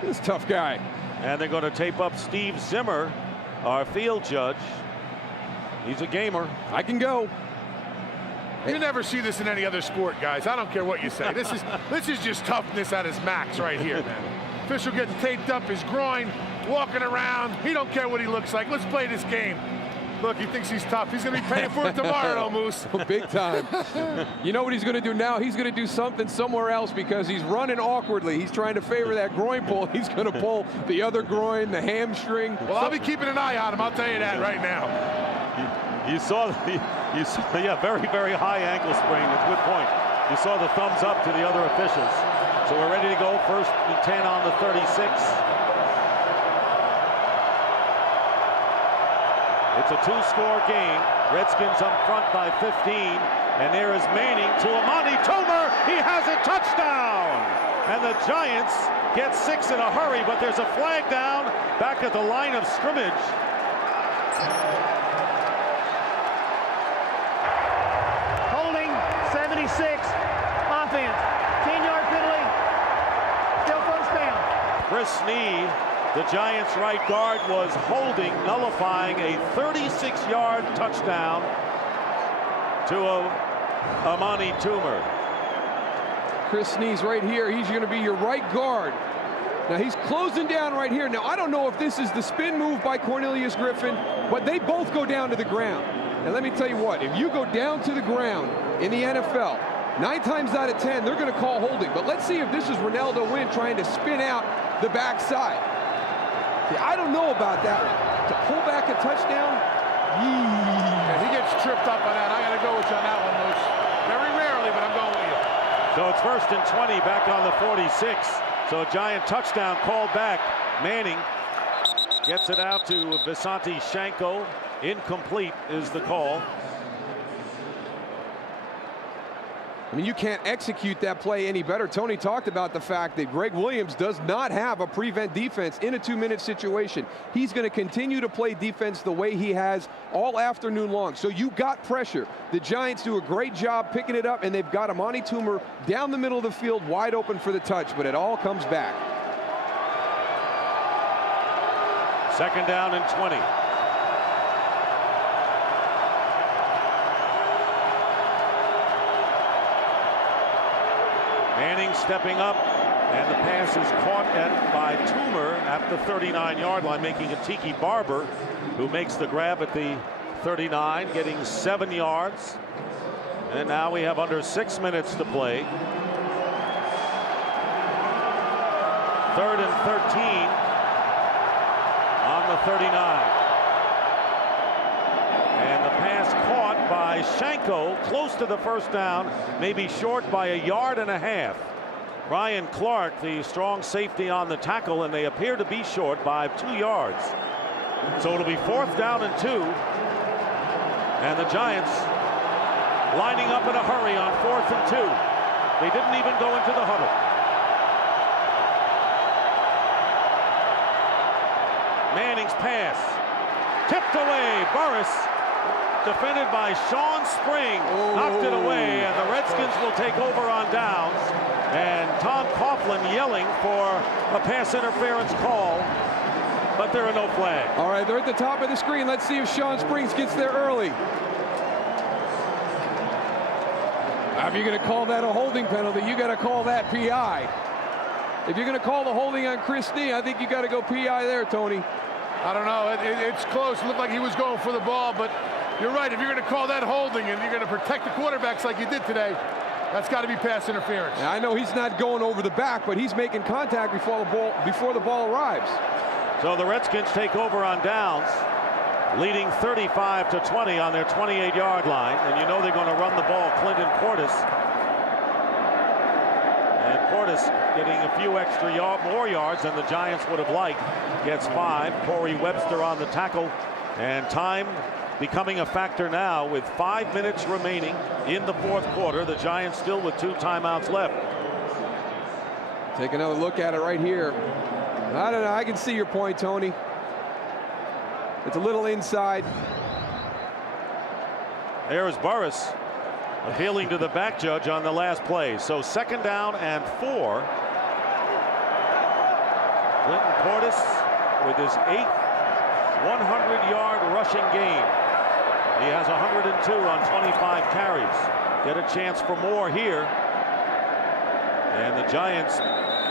This tough guy. And they're going to tape up Steve Zimmer, our field judge. He's a gamer. I can go. You never see this in any other sport, guys. I don't care what you say. This is just toughness at his max right here, man. Official gets taped up his groin, walking around. He don't care what he looks like. Let's play this game. Look, he thinks he's tough. He's going to be paying for it tomorrow, though, Moose. Big time. You know what he's going to do now? He's going to do something somewhere else because he's running awkwardly. He's trying to favor that groin pull. He's going to pull the other groin, the hamstring. Well, I'll be keeping an eye on him. I'll tell you that right now. You saw yeah, very, very high ankle sprain. That's a good point. You saw the thumbs up to the other officials. So we're ready to go. First and 10 on the 36. It's a two-score game. Redskins up front by 15. And there is Manning to Amani Toomer. He has a touchdown. And the Giants get 6 in a hurry, but there's a flag down back at the line of scrimmage. Holding 76, offense. 10-yard penalty, still first down. Chris Snee, the Giants' right guard, was holding, nullifying a 36-yard touchdown to Amani Toomer. Chris Snee's right here. He's going to be your right guard. Now he's closing down right here. Now I don't know if this is the spin move by Cornelius Griffin, but they both go down to the ground. And let me tell you what, if you go down to the ground in the NFL, 9 times out of 10, they're going to call holding. But let's see if this is Ronaldo Wynn trying to spin out the backside. See, I don't know about that one. To pull back a touchdown, yeah, he gets tripped up on that. I got to go with you on that one, Moose. Very rarely, but I'm going with you. So it's first and 20 back on the 46. So a Giant touchdown called back. Manning gets it out to Visanthe Shanko. Incomplete is the call. I mean, you can't execute that play any better. Tony talked about the fact that Greg Williams does not have a prevent defense in a 2-minute situation. He's going to continue to play defense the way he has all afternoon long. So you got pressure. The Giants do a great job picking it up, and they've got Amani Toomer down the middle of the field wide open for the touch, but it all comes back. Second down and 20. Manning stepping up, and the pass is caught by Toomer at the 39-yard line, making it Tiki Barber, who makes the grab at the 39, getting 7 yards. And now we have under 6 minutes to play. 3rd and 13 on the 39. And the pass caught by Shanko, close to the first down, maybe short by 1.5 yards. Ryan Clark, the strong safety on the tackle, and they appear to be short by 2 yards. So it'll be 4th down and 2. And the Giants lining up in a hurry on 4th and 2. They didn't even go into the huddle. Manning's pass tipped away. Burris, defended by Sean Spring, knocked it away, and the Redskins will take over on downs. And Tom Coughlin yelling for a pass interference call, but there are no flags. All right, they're at the top of the screen. Let's see if Sean Springs gets there early. If you're going to call that a holding penalty, you got to call that PI. If you're going to call the holding on Chris Snee, I think you got to go PI there, Tony. I don't know. It's close. It looked like he was going for the ball, but you're right. If you're going to call that holding and you're going to protect the quarterbacks like you did today, that's got to be pass interference. Now, I know he's not going over the back, but he's making contact before the ball arrives. So the Redskins take over on downs, leading 35-20 on their 28-yard line. And you know they're going to run the ball. Clinton Portis. And Portis getting a few extra more yards than the Giants would have liked. Gets 5. Corey Webster on the tackle. And time becoming a factor now with 5 minutes remaining in the 4th quarter. The Giants still with 2 timeouts left. Take another look at it right here. I don't know. I can see your point, Tony. It's a little inside. There's Burris. Appealing to the back judge on the last play. So 2nd down and 4. Clinton Portis with his 8th 100-yard rushing game. He has 102 on 25 carries. Get a chance for more here. And the Giants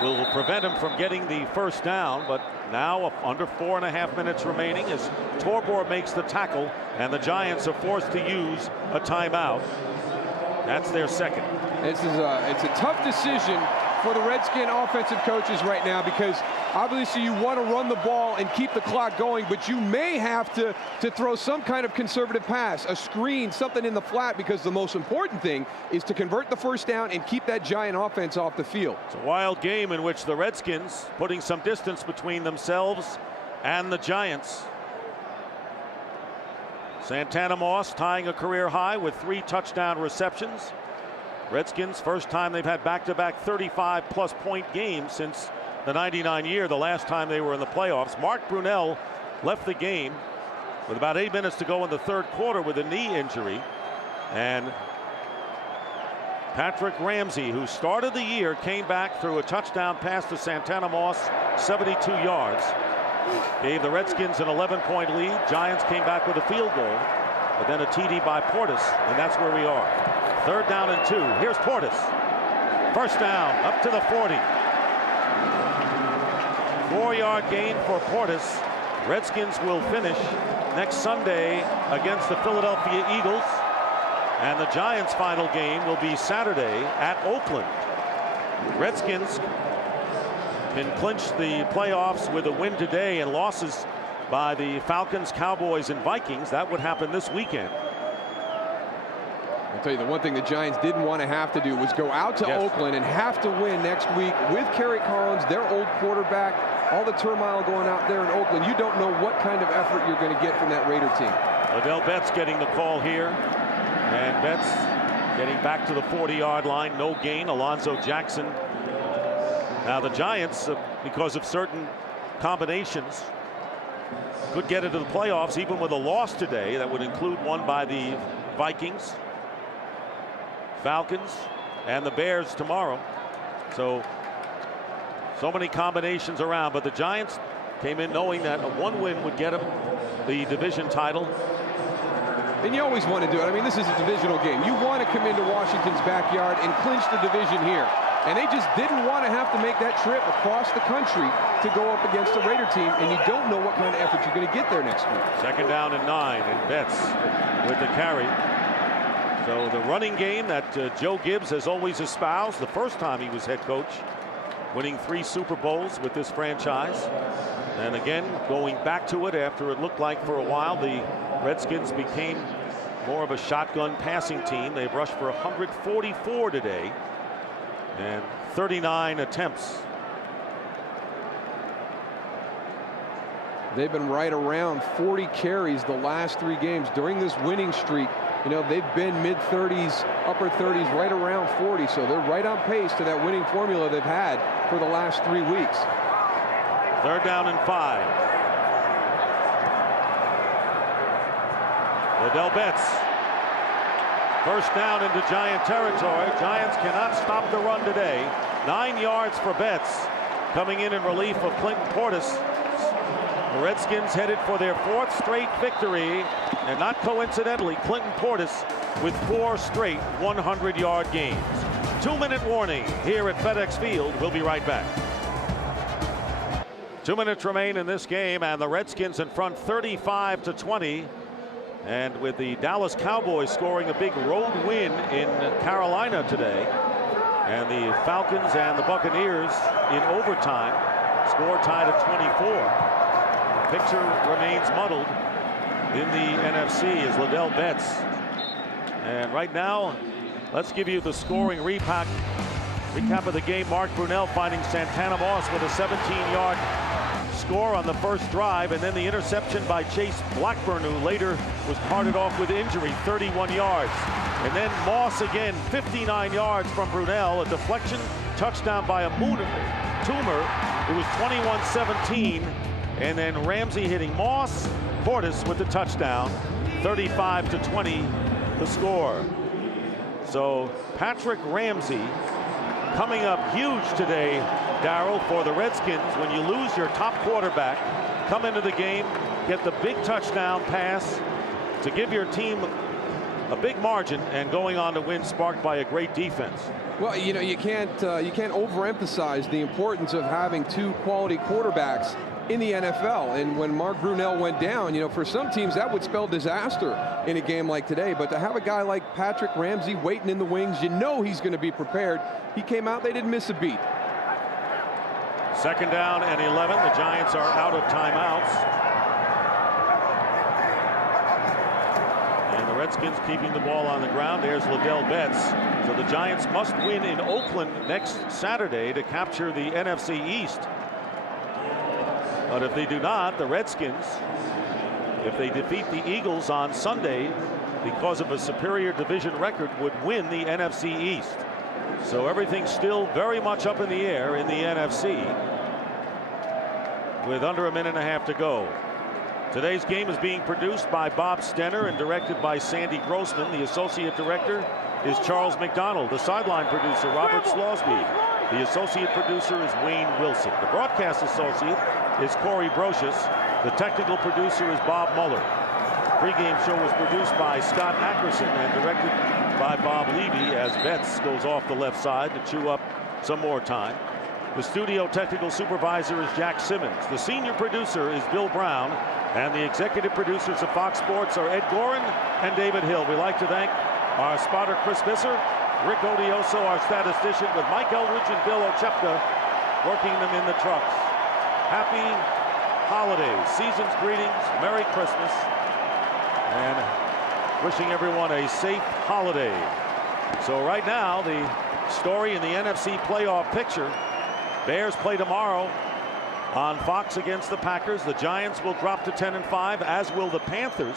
will prevent him from getting the 1st down, but now under 4.5 minutes remaining as Torbor makes the tackle, and the Giants are forced to use a timeout. That's their 2nd. It's a tough decision for the Redskin offensive coaches right now, because obviously you want to run the ball and keep the clock going, but you may have to throw some kind of conservative pass, a screen, something in the flat, because the most important thing is to convert the 1st down and keep that Giant offense off the field. It's a wild game in which the Redskins putting some distance between themselves and the Giants. Santana Moss tying a career high with 3 touchdown receptions. Redskins, first time they've had back-to-back 35-plus point games since the '99 year, the last time they were in the playoffs. Mark Brunell left the game with about 8 minutes to go in the 3rd quarter with a knee injury. And Patrick Ramsey, who started the year, came back through a touchdown pass to Santana Moss, 72 yards. Gave the Redskins an 11-point lead. Giants came back with a field goal, but then a TD by Portis, and that's where we are. 3rd down and 2. Here's Portis. 1st down, up to the 40. 4-yard gain for Portis. Redskins will finish next Sunday against the Philadelphia Eagles, and the Giants' final game will be Saturday at Oakland. Redskins can clinch the playoffs with a win today, and losses by the Falcons, Cowboys, and Vikings. That would happen this weekend. I'll tell you, the one thing the Giants didn't want to have to do was go out to Oakland and have to win next week with Kerry Collins, their old quarterback, all the turmoil going out there in Oakland. You don't know what kind of effort you're going to get from that Raider team. Odell Betts getting the call here, and Betts getting back to the 40-yard line. No gain. Alonzo Jackson. Now the Giants, because of certain combinations, could get into the playoffs even with a loss today. That would include one by the Vikings, Falcons, and the Bears tomorrow. So many combinations around, but the Giants came in knowing that a 1 win would get them the division title. And you always want to do it. I mean, this is a divisional game. You want to come into Washington's backyard and clinch the division here. And they just didn't want to have to make that trip across the country to go up against the Raider team, and you don't know what kind of effort you're going to get there next week. 2nd down and 9, and Betts with the carry. So the running game that Joe Gibbs has always espoused the first time he was head coach, winning 3 Super Bowls with this franchise. And again, going back to it after it looked like for a while the Redskins became more of a shotgun passing team. They've rushed for 144 today and 39 attempts. They've been right around 40 carries the last 3 games during this winning streak. You know, they've been mid-30s, upper 30s, right around 40. So they're right on pace to that winning formula they've had for the last 3 weeks. 3rd down and 5. Odell Betts. 1st down into Giant territory. Giants cannot stop the run today. 9 yards for Betts, coming in relief of Clinton Portis. The Redskins headed for their 4th straight victory, and not coincidentally, Clinton Portis with 4 straight 100-yard games. 2-minute warning here at FedEx Field. We'll be right back. 2 minutes remain in this game, and the Redskins in front 35-20. And with the Dallas Cowboys scoring a big road win in Carolina today, and the Falcons and the Buccaneers in overtime, score tied at 24. Picture remains muddled in the NFC as Odell Betts. And right now, let's give you the scoring recap of the game. Mark Brunell finding Santana Moss with a 17-yard score on the first drive, and then the interception by Chase Blackburn, who later was parted off with injury, 31 yards. And then Moss again, 59 yards from Brunell, a deflection touchdown by a Toomer, who was 21-17. And then Ramsey hitting Moss, Portis with the touchdown, 35-20 the score. So Patrick Ramsey coming up huge today, Darryl, for the Redskins. When you lose your top quarterback, come into the game, get the big touchdown pass to give your team a big margin, and going on to win, sparked by a great defense. Well, you know, you can't overemphasize the importance of having two quality quarterbacks in the NFL. And when Mark Brunell went down, you know, for some teams that would spell disaster in a game like today. But to have a guy like Patrick Ramsey waiting in the wings, you know he's going to be prepared. He came out, they didn't miss a beat. 2nd down and 11. The Giants are out of timeouts. And the Redskins keeping the ball on the ground. There's Liddell Betts. So the Giants must win in Oakland next Saturday to capture the NFC East. But if they do not, the Redskins, if they defeat the Eagles on Sunday because of a superior division record, would win the NFC East. So everything's still very much up in the air in the NFC with under a minute and a half to go. Today's game is being produced by Bob Stenner and directed by Sandy Grossman. The associate director is Charles McDonald. The sideline producer, Robert Slosby. The associate producer is Wayne Wilson. The broadcast associate is Corey Brocious. The technical producer is Bob Mueller. Pre-game show was produced by Scott Ackerson and directed by Bob Levy as Betts goes off the left side to chew up some more time. The studio technical supervisor is Jack Simmons. The senior producer is Bill Brown. And the executive producers of Fox Sports are Ed Gorin and David Hill. We'd like to thank our spotter, Chris Visser, Rick Odioso, our statistician, with Mike Eldridge and Bill Ochepka working them in the trucks. Happy holidays, season's greetings, Merry Christmas, and wishing everyone a safe holiday. So right now, the story in the NFC playoff picture, Bears play tomorrow on Fox against the Packers. The Giants will drop to 10-5, as will the Panthers.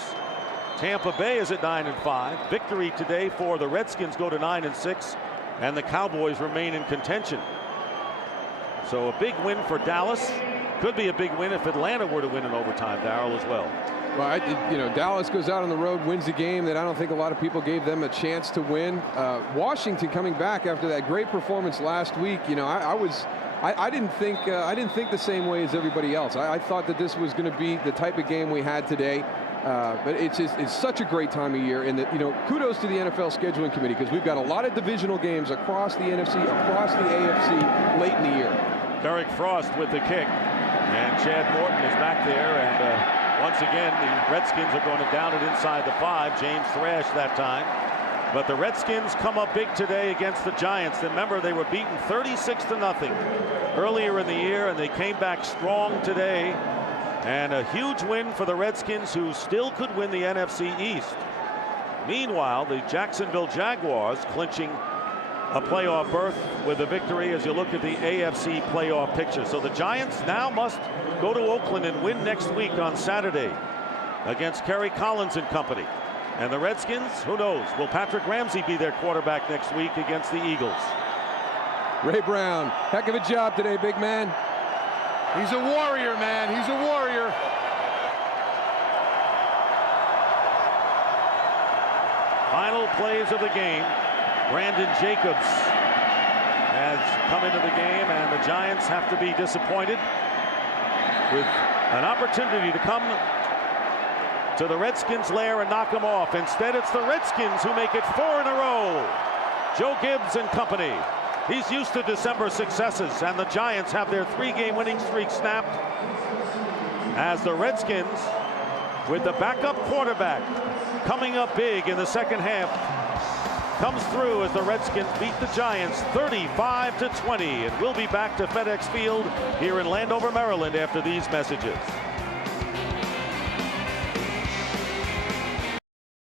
Tampa Bay is at 9-5. Victory today for the Redskins go to 9-6, and the Cowboys remain in contention. So a big win for Dallas. Could be a big win if Atlanta were to win in overtime, Darryl, as well. Well, you know, Dallas goes out on the road, wins a game that I don't think a lot of people gave them a chance to win. Washington coming back after that great performance last week. You know, I didn't think the same way as everybody else. I thought that this was going to be the type of game we had today. But it's such a great time of year, and that, you know, kudos to the NFL scheduling committee, because we've got a lot of divisional games across the NFC, across the AFC late in the year. Derek Frost with the kick, and Chad Morton is back there, and once again the Redskins are going to down it inside the 5. James Thrash that time. But the Redskins come up big today against the Giants. Remember, they were beaten 36-0 earlier in the year, and they came back strong today. And a huge win for the Redskins, who still could win the NFC East. Meanwhile, the Jacksonville Jaguars clinching a playoff berth with a victory as you look at the AFC playoff picture. So the Giants now must go to Oakland and win next week on Saturday against Kerry Collins and company. And the Redskins, who knows, will Patrick Ramsey be their quarterback next week against the Eagles? Ray Brown, heck of a job today, big man. He's a warrior, man. He's a warrior. Final plays of the game. Brandon Jacobs has come into the game, and the Giants have to be disappointed with an opportunity to come to the Redskins' lair and knock them off. Instead, it's the Redskins who make it 4 in a row. Joe Gibbs and company. He's used to December successes, and the Giants have their 3-game winning streak snapped as the Redskins, with the backup quarterback coming up big in the second half, comes through as the Redskins beat the Giants 35-20. And we'll be back to FedEx Field here in Landover, Maryland after these messages.